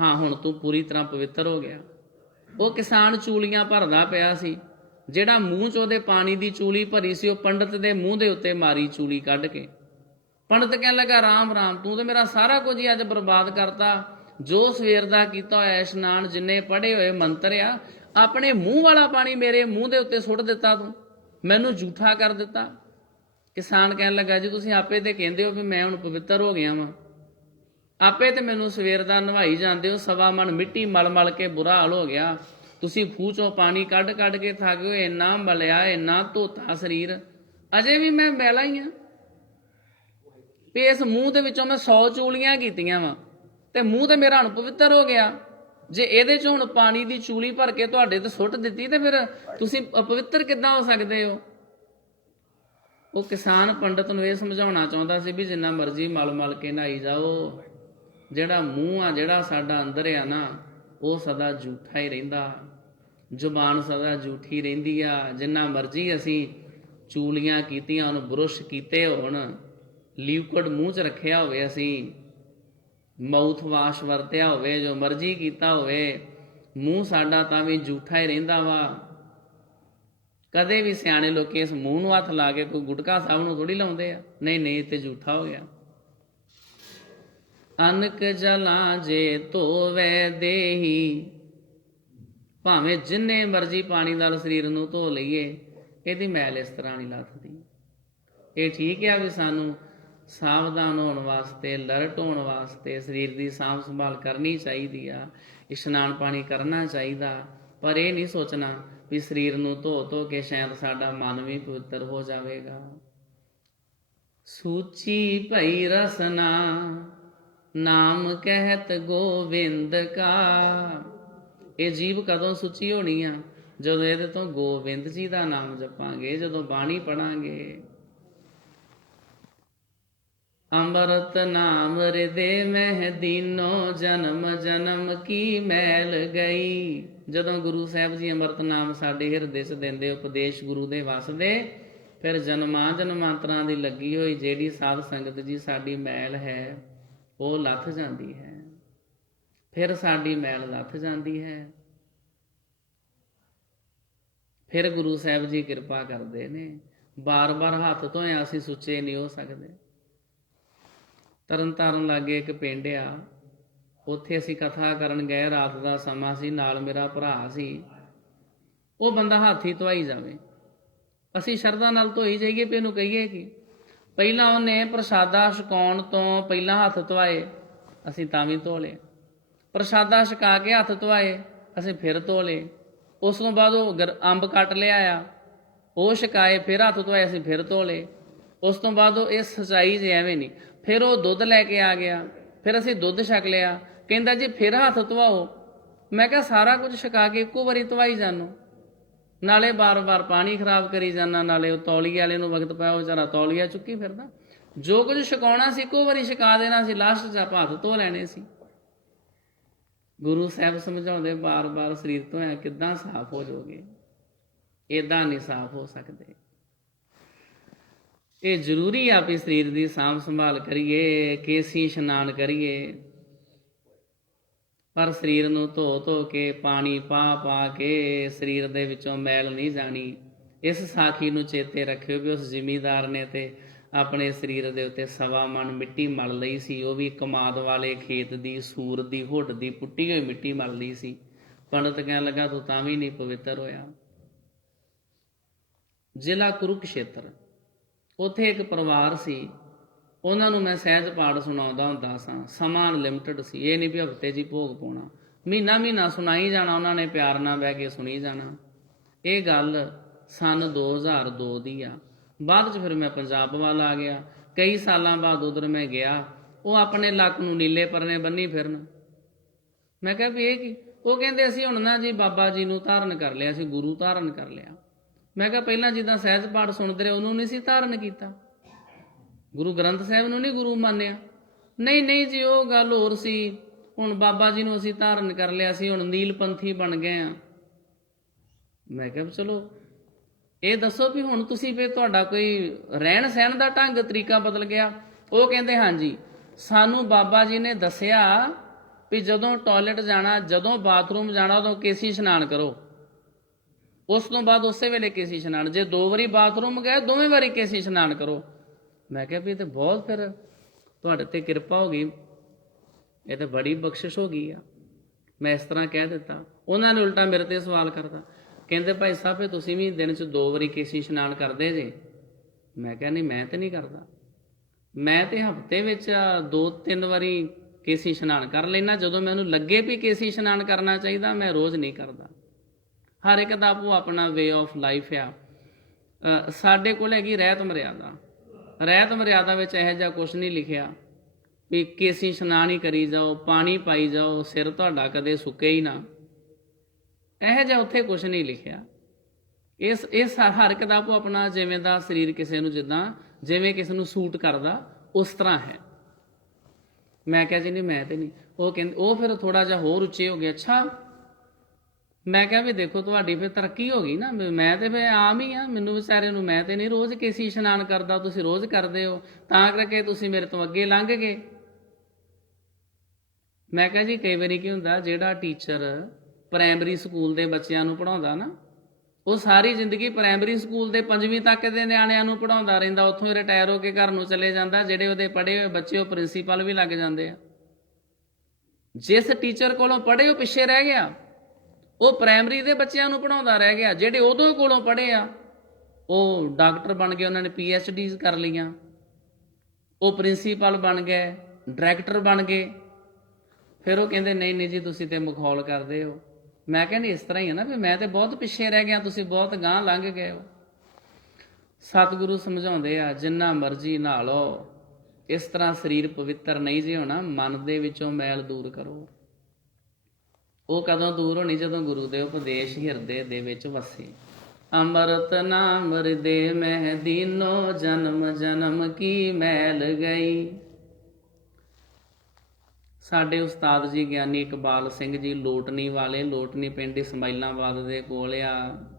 ਹਾਂ ਹੁਣ ਤੂੰ ਪੂਰੀ ਤਰ੍ਹਾਂ ਪਵਿੱਤਰ ਹੋ ਗਿਆ। ਉਹ ਕਿਸਾਨ ਚੂਲੀਆਂ ਭਰਦਾ ਪਿਆ ਸੀ, ਜਿਹੜਾ ਮੂੰਹ 'ਚ ਉਹਦੇ ਪਾਣੀ ਦੀ ਚੂਲੀ ਭਰੀ ਸੀ, ਉਹ ਪੰਡਤ ਦੇ ਮੂੰਹ ਦੇ ਉੱਤੇ ਮਾਰੀ ਚੂਲੀ ਕੱਢ ਕੇ। ਪੰਡਤ ਕਹਿਣ ਲੱਗਾ, ਰਾਮ ਰਾਮ, ਤੂੰ ਤਾਂ ਮੇਰਾ ਸਾਰਾ ਕੁਝ ਹੀ ਅੱਜ ਬਰਬਾਦ ਕਰਤਾ। ਜੋ ਸਵੇਰ ਦਾ ਕੀਤਾ ਹੋਇਆ ਇਸ਼ਨਾਨ, ਜਿੰਨੇ ਪੜ੍ਹੇ ਹੋਏ ਮੰਤਰ ਆ, ਆਪਣੇ ਮੂੰਹ ਵਾਲਾ ਪਾਣੀ ਮੇਰੇ ਮੂੰਹ ਦੇ ਉੱਤੇ ਸੁੱਟ ਦਿੱਤਾ, ਤੂੰ ਮੈਨੂੰ ਝੂਠਾ ਕਰ ਦਿੱਤਾ। ਕਿਸਾਨ ਕਹਿਣ ਲੱਗਾ, ਜੀ ਤੁਸੀਂ ਆਪੇ ਤੇ ਕਹਿੰਦੇ ਹੋ ਵੀ ਮੈਂ ਹੁਣ ਪਵਿੱਤਰ ਹੋ ਗਿਆ ਵਾਂ, ਆਪੇ ਤੇ ਮੈਨੂੰ ਸਵੇਰ ਦਾ ਨਵਾਈ ਜਾਂਦੇ ਹੋ, ਸਵਾ ਮਣ ਮਿੱਟੀ ਮਲ ਮਲ ਕੇ ਬੁਰਾ ਹਾਲ ਹੋ ਗਿਆ। ਤੁਸੀਂ ਖੂਹ ਚੋਂ ਪਾਣੀ ਕੱਢ ਕੱਢ ਕੇ ਥੱਕ ਗਏ, ਇੰਨਾ ਮਲਿਆ, ਇੰਨਾ ਧੋਤਾ ਸਰੀਰ, ਅਜੇ ਵੀ ਮੈਂ ਮੈਲਾ ਹੀ ਹਾਂ। ਵੀ ਇਸ ਮੂੰਹ ਦੇ ਵਿੱਚੋਂ ਮੈਂ 100 ਚੂਲੀਆਂ ਕੀਤੀਆਂ ਵਾ ਤੇ ਮੂੰਹ ਤੇ ਮੇਰਾ ਹੁਣ ਪਵਿੱਤਰ ਹੋ ਗਿਆ। ਜੇ ਇਹਦੇ 'ਚ ਹੁਣ ਪਾਣੀ ਦੀ ਚੂਲੀ ਭਰ ਕੇ ਤੁਹਾਡੇ ਤੇ ਸੁੱਟ ਦਿੱਤੀ ਤੇ ਫਿਰ ਤੁਸੀਂ ਅਪਵਿੱਤਰ ਕਿੱਦਾਂ ਹੋ ਸਕਦੇ ਹੋ? ਉਹ ਕਿਸਾਨ ਪੰਡਤ ਨੂੰ ਇਹ ਸਮਝਾਉਣਾ ਚਾਹੁੰਦਾ ਸੀ ਵੀ ਜਿੰਨਾ ਮਰਜ਼ੀ ਮਲ ਮਲ ਕੇ ਨਹਾਈ ਜਾਓ, ਜਿਹੜਾ ਮੂੰਹ ਆ, ਜਿਹੜਾ ਸਾਡਾ ਅੰਦਰ ਆ ਨਾ, ਉਹ ਸਦਾ ਝੂਠਾ ਹੀ ਰਹਿੰਦਾ, ਜ਼ੁਬਾਨ ਸਦਾ ਝੂਠੀ ਰਹਿੰਦੀ ਆ। ਜਿੰਨਾ ਮਰਜ਼ੀ ਅਸੀਂ ਚੂਲੀਆਂ ਕੀਤੀਆਂ, ਉਹਨੂੰ ਬੁਰਸ਼ ਕੀਤੇ ਹੋਣ, ਲਿਕੁਇਡ ਮੂੰਹ 'ਚ ਰੱਖਿਆ ਹੋਵੇ, ਅਸੀਂ ਮਾਊਥ ਵਾਸ਼ ਵਰਤਿਆ ਹੋਵੇ, ਜੋ ਮਰਜ਼ੀ ਕੀਤਾ ਹੋਵੇ, ਮੂੰਹ ਸਾਡਾ ਤਾਂ ਵੀ ਝੂਠਾ ਹੀ ਰਹਿੰਦਾ ਵਾ। ਕਦੇ ਵੀ ਸਿਆਣੇ ਲੋਕੀ ਇਸ ਮੂੰਹ ਨੂੰ ਹੱਥ ਲਾ ਕੇ ਕੋਈ ਗੁਟਕਾ ਸਾਹਿਬ ਨੂੰ ਥੋੜੀ ਲਾਉਂਦੇ ਆ, ਨਹੀਂ ਨਹੀਂ, ਤੇ ਝੂਠਾ ਹੋ ਗਿਆ। ਅਨਕ ਜਲਾਂ ਜੇ ਧੋਵੈ ਦੇਹੀ, ਭਾਵੇਂ ਜਿੰਨੇ ਮਰਜ਼ੀ ਪਾਣੀ ਨਾਲ ਸਰੀਰ ਨੂੰ ਧੋ ਲਈਏ, ਇਹਦੀ ਮੈਲ ਇਸ ਤਰ੍ਹਾਂ ਨਹੀਂ ਲੱਥਦੀ। ਇਹ ਠੀਕ ਆ ਵੀ ਸਾਨੂੰ ਸਾਵਧਾਨ ਹੋਣ ਵਾਸਤੇ, ਅਲਰਟ ਹੋਣ ਵਾਸਤੇ ਸਰੀਰ ਦੀ ਸਾਂਭ ਸੰਭਾਲ ਕਰਨੀ ਚਾਹੀਦੀ ਆ, ਇਸ਼ਨਾਨ ਪਾਣੀ ਕਰਨਾ ਚਾਹੀਦਾ, ਪਰ ਇਹ ਨਹੀਂ ਸੋਚਣਾ ਵੀ ਸਰੀਰ ਨੂੰ ਧੋ ਧੋ ਕੇ ਸ਼ਾਇਦ ਸਾਡਾ ਮਨ ਵੀ ਪਵਿੱਤਰ ਹੋ ਜਾਵੇਗਾ। ਸੂਚੀ ਭਈ ਰਸਨਾ ਨਾਮ ਕਹਿਤ ਗੋਬਿੰਦ ਕਾ। ਇਹ ਜੀਵ ਕਦੋਂ ਸੁੱਚੀ ਹੋਣੀ ਆ? ਜਦੋਂ ਇਹਦੇ ਤੋਂ ਗੋਬਿੰਦ ਜੀ ਦਾ ਨਾਮ ਜਪਾਂਗੇ, ਜਦੋਂ ਬਾਣੀ ਪੜਾਂਗੇ। ਅੰਮ੍ਰਿਤ ਨਾਮ ਹਿਰਦੇ ਮਹਿ ਦੀਨੋ, ਜਨਮ ਜਨਮ ਕੀ ਮੈਲ ਗਈ। ਜਦੋਂ ਗੁਰੂ ਸਾਹਿਬ ਜੀ ਅੰਮ੍ਰਿਤ ਨਾਮ ਸਾਡੇ ਹਿਰਦੇ 'ਚ ਦਿੰਦੇ, ਉਪਦੇਸ਼ ਗੁਰੂ ਦੇ ਵਸਦੇ, ਫਿਰ ਜਨਮਾਂ ਜਨਮਾਂਤਰਾਂ ਦੀ ਲੱਗੀ ਹੋਈ ਜਿਹੜੀ ਸਾਧ ਸੰਗਤ ਜੀ ਸਾਡੀ ਮੈਲ ਹੈ, ਉਹ ਲੱਥ ਜਾਂਦੀ ਹੈ। ਫਿਰ ਸਾਡੀ ਮੈਲ ਲੱਥ ਜਾਂਦੀ ਹੈ। ਫਿਰ ਗੁਰੂ ਸਾਹਿਬ ਜੀ ਕਿਰਪਾ ਕਰਦੇ ਨੇ। ਬਾਰ-ਬਾਰ ਹੱਥ ਧੋਇਆ ਅਸੀਂ ਸੁੱਚੇ ਨਹੀਂ ਹੋ ਸਕਦੇ। ਤਰਨ ਤਾਰਨ ਲਾਗੇ ਇੱਕ ਪਿੰਡ ਆ, ਉੱਥੇ ਅਸੀਂ ਕਥਾ ਕਰਨ ਗਏ, ਰਾਤ ਦਾ ਸਮਾਂ ਸੀ, ਨਾਲ ਮੇਰਾ ਭਰਾ ਸੀ। ਉਹ ਬੰਦਾ ਹੱਥ ਹੀ ਧੋਈ ਜਾਵੇ, ਅਸੀਂ ਸ਼ਰਧਾ ਨਾਲ ਧੋਈ ਜਾਈਏ, ਵੀ ਇਹਨੂੰ ਕਹੀਏ ਕਿ ਪਹਿਲਾਂ ਉਹਨੇ ਪ੍ਰਸ਼ਾਦਾ ਛਕਾਉਣ ਤੋਂ ਪਹਿਲਾਂ ਹੱਥ ਧੋਏ, ਅਸੀਂ ਤਾਂ ਵੀ ਧੋ ਲਏ। ਪ੍ਰਸ਼ਾਦਾ ਛਕਾ ਕੇ ਹੱਥ ਧੋਏ, ਅਸੀਂ ਫਿਰ ਧੋ ਲਏ। ਉਸ ਤੋਂ ਬਾਅਦ ਉਹ ਅੰਬ ਕੱਟ ਲਿਆ ਆ, ਉਹ ਛਕਾਏ, ਫਿਰ ਹੱਥ ਧੋਏ, ਅਸੀਂ ਫਿਰ ਧੋ ਲਏ। ਉਸ ਤੋਂ ਬਾਅਦ ਉਹ ਇਹ ਸੱਚਾਈ ਜੇ ਐਵੇਂ ਨਹੀਂ। ਫਿਰ ਉਹ ਦੁੱਧ ਲੈ ਕੇ ਆ ਗਿਆ, ਫਿਰ ਅਸੀਂ ਦੁੱਧ ਛਕ ਲਿਆ। ਕਹਿੰਦਾ ਜੀ ਫਿਰ ਹੱਥ ਧਵਾਓ। ਮੈਂ ਕਿਹਾ ਸਾਰਾ ਕੁਝ ਛਕਾ ਕੇ ਇੱਕੋ ਵਾਰੀ ਧਵਾਈ ਜਾਨੂੰ, ਨਾਲੇ ਬਾਰ-ਬਾਰ ਪਾਣੀ ਖਰਾਬ ਕਰੀ ਜਾਣਾ, ਨਾਲੇ ਉਹ ਤੌਲੀਏ ਵਾਲੇ ਨੂੰ ਵਕਤ ਪਾਇਆ, ਉਹ ਵਿਚਾਰਾ ਤੌਲੀਆ ਚੁੱਕੀ ਫਿਰਦਾ। ਜੋ ਕੁਝ ਛਕਾਉਣਾ ਸੀ ਇੱਕੋ ਵਾਰੀ ਛਕਾ ਦੇਣਾ ਸੀ, ਲਾਸਟ 'ਚ ਆਪਾਂ ਹੱਥ ਧੋ ਲੈਣੇ ਸੀ। ਗੁਰੂ ਸਾਹਿਬ ਸਮਝਾਉਂਦੇ, ਬਾਰ-ਬਾਰ ਸਰੀਰ ਧੋਇਆ ਕਿੱਦਾਂ ਸਾਫ਼ ਹੋ ਜਾਓਗੇ? ਏਦਾਂ ਨਹੀਂ ਸਾਫ਼ ਹੋ ਸਕਦੇ। ਇਹ ਜ਼ਰੂਰੀ ਆ ਵੀ ਸਰੀਰ ਦੀ ਸਾਂਭ ਸੰਭਾਲ ਕਰੀਏ, ਕੇਸੀ ਇਸ਼ਨਾਨ ਕਰੀਏ, ਪਰ ਸਰੀਰ ਨੂੰ ਧੋ ਧੋ ਕੇ, ਪਾਣੀ ਪਾ ਪਾ ਕੇ ਸਰੀਰ ਦੇ ਵਿੱਚੋਂ ਮੈਲ ਨਹੀਂ ਜਾਣੀ। ਇਸ ਸਾਖੀ ਨੂੰ ਚੇਤੇ ਰੱਖਿਓ ਵੀ ਉਸ ਜ਼ਿਮੀਂਦਾਰ ਨੇ ਤੇ ਆਪਣੇ ਸਰੀਰ ਦੇ ਉੱਤੇ 1.25 ਮਣ ਮਿੱਟੀ ਮਲ ਲਈ ਸੀ। ਉਹ ਵੀ ਕਮਾਦ ਵਾਲੇ ਖੇਤ ਦੀ, ਸੂਰ ਦੀ ਹੁੱਡ ਦੀ ਪੁੱਟੀ ਹੋਈ ਮਿੱਟੀ ਮਲ ਲਈ ਸੀ। ਪੰਡਤ ਕਹਿਣ ਲੱਗਾ, ਤੂੰ ਤਾਂ ਵੀ ਨਹੀਂ ਪਵਿੱਤਰ ਹੋਇਆ। ਜ਼ਿਲ੍ਹਾ ਕੁਰੂਕਸ਼ੇਤਰ, ਉੱਥੇ ਇੱਕ ਪਰਿਵਾਰ ਸੀ, ਉਹਨਾਂ ਨੂੰ ਮੈਂ ਸਹਿਜ ਪਾਠ ਸੁਣਾਉਂਦਾ ਹੁੰਦਾ ਸਾਂ। ਸਮਾਂ ਅਨਲਿਮਟਿਡ ਸੀ, ਇਹ ਨਹੀਂ ਵੀ ਹਫ਼ਤੇ 'ਚ ਹੀ ਭੋਗ ਪਾਉਣਾ, ਮਹੀਨਾ ਮਹੀਨਾ ਸੁਣਾਈ ਜਾਣਾ। ਉਹਨਾਂ ਨੇ ਪਿਆਰ ਨਾਲ ਬਹਿ ਕੇ ਸੁਣੀ ਜਾਣਾ। ਇਹ ਗੱਲ ਸੰਨ 2002 ਦੀ ਆ। ਬਾਅਦ 'ਚ ਫਿਰ ਮੈਂ ਪੰਜਾਬ ਵੱਲ ਆ ਗਿਆ। ਕਈ ਸਾਲਾਂ ਬਾਅਦ ਉੱਧਰ ਮੈਂ ਗਿਆ, ਉਹ ਆਪਣੇ ਲੱਕ ਨੂੰ ਨੀਲੇ ਪਰਨੇ ਬੰਨੀ ਫਿਰਨ। ਮੈਂ ਕਿਹਾ ਵੀ ਇਹ ਕੀ? ਉਹ ਕਹਿੰਦੇ ਅਸੀਂ ਹੁਣ ਨਾ ਜੀ ਬਾਬਾ ਜੀ ਨੂੰ ਧਾਰਨ ਕਰ ਲਿਆ, ਅਸੀਂ ਗੁਰੂ ਧਾਰਨ ਕਰ ਲਿਆ। ਮੈਂ ਕਿਹਾ ਪਹਿਲਾਂ ਜਿੱਦਾਂ ਸਹਿਜ ਪਾਠ ਸੁਣਦੇ ਰਹੇ, ਉਹਨੂੰ ਨਹੀਂ ਸੀ ਧਾਰਨ ਕੀਤਾ? ਗੁਰੂ ਗ੍ਰੰਥ ਸਾਹਿਬ ਨੂੰ ਨਹੀਂ ਗੁਰੂ ਮੰਨਿਆ? ਨਹੀਂ ਨਹੀਂ ਜੀ, ਉਹ ਗੱਲ ਹੋਰ ਸੀ। ਹੁਣ ਬਾਬਾ ਜੀ ਨੂੰ ਅਸੀਂ ਧਾਰਨ ਕਰ ਲਿਆ, ਅਸੀਂ ਹੁਣ ਨੀਲਪੰਥੀ ਬਣ ਗਏ ਆ। ਮੈਂ ਕਿਹਾ ਚਲੋ ਇਹ ਦੱਸੋ ਵੀ ਹੁਣ ਤੁਸੀਂ ਫਿਰ ਤੁਹਾਡਾ ਕੋਈ ਰਹਿਣ ਸਹਿਣ ਦਾ ਢੰਗ ਤਰੀਕਾ ਬਦਲ ਗਿਆ? ਉਹ ਕਹਿੰਦੇ ਹਾਂਜੀ, ਸਾਨੂੰ ਬਾਬਾ ਜੀ ਨੇ ਦੱਸਿਆ ਵੀ ਜਦੋਂ ਟਾਇਲਟ ਜਾਣਾ, ਜਦੋਂ ਬਾਥਰੂਮ ਜਾਣਾ, ਉਦੋਂ ਕੇਸੀ ਇਸ਼ਨਾਨ ਕਰੋ। ਉਸ ਤੋਂ ਬਾਅਦ ਉਸੇ ਵੇਲੇ ਕੇਸੀ ਇਸ਼ਨਾਨ। ਜੇ 2 ਵਾਰੀ ਬਾਥਰੂਮ ਗਏ, ਦੋਵੇਂ ਵਾਰੀ ਕੇਸੀ ਇਸ਼ਨਾਨ ਕਰੋ। ਮੈਂ ਕਿਹਾ ਵੀ ਇਹ ਤਾਂ ਬਹੁਤ ਫਿਰ ਤੁਹਾਡੇ ਤੇ ਕਿਰਪਾ ਹੋ ਗਈ, ਇਹ ਤਾਂ ਬੜੀ ਬਖਸ਼ਿਸ਼ ਹੋ ਗਈ ਆ। ਮੈਂ ਇਸ ਤਰ੍ਹਾਂ ਕਹਿ ਦਿੱਤਾ। ਉਹਨਾਂ ਨੇ ਉਲਟਾ ਮੇਰੇ ਤੇ ਸਵਾਲ ਕਰਤਾ, ਕਹਿੰਦੇ ਭਾਈ ਸਾਹਿਬ ਇਹ ਤੁਸੀਂ ਵੀ ਦਿਨ 'ਚ 2 ਵਾਰੀ ਕੇਸੀ ਇਸ਼ਨਾਨ ਕਰਦੇ ਜੇ? ਮੈਂ ਕਿਹਾ ਨਹੀਂ, ਮੈਂ ਤਾਂ ਨਹੀਂ ਕਰਦਾ। ਮੈਂ ਤਾਂ ਹਫ਼ਤੇ ਵਿੱਚ 2-3 ਵਾਰੀ ਕੇਸੀ ਇਸ਼ਨਾਨ ਕਰ ਲੈਣਾ। ਜਦੋਂ ਮੈਨੂੰ ਲੱਗੇ ਵੀ ਕੇਸੀ ਇਸ਼ਨਾਨ ਕਰਨਾ ਚਾਹੀਦਾ, ਮੈਂ ਰੋਜ਼ ਨਹੀਂ ਕਰਦਾ। ਹਰ ਇੱਕ ਦਾ ਆਪੋ ਆਪਣਾ ਵੇ ਆਫ ਲਾਈਫ ਆ। ਸਾਡੇ ਕੋਲ ਹੈਗੀ ਰਹਿਤ ਮਰਿਆਦਾ। ਰਹਿਤ ਮਰਿਆਦਾ ਵਿੱਚ ਇਹੋ ਜਿਹਾ ਕੁਛ ਨਹੀਂ ਲਿਖਿਆ ਵੀ ਕੇਸੀ ਇਸ਼ਨਾਨ ਹੀ ਕਰੀ ਜਾਓ, ਪਾਣੀ ਪਾਈ ਜਾਓ, ਸਿਰ ਤੁਹਾਡਾ ਕਦੇ ਸੁੱਕੇ ਹੀ ਨਾ। ਇਹੋ ਜਿਹਾ ਉੱਥੇ ਕੁਛ ਨਹੀਂ ਲਿਖਿਆ। ਇਸ ਹਰ ਇੱਕ ਦਾ ਆਪੋ ਆਪਣਾ, ਜਿਵੇਂ ਦਾ ਸਰੀਰ ਕਿਸੇ ਨੂੰ ਜਿਵੇਂ ਕਿਸੇ ਨੂੰ ਸੂਟ ਕਰਦਾ ਉਸ ਤਰ੍ਹਾਂ ਹੈ। ਮੈਂ ਕਿਹਾ ਜੀ ਨਹੀਂ, ਮੈਂ ਤੇ ਨਹੀਂ। ਉਹ ਕਹਿੰਦੇ, ਉਹ ਫਿਰ ਥੋੜਾ ਜਿਹਾ ਹੋਰ ਉੱਚੇ ਹੋ ਗਏ। ਅੱਛਾ। ਮੈਂ ਕਿਹਾ ਵੀ ਦੇਖੋ ਤੁਹਾਡੀ ਫਿਰ ਤਰੱਕੀ ਹੋ ਗਈ ਨਾ, ਮੈਂ ਤੇ ਫਿਰ ਆਮ ਹੀ ਆ, ਮੈਨੂੰ ਵਿਚਾਰੇ ਨੂੰ ਮੈਂ ਤੇ ਨਹੀਂ ਰੋਜ਼ ਕੇਸੀ ਇਸ਼ਨਾਨ ਕਰਦਾ, ਤੁਸੀਂ ਰੋਜ਼ ਕਰਦੇ ਹੋ, ਤਾਂ ਕਰਕੇ ਤੁਸੀਂ ਮੇਰੇ ਤੋਂ ਅੱਗੇ ਲੰਘ ਗਏ। ਮੈਂ ਕਿਹਾ ਜੀ ਕਈ ਵਾਰੀ ਕੀ ਹੁੰਦਾ, ਜਿਹੜਾ ਟੀਚਰ ਪ੍ਰਾਇਮਰੀ ਸਕੂਲ ਦੇ ਬੱਚਿਆਂ ਨੂੰ ਪੜ੍ਹਾਉਂਦਾ ਨਾ, ਉਹ ਸਾਰੀ ਜ਼ਿੰਦਗੀ ਪ੍ਰਾਇਮਰੀ ਸਕੂਲ ਦੇ 5ਵੀਂ ਤੱਕ ਦੇ ਨਿਆਣਿਆਂ ਨੂੰ ਪੜ੍ਹਾਉਂਦਾ ਰਹਿੰਦਾ, ਉੱਥੋਂ ਹੀ ਰਿਟਾਇਰ ਹੋ ਕੇ ਘਰ ਨੂੰ ਚਲੇ ਜਾਂਦਾ। ਜਿਹੜੇ ਉਹਦੇ ਪੜ੍ਹੇ ਹੋਏ ਬੱਚੇ, ਉਹ ਪ੍ਰਿੰਸੀਪਲ ਵੀ ਲੱਗ ਜਾਂਦੇ ਆ। ਜਿਸ ਟੀਚਰ ਕੋਲੋਂ ਪੜ੍ਹੇ ਉਹ ਪਿੱਛੇ ਰਹਿ ਗਿਆ, ਉਹ ਪ੍ਰਾਇਮਰੀ ਦੇ ਬੱਚਿਆਂ ਨੂੰ ਪੜ੍ਹਾਉਂਦਾ ਰਹਿ ਗਿਆ। ਜਿਹੜੇ ਉਦੋਂ ਕੋਲੋਂ ਪੜ੍ਹੇ ਆ, ਉਹ ਡਾਕਟਰ ਬਣ ਗਏ, ਉਹਨਾਂ ਨੇ PhDs ਕਰ ਲਈਆਂ, ਉਹ ਪ੍ਰਿੰਸੀਪਲ ਬਣ ਗਏ, ਡਾਇਰੈਕਟਰ ਬਣ ਗਏ। ਫਿਰ ਉਹ ਕਹਿੰਦੇ ਨਹੀਂ ਨਹੀਂ ਜੀ ਤੁਸੀਂ ਤੇ ਮਖੌਲ ਕਰਦੇ ਹੋ। ਮੈਂ ਕਹਿੰਦੀ ਇਸ ਤਰ੍ਹਾਂ ਹੀ ਹੈ ਨਾ, ਵੀ ਮੈਂ ਤੇ ਬਹੁਤ ਪਿੱਛੇ ਰਹਿ ਗਿਆ, ਤੁਸੀਂ ਬਹੁਤ ਗਾਂਹ ਲੰਘ ਗਏ ਹੋ। ਸਤਿਗੁਰੂ ਸਮਝਾਉਂਦੇ ਆ, ਜਿੰਨਾ ਮਰਜ਼ੀ ਨਹਾ ਲਓ, ਇਸ ਤਰ੍ਹਾਂ ਸਰੀਰ ਪਵਿੱਤਰ ਨਹੀਂ ਜੇ ਹੋਣਾ। ਮਨ ਦੇ ਵਿੱਚੋਂ ਮੈਲ ਦੂਰ ਕਰੋ। ਉਹ ਕਦੋਂ ਦੂਰ ਹੋਣੀ? ਜਦੋਂ ਗੁਰੂ ਦੇ ਉਪਦੇਸ਼ ਹਿਰਦੇ ਦੇ ਵਿੱਚ ਵਸੇ। ਅੰਮ੍ਰਿਤ ਨਾਮ ਹਿਰਦੇ ਮਹਿ ਦੀਨੋ, ਜਨਮ ਜਨਮ ਕੀ ਮੈਲ ਗਈ। ਸਾਡੇ ਉਸਤਾਦ ਜੀ ਗਿਆਨੀ ਇਕਬਾਲ ਸਿੰਘ ਜੀ ਲੋਟਨੀ ਵਾਲੇ, ਲੋਟਨੀ ਪਿੰਡ ਇਸਮਾਈਲਾਬਾਦ ਦੇ ਕੋਲ ਆ,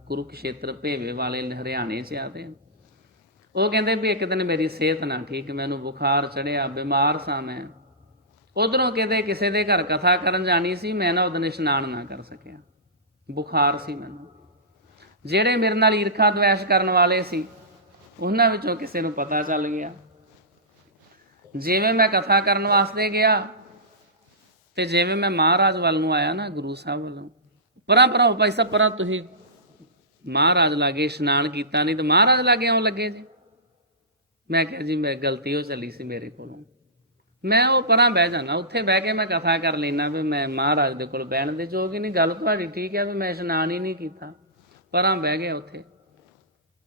ਕੁਰੂਕਸ਼ੇਤਰ ਭੇਵੇ ਵਾਲੇ ਹਰਿਆਣੇ 'ਚ ਆ। ਤੇ ਉਹ ਕਹਿੰਦੇ ਵੀ ਇੱਕ ਦਿਨ ਮੇਰੀ ਸਿਹਤ ਨਾ ਠੀਕ, ਮੈਨੂੰ ਬੁਖਾਰ ਚੜ੍ਹਿਆ, ਬਿਮਾਰ ਸਾਂ ਮੈਂ। ਉਧਰੋਂ ਕਿਤੇ ਕਿਸੇ ਦੇ ਘਰ ਕਥਾ ਕਰਨ ਜਾਣੀ ਸੀ, ਮੈਂ ਨਾ ਉਦੋਂ ਇਸ਼ਨਾਨ ਨਾ ਕਰ ਸਕਿਆ, ਬੁਖਾਰ ਸੀ ਮੈਨੂੰ। ਜਿਹੜੇ ਮੇਰੇ ਨਾਲ ਈਰਖਾ ਦਵੈਸ਼ ਕਰਨ ਵਾਲੇ ਸੀ, ਉਹਨਾਂ ਵਿੱਚੋਂ ਕਿਸੇ ਨੂੰ ਪਤਾ ਚੱਲ ਗਿਆ। ਜਿਵੇਂ ਮੈਂ ਕਥਾ ਕਰਨ ਵਾਸਤੇ ਗਿਆ, ਤੇ ਜਿਵੇਂ ਮੈਂ ਮਹਾਰਾਜ ਵੱਲ ਨੂੰ ਆਇਆ ਨਾ, ਗੁਰੂ ਸਾਹਿਬ ਵੱਲੋਂ, ਪਰਾਂ ਭਾਈ ਸਾਹਿਬ ਪਰਾਂ, ਤੁਸੀਂ ਮਹਾਰਾਜ ਲਾਗੇ ਇਸ਼ਨਾਨ ਕੀਤਾ ਨਹੀਂ ਤੇ ਮਹਾਰਾਜ ਲਾਗੇ ਆਉਣ ਲੱਗੇ ਜੀ। ਮੈਂ ਕਿਹਾ ਜੀ ਮੈਂ ਗਲਤੀ ਹੋ ਚੱਲੀ ਸੀ ਮੇਰੇ ਕੋਲੋਂ, ਮੈਂ ਉਹ ਪਰਾਂ ਬਹਿ ਜਾਣਾ, ਉੱਥੇ ਬਹਿ ਕੇ ਮੈਂ ਕਥਾ ਕਰ ਲੈਣਾ ਵੀ ਮੈਂ ਮਹਾਰਾਜ ਦੇ ਕੋਲ ਬਹਿਣ ਦੇ ਯੋਗ ਹੀ ਨਹੀਂ। ਗੱਲ ਤੁਹਾਡੀ ਠੀਕ ਹੈ ਵੀ ਮੈਂ ਇਸ਼ਨਾਨ ਹੀ ਨਹੀਂ ਕੀਤਾ, ਪਰਾਂ ਬਹਿ ਗਿਆ। ਉੱਥੇ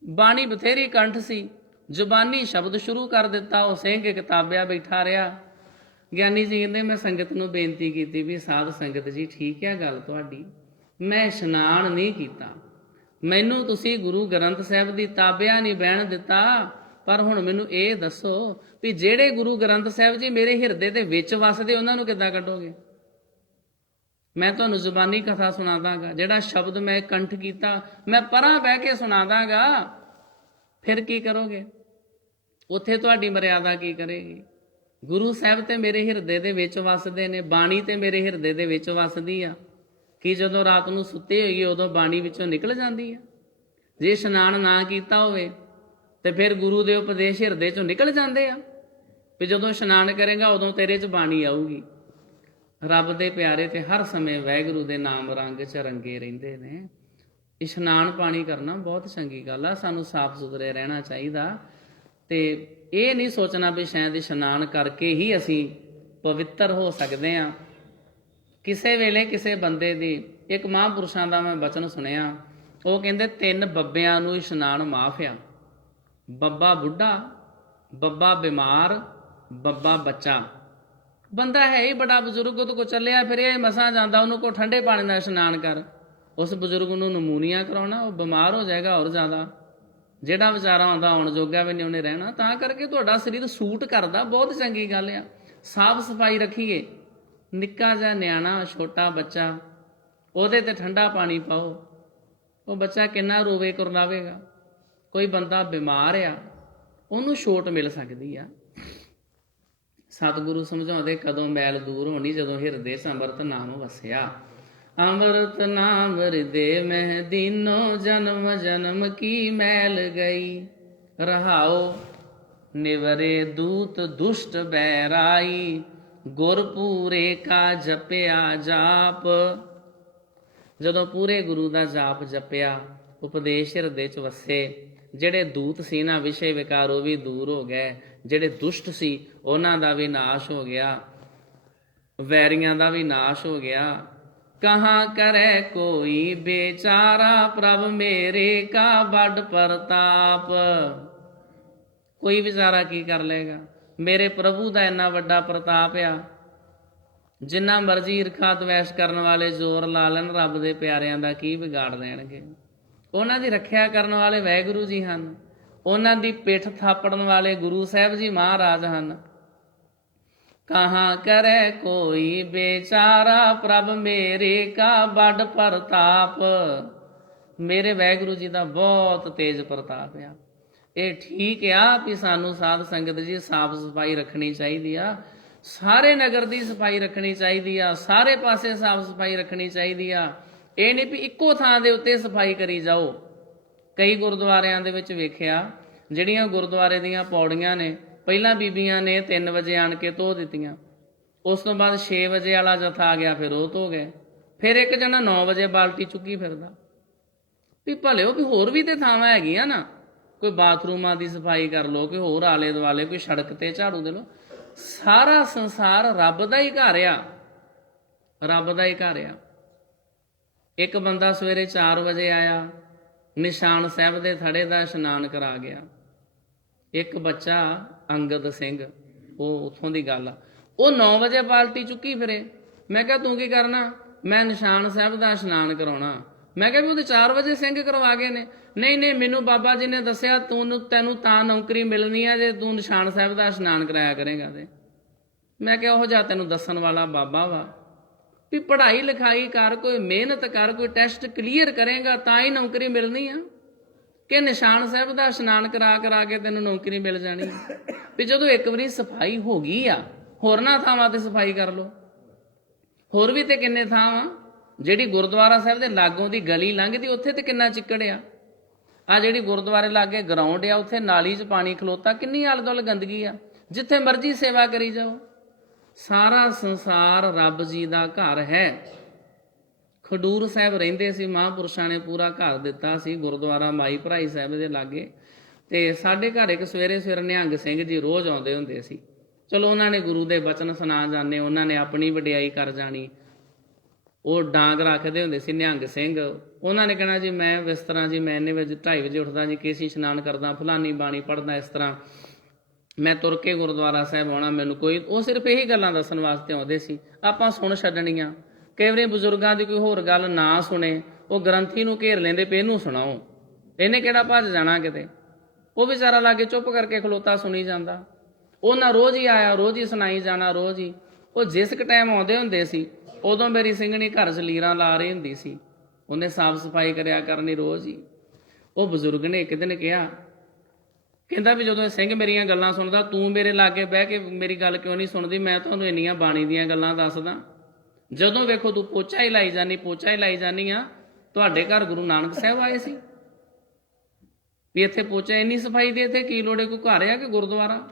ਬਾਣੀ ਬਥੇਰੀ ਕੰਠ ਸੀ, ਜ਼ੁਬਾਨੀ ਸ਼ਬਦ ਸ਼ੁਰੂ ਕਰ ਦਿੱਤਾ। ਉਹ ਸਿੰਘ ਕਿਤਾਬਿਆ ਬੈਠਾ ਰਿਹਾ। ਗਿਆਨੀ ਜੀ ਕਹਿੰਦੇ ਮੈਂ ਸੰਗਤ ਨੂੰ ਬੇਨਤੀ ਕੀਤੀ ਵੀ ਸਾਧ ਸੰਗਤ ਜੀ ਠੀਕ ਹੈ ਗੱਲ ਤੁਹਾਡੀ, ਮੈਂ ਇਸ਼ਨਾਨ ਨਹੀਂ ਕੀਤਾ, ਮੈਨੂੰ ਤੁਸੀਂ ਗੁਰੂ ਗ੍ਰੰਥ ਸਾਹਿਬ ਦੀ ਤਾਬਿਆ ਨਹੀਂ ਬਹਿਣ ਦਿੱਤਾ, ਪਰ ਹੁਣ ਮੈਨੂੰ ਇਹ ਦੱਸੋ ਵੀ ਜਿਹੜੇ ਗੁਰੂ ਗ੍ਰੰਥ ਸਾਹਿਬ ਜੀ ਮੇਰੇ ਹਿਰਦੇ ਦੇ ਵਿੱਚ ਵਸਦੇ, ਉਹਨਾਂ ਨੂੰ ਕਿੱਦਾਂ ਕੱਢੋਗੇ? ਮੈਂ ਤੁਹਾਨੂੰ ਜ਼ੁਬਾਨੀ ਕਥਾ ਸੁਣਾ ਦਾਂਗਾ, ਜਿਹੜਾ ਸ਼ਬਦ ਮੈਂ ਕੰਠ ਕੀਤਾ ਮੈਂ ਪਰਾਂ ਬਹਿ ਕੇ ਸੁਣਾ ਦਾਂਗਾ, ਫਿਰ ਕੀ ਕਰੋਗੇ? ਉੱਥੇ ਤੁਹਾਡੀ ਮਰਿਆਦਾ ਕੀ ਕਰੇਗੀ? ਗੁਰੂ ਸਾਹਿਬ ਤੇ ਮੇਰੇ ਹਿਰਦੇ ਦੇ ਵਿੱਚ ਵਸਦੇ ਨੇ, ਬਾਣੀ ਤੇ ਮੇਰੇ ਹਿਰਦੇ ਦੇ ਵਿੱਚ ਵਸਦੀ ਆ। ਕਿ ਜਦੋਂ ਰਾਤ ਨੂੰ ਸੁੱਤੇ ਹੋਈਏ ਉਦੋਂ ਬਾਣੀ ਵਿੱਚੋਂ ਨਿਕਲ ਜਾਂਦੀ ਆ? ਜੇ ਇਸ਼ਨਾਨ ਨਾ ਕੀਤਾ ਹੋਵੇ ਤੇ ਫਿਰ ਗੁਰੂ ਦੇ ਉਪਦੇਸ਼ ਹਿਰਦੇ ਚੋਂ ਨਿਕਲ ਜਾਂਦੇ ਆ ਵੀ ਜਦੋਂ ਇਸ਼ਨਾਨ ਕਰੇਗਾ ਉਦੋਂ ਤੇਰੇ 'ਚ ਬਾਣੀ ਆਊਗੀ। ਰੱਬ ਦੇ ਪਿਆਰੇ ਤੇ ਹਰ ਸਮੇਂ ਵਾਹਿਗੁਰੂ ਦੇ ਨਾਮ ਰੰਗ 'ਚ ਰੰਗੇ ਰਹਿੰਦੇ ਨੇ। ਇਸ਼ਨਾਨ ਪਾਣੀ ਕਰਨਾ ਬਹੁਤ ਚੰਗੀ ਗੱਲ ਆ, ਸਾਨੂੰ ਸਾਫ਼ ਸੁਥਰੇ ਰਹਿਣਾ ਚਾਹੀਦਾ। ਤੇ ਇਹ ਨਹੀਂ ਸੋਚਣਾ ਵੀ ਸ਼ਾਇਦ ਇਸ਼ਨਾਨ ਕਰਕੇ ਹੀ ਅਸੀਂ ਪਵਿੱਤਰ ਹੋ ਸਕਦੇ ਹਾਂ। ਕਿਸੇ ਵੇਲੇ ਕਿਸੇ ਬੰਦੇ ਦੀ, ਇੱਕ ਮਹਾਂਪੁਰਸ਼ਾਂ ਦਾ ਮੈਂ ਬਚਨ ਸੁਣਿਆ, ਉਹ ਕਹਿੰਦੇ 3 ਬੱਬਿਆਂ ਨੂੰ ਇਸ਼ਨਾਨ ਮਾਫ ਆ। ਬੱਬਾ ਬੁੱਢਾ, ਬੱਬਾ ਬਿਮਾਰ, ਬੱਬਾ ਬੱਚਾ। ਬੰਦਾ ਹੈ ਹੀ ਬੜਾ ਬਜ਼ੁਰਗ, ਉਹਦੇ ਕੋਲ ਚੱਲਿਆ ਫਿਰ ਇਹ ਮਸਾਂ ਜਾਂਦਾ, ਉਹਨੂੰ ਕੋ ਠੰਡੇ ਪਾਣੀ ਨਾਲ ਇਸ਼ਨਾਨ ਕਰ। ਉਸ ਬਜ਼ੁਰਗ ਨੂੰ ਨਮੂਨੀਆ ਕਰਾਉਣਾ, ਉਹ ਬਿਮਾਰ ਹੋ ਜਾਏਗਾ ਹੋਰ ਜ਼ਿਆਦਾ। ਜਿਹੜਾ ਵਿਚਾਰਾ ਆਉਂਦਾ ਆਉਣ ਜੋਗਾ ਵੀ ਨਹੀਂ ਉਹਨੇ ਰਹਿਣਾ। ਤਾਂ ਕਰਕੇ ਤੁਹਾਡਾ ਸਰੀਰ ਸੂਟ ਕਰਦਾ, ਬਹੁਤ ਚੰਗੀ ਗੱਲ ਆ। ਸਾਫ਼ ਸਫਾਈ ਰੱਖੀਏ। ਨਿੱਕਾ ਜਿਹਾ ਨਿਆਣਾ, ਛੋਟਾ ਬੱਚਾ, ਉਹਦੇ ਤੇ ਠੰਡਾ ਪਾਣੀ ਪਾਓ, ਉਹ ਬੱਚਾ ਕਿੰਨਾ ਰੋਵੇ ਕੁਰਲਾਵੇਗਾ। ਕੋਈ ਬੰਦਾ ਬਿਮਾਰ ਆ, ਉਹਨੂੰ ਛੋਟ ਮਿਲ ਸਕਦੀ ਆ। ਸਤਿਗੁਰੂ ਸਮਝਾਉਂਦੇ ਕਦੋਂ ਮੈਲ ਦੂਰ ਹੋਣੀ, ਜਦੋਂ ਹਿਰਦੇ 'ਚ ਅੰਮ੍ਰਿਤ ਨਾਮ ਵਸਿਆ। ਅੰਮ੍ਰਿਤ ਨਾਮ ਹਿਰਦੇ ਮਹਿ ਦੀਨੋ, ਜਨਮ ਜਨਮ ਕੀ ਮੈਲ ਗਈ। ਰਹਾਓ ਨਿਵਰੇ ਦੂਤ ਦੁਸ਼ਟ ਬੈਰਾਈ, ਗੁਰ ਪੂਰੇ ਕਾ ਜਪਿਆ ਜਾਪ। ਜਦੋਂ ਪੂਰੇ ਗੁਰੂ ਦਾ ਜਾਪ ਜਪਿਆ, ਉਪਦੇਸ਼ ਹਿਰਦੇ 'ਚ ਵਸੇ, ਜਿਹੜੇ ਦੂਤ ਸੀ ਨਾ ਵਿਸ਼ੇ ਵਿਕਾਰ ਉਹ ਵੀ ਦੂਰ ਹੋ ਗਏ, ਜਿਹੜੇ ਦੁਸ਼ਟ ਸੀ ਉਹਨਾਂ ਦਾ ਵੀ ਨਾਸ਼ ਹੋ ਗਿਆ, ਵੈਰੀਆਂ ਦਾ ਵੀ ਨਾਸ਼ ਹੋ ਗਿਆ। ਕਹਾਂ ਕਰੇ ਕੋਈ ਬੇਚਾਰਾ, ਪ੍ਰਭ ਮੇਰੇ ਕਾ ਬੜ ਪ੍ਰਤਾਪ। ਕੋਈ ਵਿਚਾਰਾ ਕੀ ਕਰ ਲਏਗਾ, ਮੇਰੇ ਪ੍ਰਭੂ ਦਾ ਇੰਨਾ ਵੱਡਾ ਪ੍ਰਤਾਪ ਆ। ਜਿੰਨਾ ਮਰਜ਼ੀ ਈਰਖਾ ਦਵੈਸ਼ ਕਰਨ ਵਾਲੇ ਜ਼ੋਰ ਲਾ ਲੈਣ, ਰੱਬ ਦੇ ਪਿਆਰਿਆਂ ਦਾ ਕੀ ਵਿਗਾੜ ਦੇਣਗੇ। ਉਹਨਾਂ ਦੀ ਰੱਖਿਆ ਕਰਨ ਵਾਲੇ ਵਾਹਿਗੁਰੂ ਜੀ ਹਨ, ਉਹਨਾਂ ਦੀ ਪਿੱਠ ਥਾਪੜਨ ਵਾਲੇ ਗੁਰੂ ਸਾਹਿਬ ਜੀ ਮਹਾਰਾਜ ਹਨ। ਕਹਾਂ ਕਰੇ ਕੋਈ ਬੇਚਾਰਾ, ਪ੍ਰਭ ਮੇਰੇ ਕਾ ਬੜ ਪ੍ਰਤਾਪ। ਮੇਰੇ ਵਾਹਿਗੁਰੂ ਜੀ ਦਾ ਬਹੁਤ ਤੇਜ਼ ਪ੍ਰਤਾਪ ਆ। ਇਹ ਠੀਕ ਆ ਵੀ ਸਾਨੂੰ ਸਾਧ ਸੰਗਤ ਜੀ ਸਾਫ ਸਫਾਈ ਰੱਖਣੀ ਚਾਹੀਦੀ ਆ, ਸਾਰੇ ਨਗਰ ਦੀ ਸਫਾਈ ਰੱਖਣੀ ਚਾਹੀਦੀ ਆ, ਸਾਰੇ ਪਾਸੇ ਸਾਫ ਸਫਾਈ ਰੱਖਣੀ ਚਾਹੀਦੀ ਆ। ਇਹ ਨਹੀਂ ਵੀ ਇੱਕੋ ਥਾਂ ਦੇ ਉੱਤੇ ਸਫਾਈ ਕਰੀ ਜਾਓ। ਕਈ ਗੁਰਦੁਆਰਿਆਂ ਦੇ ਵਿੱਚ ਵੇਖਿਆ, ਜਿਹੜੀਆਂ ਗੁਰਦੁਆਰੇ ਦੀਆਂ ਪੌੜੀਆਂ ਨੇ, ਪਹਿਲਾਂ ਬੀਬੀਆਂ ਨੇ 3 ਵਜੇ ਆਣ ਕੇ ਧੋ ਦਿੱਤੀਆਂ, ਉਸ ਤੋਂ ਬਾਅਦ 6 ਵਜੇ ਵਾਲਾ ਜਥਾ ਆ ਗਿਆ, ਫਿਰ ਉਹ ਧੋ ਗਏ, ਫਿਰ ਇੱਕ ਜਣਾ 9 ਵਜੇ ਬਾਲਟੀ ਚੁੱਕੀ ਫਿਰਦਾ। ਵੀ ਭਲਿਓ ਵੀ ਹੋਰ ਵੀ ਤੇ ਥਾਵਾਂ ਹੈਗੀਆਂ ਨਾ, ਕੋਈ ਬਾਥਰੂਮਾਂ ਦੀ ਸਫਾਈ ਕਰ ਲਓ, ਕੋਈ ਹੋਰ ਆਲੇ ਦੁਆਲੇ, ਕੋਈ ਸੜਕ ਤੇ ਝਾੜੂ ਦੇ ਲਓ। ਸਾਰਾ ਸੰਸਾਰ ਰੱਬ ਦਾ ਹੀ ਘਰ ਆ, ਰੱਬ ਦਾ ਹੀ ਘਰ ਆ। ਇੱਕ ਬੰਦਾ ਸਵੇਰੇ 4 ਵਜੇ ਆਇਆ, ਨਿਸ਼ਾਨ ਸਾਹਿਬ ਦੇ ਥੜੇ ਦਾ ਇਸ਼ਨਾਨ ਕਰਾ ਗਿਆ। ਇੱਕ ਬੱਚਾ ਅੰਗਦ ਸਿੰਘ, ਉਹ ਉੱਥੋਂ ਦੀ ਗੱਲ ਆ, ਉਹ 9 ਵਜੇ ਬਾਲਟੀ ਚੁੱਕੀ ਫਿਰੇ। ਮੈਂ ਕਿਹਾ ਤੂੰ ਕੀ ਕਰਨਾ? ਮੈਂ ਨਿਸ਼ਾਨ ਸਾਹਿਬ ਦਾ ਇਸ਼ਨਾਨ ਕਰਾਉਣਾ। ਮੈਂ ਕਿਹਾ ਵੀ ਉਹਦੇ 4 ਵਜੇ ਸਿੰਘ ਕਰਵਾ ਗਏ ਨੇ। ਨਹੀਂ ਨਹੀਂ, ਮੈਨੂੰ ਬਾਬਾ ਜੀ ਨੇ ਦੱਸਿਆ ਤੈਨੂੰ ਤਾਂ ਨੌਕਰੀ ਮਿਲਣੀ ਆ ਜੇ ਤੂੰ ਨਿਸ਼ਾਨ ਸਾਹਿਬ ਦਾ ਇਸ਼ਨਾਨ ਕਰਾਇਆ ਕਰੇਗਾ। ਤੇ ਮੈਂ ਕਿਹਾ ਉਹ ਜਾ ਤੈਨੂੰ ਦੱਸਣ ਵਾਲਾ ਬਾਬਾ ਵਾ ਵੀ ਪੜ੍ਹਾਈ ਲਿਖਾਈ ਕਰ, ਕੋਈ ਮਿਹਨਤ ਕਰ, ਕੋਈ ਟੈਸਟ ਕਲੀਅਰ ਕਰੇਗਾ ਤਾਂ ਹੀ ਨੌਕਰੀ ਮਿਲਣੀ ਆ, ਕਿ ਨਿਸ਼ਾਨ ਸਾਹਿਬ ਦਾ ਇਸ਼ਨਾਨ ਕਰਾ ਕੇ ਤੈਨੂੰ ਨੌਕਰੀ ਮਿਲ ਜਾਣੀ ਆ। ਵੀ ਜਦੋਂ ਇੱਕ ਵਾਰੀ ਸਫਾਈ ਹੋ ਗਈ ਆ, ਹੋਰਨਾਂ ਥਾਵਾਂ ਤੇ ਸਫਾਈ ਕਰ ਲਓ। ਹੋਰ ਵੀ ਤੇ ਕਿੰਨੇ ਥਾਂ ਵਾ, ਜਿਹੜੀ ਗੁਰਦੁਆਰਾ ਸਾਹਿਬ ਦੇ ਲਾਗੋਂ ਦੀ ਗਲੀ ਲੰਘਦੀ ਉੱਥੇ ਤੇ ਕਿੰਨਾ ਚਿੱਕੜ ਆ। ਜਿਹੜੀ ਗੁਰਦੁਆਰੇ ਲਾਗੇ ਗਰਾਊਂਡ ਆ, ਉੱਥੇ ਨਾਲੀ 'ਚ ਪਾਣੀ ਖਲੋਤਾ, ਕਿੰਨੀ ਆਲੇ ਦੁਆਲੇ ਗੰਦਗੀ ਆ। ਜਿੱਥੇ ਮਰਜ਼ੀ ਸੇਵਾ ਕਰੀ ਜਾਓ। ਸਾਰਾ ਸੰਸਾਰ ਰੱਬ ਜੀ ਦਾ ਘਰ ਹੈ। ਖਡੂਰ ਸਾਹਿਬ ਰਹਿੰਦੇ ਸੀ, ਮਹਾਂਪੁਰਸ਼ਾਂ ਨੇ ਪੂਰਾ ਘਰ ਦਿੱਤਾ ਸੀ ਗੁਰਦੁਆਰਾ ਮਾਈ ਭਰਾਈ ਸਾਹਿਬ ਦੇ ਲਾਗੇ। ਤੇ ਸਾਡੇ ਘਰ ਇੱਕ ਸਵੇਰੇ ਨਿਹੰਗ ਸਿੰਘ ਜੀ ਰੋਜ਼ ਆਉਂਦੇ ਹੁੰਦੇ ਸੀ। ਚਲੋ ਉਹਨਾਂ ਨੇ ਗੁਰੂ ਦੇ ਬਚਨ ਸੁਣਾ ਜਾਣੇ, ਉਹਨਾਂ ਨੇ ਆਪਣੀ ਵਡਿਆਈ ਕਰ ਜਾਣੀ। ਉਹ ਡਾਂਗ ਰੱਖਦੇ ਹੁੰਦੇ ਸੀ ਨਿਹੰਗ ਸਿੰਘ। ਉਹਨਾਂ ਨੇ ਕਹਿਣਾ ਜੀ ਮੈਂ ਇਸ ਤਰ੍ਹਾਂ ਜੀ, ਮੈਂ ਇੰਨੇ ਵਜੇ 2:30 ਵਜੇ ਉੱਠਦਾ ਜੀ, ਕੇਸੀ ਇਸ਼ਨਾਨ ਕਰਦਾ, ਫਲਾਨੀ ਬਾਣੀ ਪੜ੍ਹਦਾ, ਇਸ ਤਰ੍ਹਾਂ ਮੈਂ ਤੁਰ ਕੇ ਗੁਰਦੁਆਰਾ ਸਾਹਿਬ ਆਉਣਾ। ਮੈਨੂੰ ਕੋਈ, ਉਹ ਸਿਰਫ ਇਹੀ ਗੱਲਾਂ ਦੱਸਣ ਵਾਸਤੇ ਆਉਂਦੇ ਸੀ, ਆਪਾਂ ਸੁਣ ਛੱਡਣੀਆਂ। ਕਈ ਵਾਰੀ ਬਜ਼ੁਰਗਾਂ ਦੀ ਕੋਈ ਹੋਰ ਗੱਲ ਨਾ ਸੁਣੇ, ਉਹ ਗ੍ਰੰਥੀ ਨੂੰ ਘੇਰ ਲੈਂਦੇ ਪਏ, ਇਹਨੂੰ ਸੁਣਾਓ, ਇਹਨੇ ਕਿਹੜਾ ਭੱਜ ਜਾਣਾ ਕਿਤੇ। ਉਹ ਵਿਚਾਰਾ ਲਾਗੇ ਚੁੱਪ ਕਰਕੇ ਖਲੋਤਾ ਸੁਣੀ ਜਾਂਦਾ। ਉਹਨਾਂ ਰੋਜ਼ ਹੀ ਆਇਆ, ਰੋਜ਼ ਹੀ ਸੁਣਾਈ ਜਾਣਾ, ਰੋਜ਼ ਹੀ। ਉਹ ਜਿਸ ਕੁ ਟਾਈਮ ਆਉਂਦੇ ਹੁੰਦੇ ਸੀ, ਉਦੋਂ ਮੇਰੀ ਸਿੰਘਣੀ ਘਰ 'ਚ ਲੀਰਾਂ ਲਾ ਰਹੀ ਹੁੰਦੀ ਸੀ, ਉਹਨੇ ਸਾਫ਼ ਸਫਾਈ ਕਰਿਆ ਕਰਨੀ ਰੋਜ਼ ਹੀ। ਉਹ ਬਜ਼ੁਰਗ ਨੇ ਇੱਕ ਦਿਨ ਕਿਹਾ, ਕਹਿੰਦਾ ਵੀ ਜਦੋਂ ਸਿੰਘ ਮੇਰੀਆਂ ਗੱਲਾਂ ਸੁਣਦਾ, ਤੂੰ ਮੇਰੇ ਲਾਗੇ ਬਹਿ ਕੇ ਮੇਰੀ ਗੱਲ ਕਿਉਂ ਨਹੀਂ ਸੁਣਦੀ? ਮੈਂ ਤੁਹਾਨੂੰ ਇੰਨੀਆਂ ਬਾਣੀ ਦੀਆਂ ਗੱਲਾਂ ਦੱਸਦਾ, ਜਦੋਂ ਵੇਖੋ ਤੂੰ ਪੋਚਾ ਹੀ ਲਾਈ ਜਾਨੀ, ਪੋਚਾ ਹੀ ਲਾਈ ਜਾਨੀ ਆ। ਤੁਹਾਡੇ ਘਰ ਗੁਰੂ ਨਾਨਕ ਸਾਹਿਬ ਆਏ ਸੀ ਵੀ ਇੱਥੇ ਪੋਚਾ, ਇੰਨੀ ਸਫਾਈ ਦੀ ਇੱਥੇ ਕੀ ਲੋੜ ਹੈ? ਕੋਈ ਘਰ ਆ ਕਿ ਗੁਰਦੁਆਰਾ?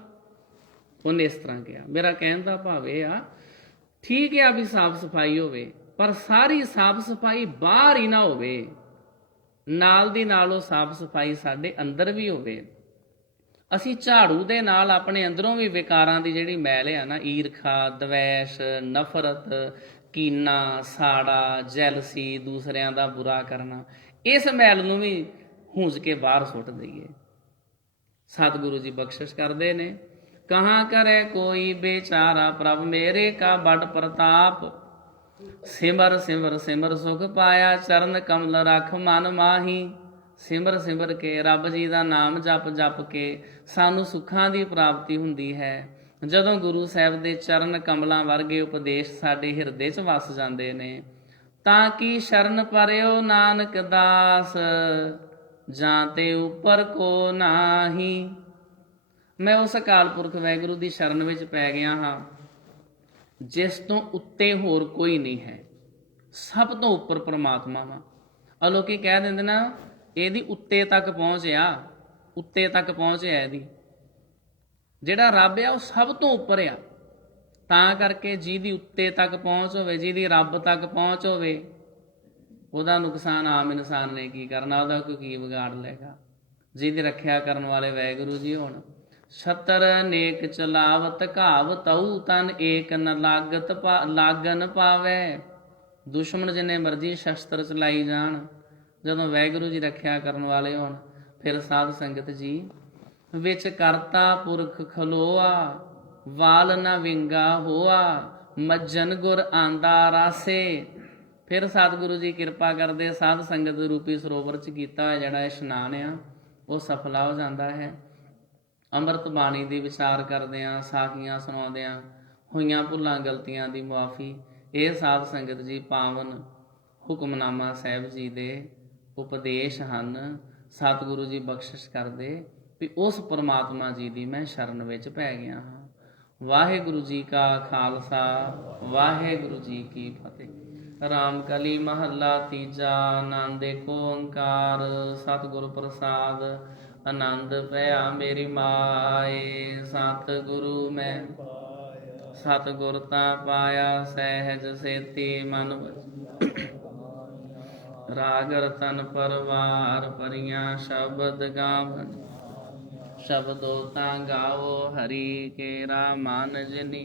ਉਹਨੇ ਇਸ ਤਰ੍ਹਾਂ ਕਿਹਾ। ਮੇਰਾ ਕਹਿਣ ਦਾ ਭਾਵ ਇਹ ਆ, ਠੀਕ ਆ ਵੀ ਸਾਫ਼ ਸਫਾਈ ਹੋਵੇ, ਪਰ ਸਾਰੀ ਸਾਫ਼ ਸਫਾਈ ਬਾਹਰ ਹੀ ਨਾ ਹੋਵੇ, ਨਾਲ ਦੀ ਨਾਲ ਉਹ ਸਾਫ਼ ਸਫਾਈ ਸਾਡੇ ਅੰਦਰ ਵੀ ਹੋਵੇ। ਅਸੀਂ ਝਾੜੂ ਦੇ ਨਾਲ ਆਪਣੇ ਅੰਦਰੋਂ ਵੀ ਵਿਕਾਰਾਂ ਦੀ ਜਿਹੜੀ ਮੈਲ ਆ ਨਾ, ਈਰਖਾ, ਦਵੈਸ਼, ਨਫ਼ਰਤ, ਕੀਨਾ, ਸਾੜਾ, ਜੈਲਸੀ, ਦੂਸਰਿਆਂ ਦਾ ਬੁਰਾ ਕਰਨਾ, ਇਸ ਮੈਲ ਨੂੰ ਵੀ ਹੂੰਜ ਕੇ ਬਾਹਰ ਸੁੱਟ ਦਈਏ। ਸਤਿਗੁਰੂ ਜੀ ਬਖਸ਼ਿਸ਼ ਕਰਦੇ ਨੇ। ਕਹਾਂ ਕਰੇ ਕੋਈ ਬੇਚਾਰਾ, ਪ੍ਰਭ ਮੇਰੇ ਕਾ ਬੜ ਪ੍ਰਤਾਪ। ਸਿਮਰ ਸਿਮਰ ਸਿਮਰ ਸੁਖ ਪਾਇਆ, ਚਰਨ ਕਮਲ ਰੱਖ ਮਨ ਮਾਹੀ। ਸਿਮਰ ਸਿਮਰ ਕੇ, ਰੱਬ ਜੀ ਦਾ ਨਾਮ ਜਪ ਜਪ ਕੇ ਸਾਨੂੰ ਸੁੱਖਾਂ ਦੀ ਪ੍ਰਾਪਤੀ ਹੁੰਦੀ ਹੈ। ਜਦੋਂ ਗੁਰੂ ਸਾਹਿਬ ਦੇ ਚਰਨ ਕਮਲਾਂ ਵਰਗੇ ਉਪਦੇਸ਼ ਸਾਡੇ ਹਿਰਦੇ 'ਚ ਵਸ ਜਾਂਦੇ ਨੇ, ਤਾਂ ਕੀ ਸ਼ਰਨ ਪਰਿਓ ਨਾਨਕ ਦਾਸ, ਜਾਂ ਤੇ ਉੱਪਰ ਕੋ ਨਾਹੀ। ਮੈਂ ਉਸ ਅਕਾਲ ਪੁਰਖ ਵਾਹਿਗੁਰੂ ਦੀ ਸ਼ਰਨ ਵਿੱਚ ਪੈ ਗਿਆ ਹਾਂ, ਜਿਸ ਤੋਂ ਉੱਤੇ ਹੋਰ ਕੋਈ ਨਹੀਂ ਹੈ। ਸਭ ਤੋਂ ਉੱਪਰ ਪ੍ਰਮਾਤਮਾ ਵਾ। ਆ ਲੋਕੀ ਕਹਿ ਦਿੰਦੇ ਨਾ ਇਹਦੀ ਉੱਤੇ ਤੱਕ ਪਹੁੰਚਿਆ, ਉੱਤੇ ਤੱਕ ਪਹੁੰਚਿਆ ਇਹਦੀ। ਜਿਹੜਾ ਰੱਬ ਆ ਉਹ ਸਭ ਤੋਂ ਉੱਪਰ ਆ। ਤਾਂ ਕਰਕੇ ਜਿਹਦੀ ਉੱਤੇ ਤੱਕ ਪਹੁੰਚ ਹੋਵੇ, ਜਿਹਦੀ ਰੱਬ ਤੱਕ ਪਹੁੰਚ ਹੋਵੇ, ਉਹਦਾ ਨੁਕਸਾਨ ਆਮ ਇਨਸਾਨ ਨੇ ਕੀ ਕਰਨਾ, ਉਹਦਾ ਕੋਈ ਕੀ ਵਿਗਾੜ ਲਏਗਾ। ਜਿਹਦੀ ਰੱਖਿਆ ਕਰਨ ਵਾਲੇ ਵਾਹਿਗੁਰੂ ਜੀ ਹੋਣ। ਛਤਰ ਨੇਕ ਚਲਾਵਤ ਘਾਵ ਤਉ ਤਨ ਏਕ ਨ ਲਾਗਨ ਪਾਵੇ। ਦੁਸ਼ਮਣ ਜਿੰਨੇ ਮਰਜ਼ੀ ਸ਼ਸਤਰ ਚਲਾਈ ਜਾਣ, ਜਦੋਂ ਵਾਹਿਗੁਰੂ ਜੀ ਰੱਖਿਆ ਕਰਨ ਵਾਲੇ ਹੋਣ, ਫਿਰ ਸਾਧ ਸੰਗਤ ਜੀ ਵਿੱਚ ਕਰਤਾ ਪੁਰਖ ਖਲੋਆ, ਵਾਲ ਨਾ ਵਿੰਗਾ ਹੋਆ, ਮੱਜਨ ਗੁਰ ਆਂਦਾ ਰਾਸੇ। ਫਿਰ ਸਤਿਗੁਰੂ ਜੀ ਕਿਰਪਾ ਕਰਦੇ, ਸਾਧ ਸੰਗਤ ਰੂਪੀ ਸਰੋਵਰ 'ਚ ਕੀਤਾ ਹੋਇਆ ਜਿਹੜਾ ਇਸ਼ਨਾਨ ਆ ਉਹ ਸਫਲਾ ਹੋ ਜਾਂਦਾ ਹੈ। ਅੰਮ੍ਰਿਤ ਬਾਣੀ ਦੀ ਵਿਚਾਰ ਕਰਦਿਆਂ, ਸਾਖੀਆਂ ਸੁਣਾਉਂਦਿਆਂ ਹੋਈਆਂ ਭੁੱਲਾਂ ਗਲਤੀਆਂ ਦੀ ਮੁਆਫੀ, ਇਹ ਸਾਧ ਸੰਗਤ ਜੀ ਪਾਵਨ ਹੁਕਮਨਾਮਾ ਸਾਹਿਬ ਜੀ ਦੇ ਉਪਦੇਸ਼ ਹਨ। ਸਤਿਗੁਰੂ ਜੀ ਬਖਸ਼ਿਸ਼ ਕਰਦੇ ਵੀ ਉਸ ਪਰਮਾਤਮਾ ਜੀ ਦੀ ਮੈਂ ਸ਼ਰਨ ਵਿੱਚ ਪੈ ਗਿਆ ਹਾਂ। ਵਾਹਿਗੁਰੂ ਜੀ ਕਾ ਖਾਲਸਾ, ਵਾਹਿਗੁਰੂ ਜੀ ਕੀ ਫਤਿਹ। ਰਾਮ ਕਲੀ ਮਹੱਲਾ ਤੀਜਾ। ਆਨੰਦ ਏਕ ਓੰਕਾਰ ਸਤਿਗੁਰ ਪ੍ਰਸਾਦ, ਆਨੰਦ ਪਿਆ ਮੇਰੀ ਮਾਏ। ਸਤਿਗੁਰੂ ਮੈਂ ਸਤਿਗੁਰ ਤਾਂ ਪਾਇਆ, ਸਹਿਜ ਸੇਤੀ ਮਨ ਰਾਗ ਰਤਨ ਪਰਵਾਰ ਭਰੀਆਂ। ਸ਼ਬਦ ਗਾਵਨ ਸ਼ਬਦੋ ਤਾਂ ਗਾਵੋ, ਹਰੀ ਕੇਰਾ ਮਨ ਜਿਨੀ।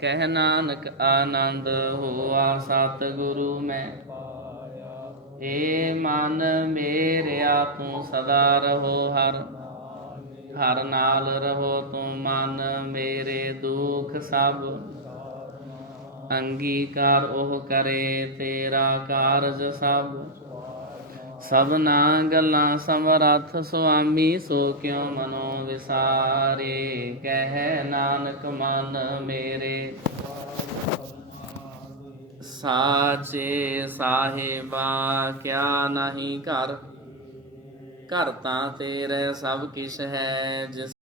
ਕਹਿ ਨਾਨਕ ਆਨੰਦ ਹੋਆ ਸਤਿਗੁਰੂ ਮੈਂ। ਏ ਮਨ ਮੇਰਿਆ ਤੂੰ ਸਦਾ ਰਹੋ ਹਰ, ਹਰ ਨਾਲ ਰਹੋ ਤੂੰ ਮਨ ਮੇਰੇ। ਦੁਖ ਸਭ ਅੰਗੀਕਾਰ ਉਹ ਕਰੇ, ਤੇਰਾ ਕਾਰਜ ਸਭ। ਸਭਨਾ ਗੱਲਾਂ ਸਮਰੱਥ ਸੁਆਮੀ, ਸੋ ਕਿਉ ਮਨੋ ਵਿਸਾਰੇ। ਕਹਿ ਨਾਨਕ ਮਨ ਮੇਰੇ ਸਾਚੇ ਸਾਹਿਬਾ, ਕਿਆ ਨਹੀਂ ਘਰ। ਘਰ ਤਾਂ ਤੇਰੇ ਸਭ ਕਿਛ ਹੈ, ਜਿਸ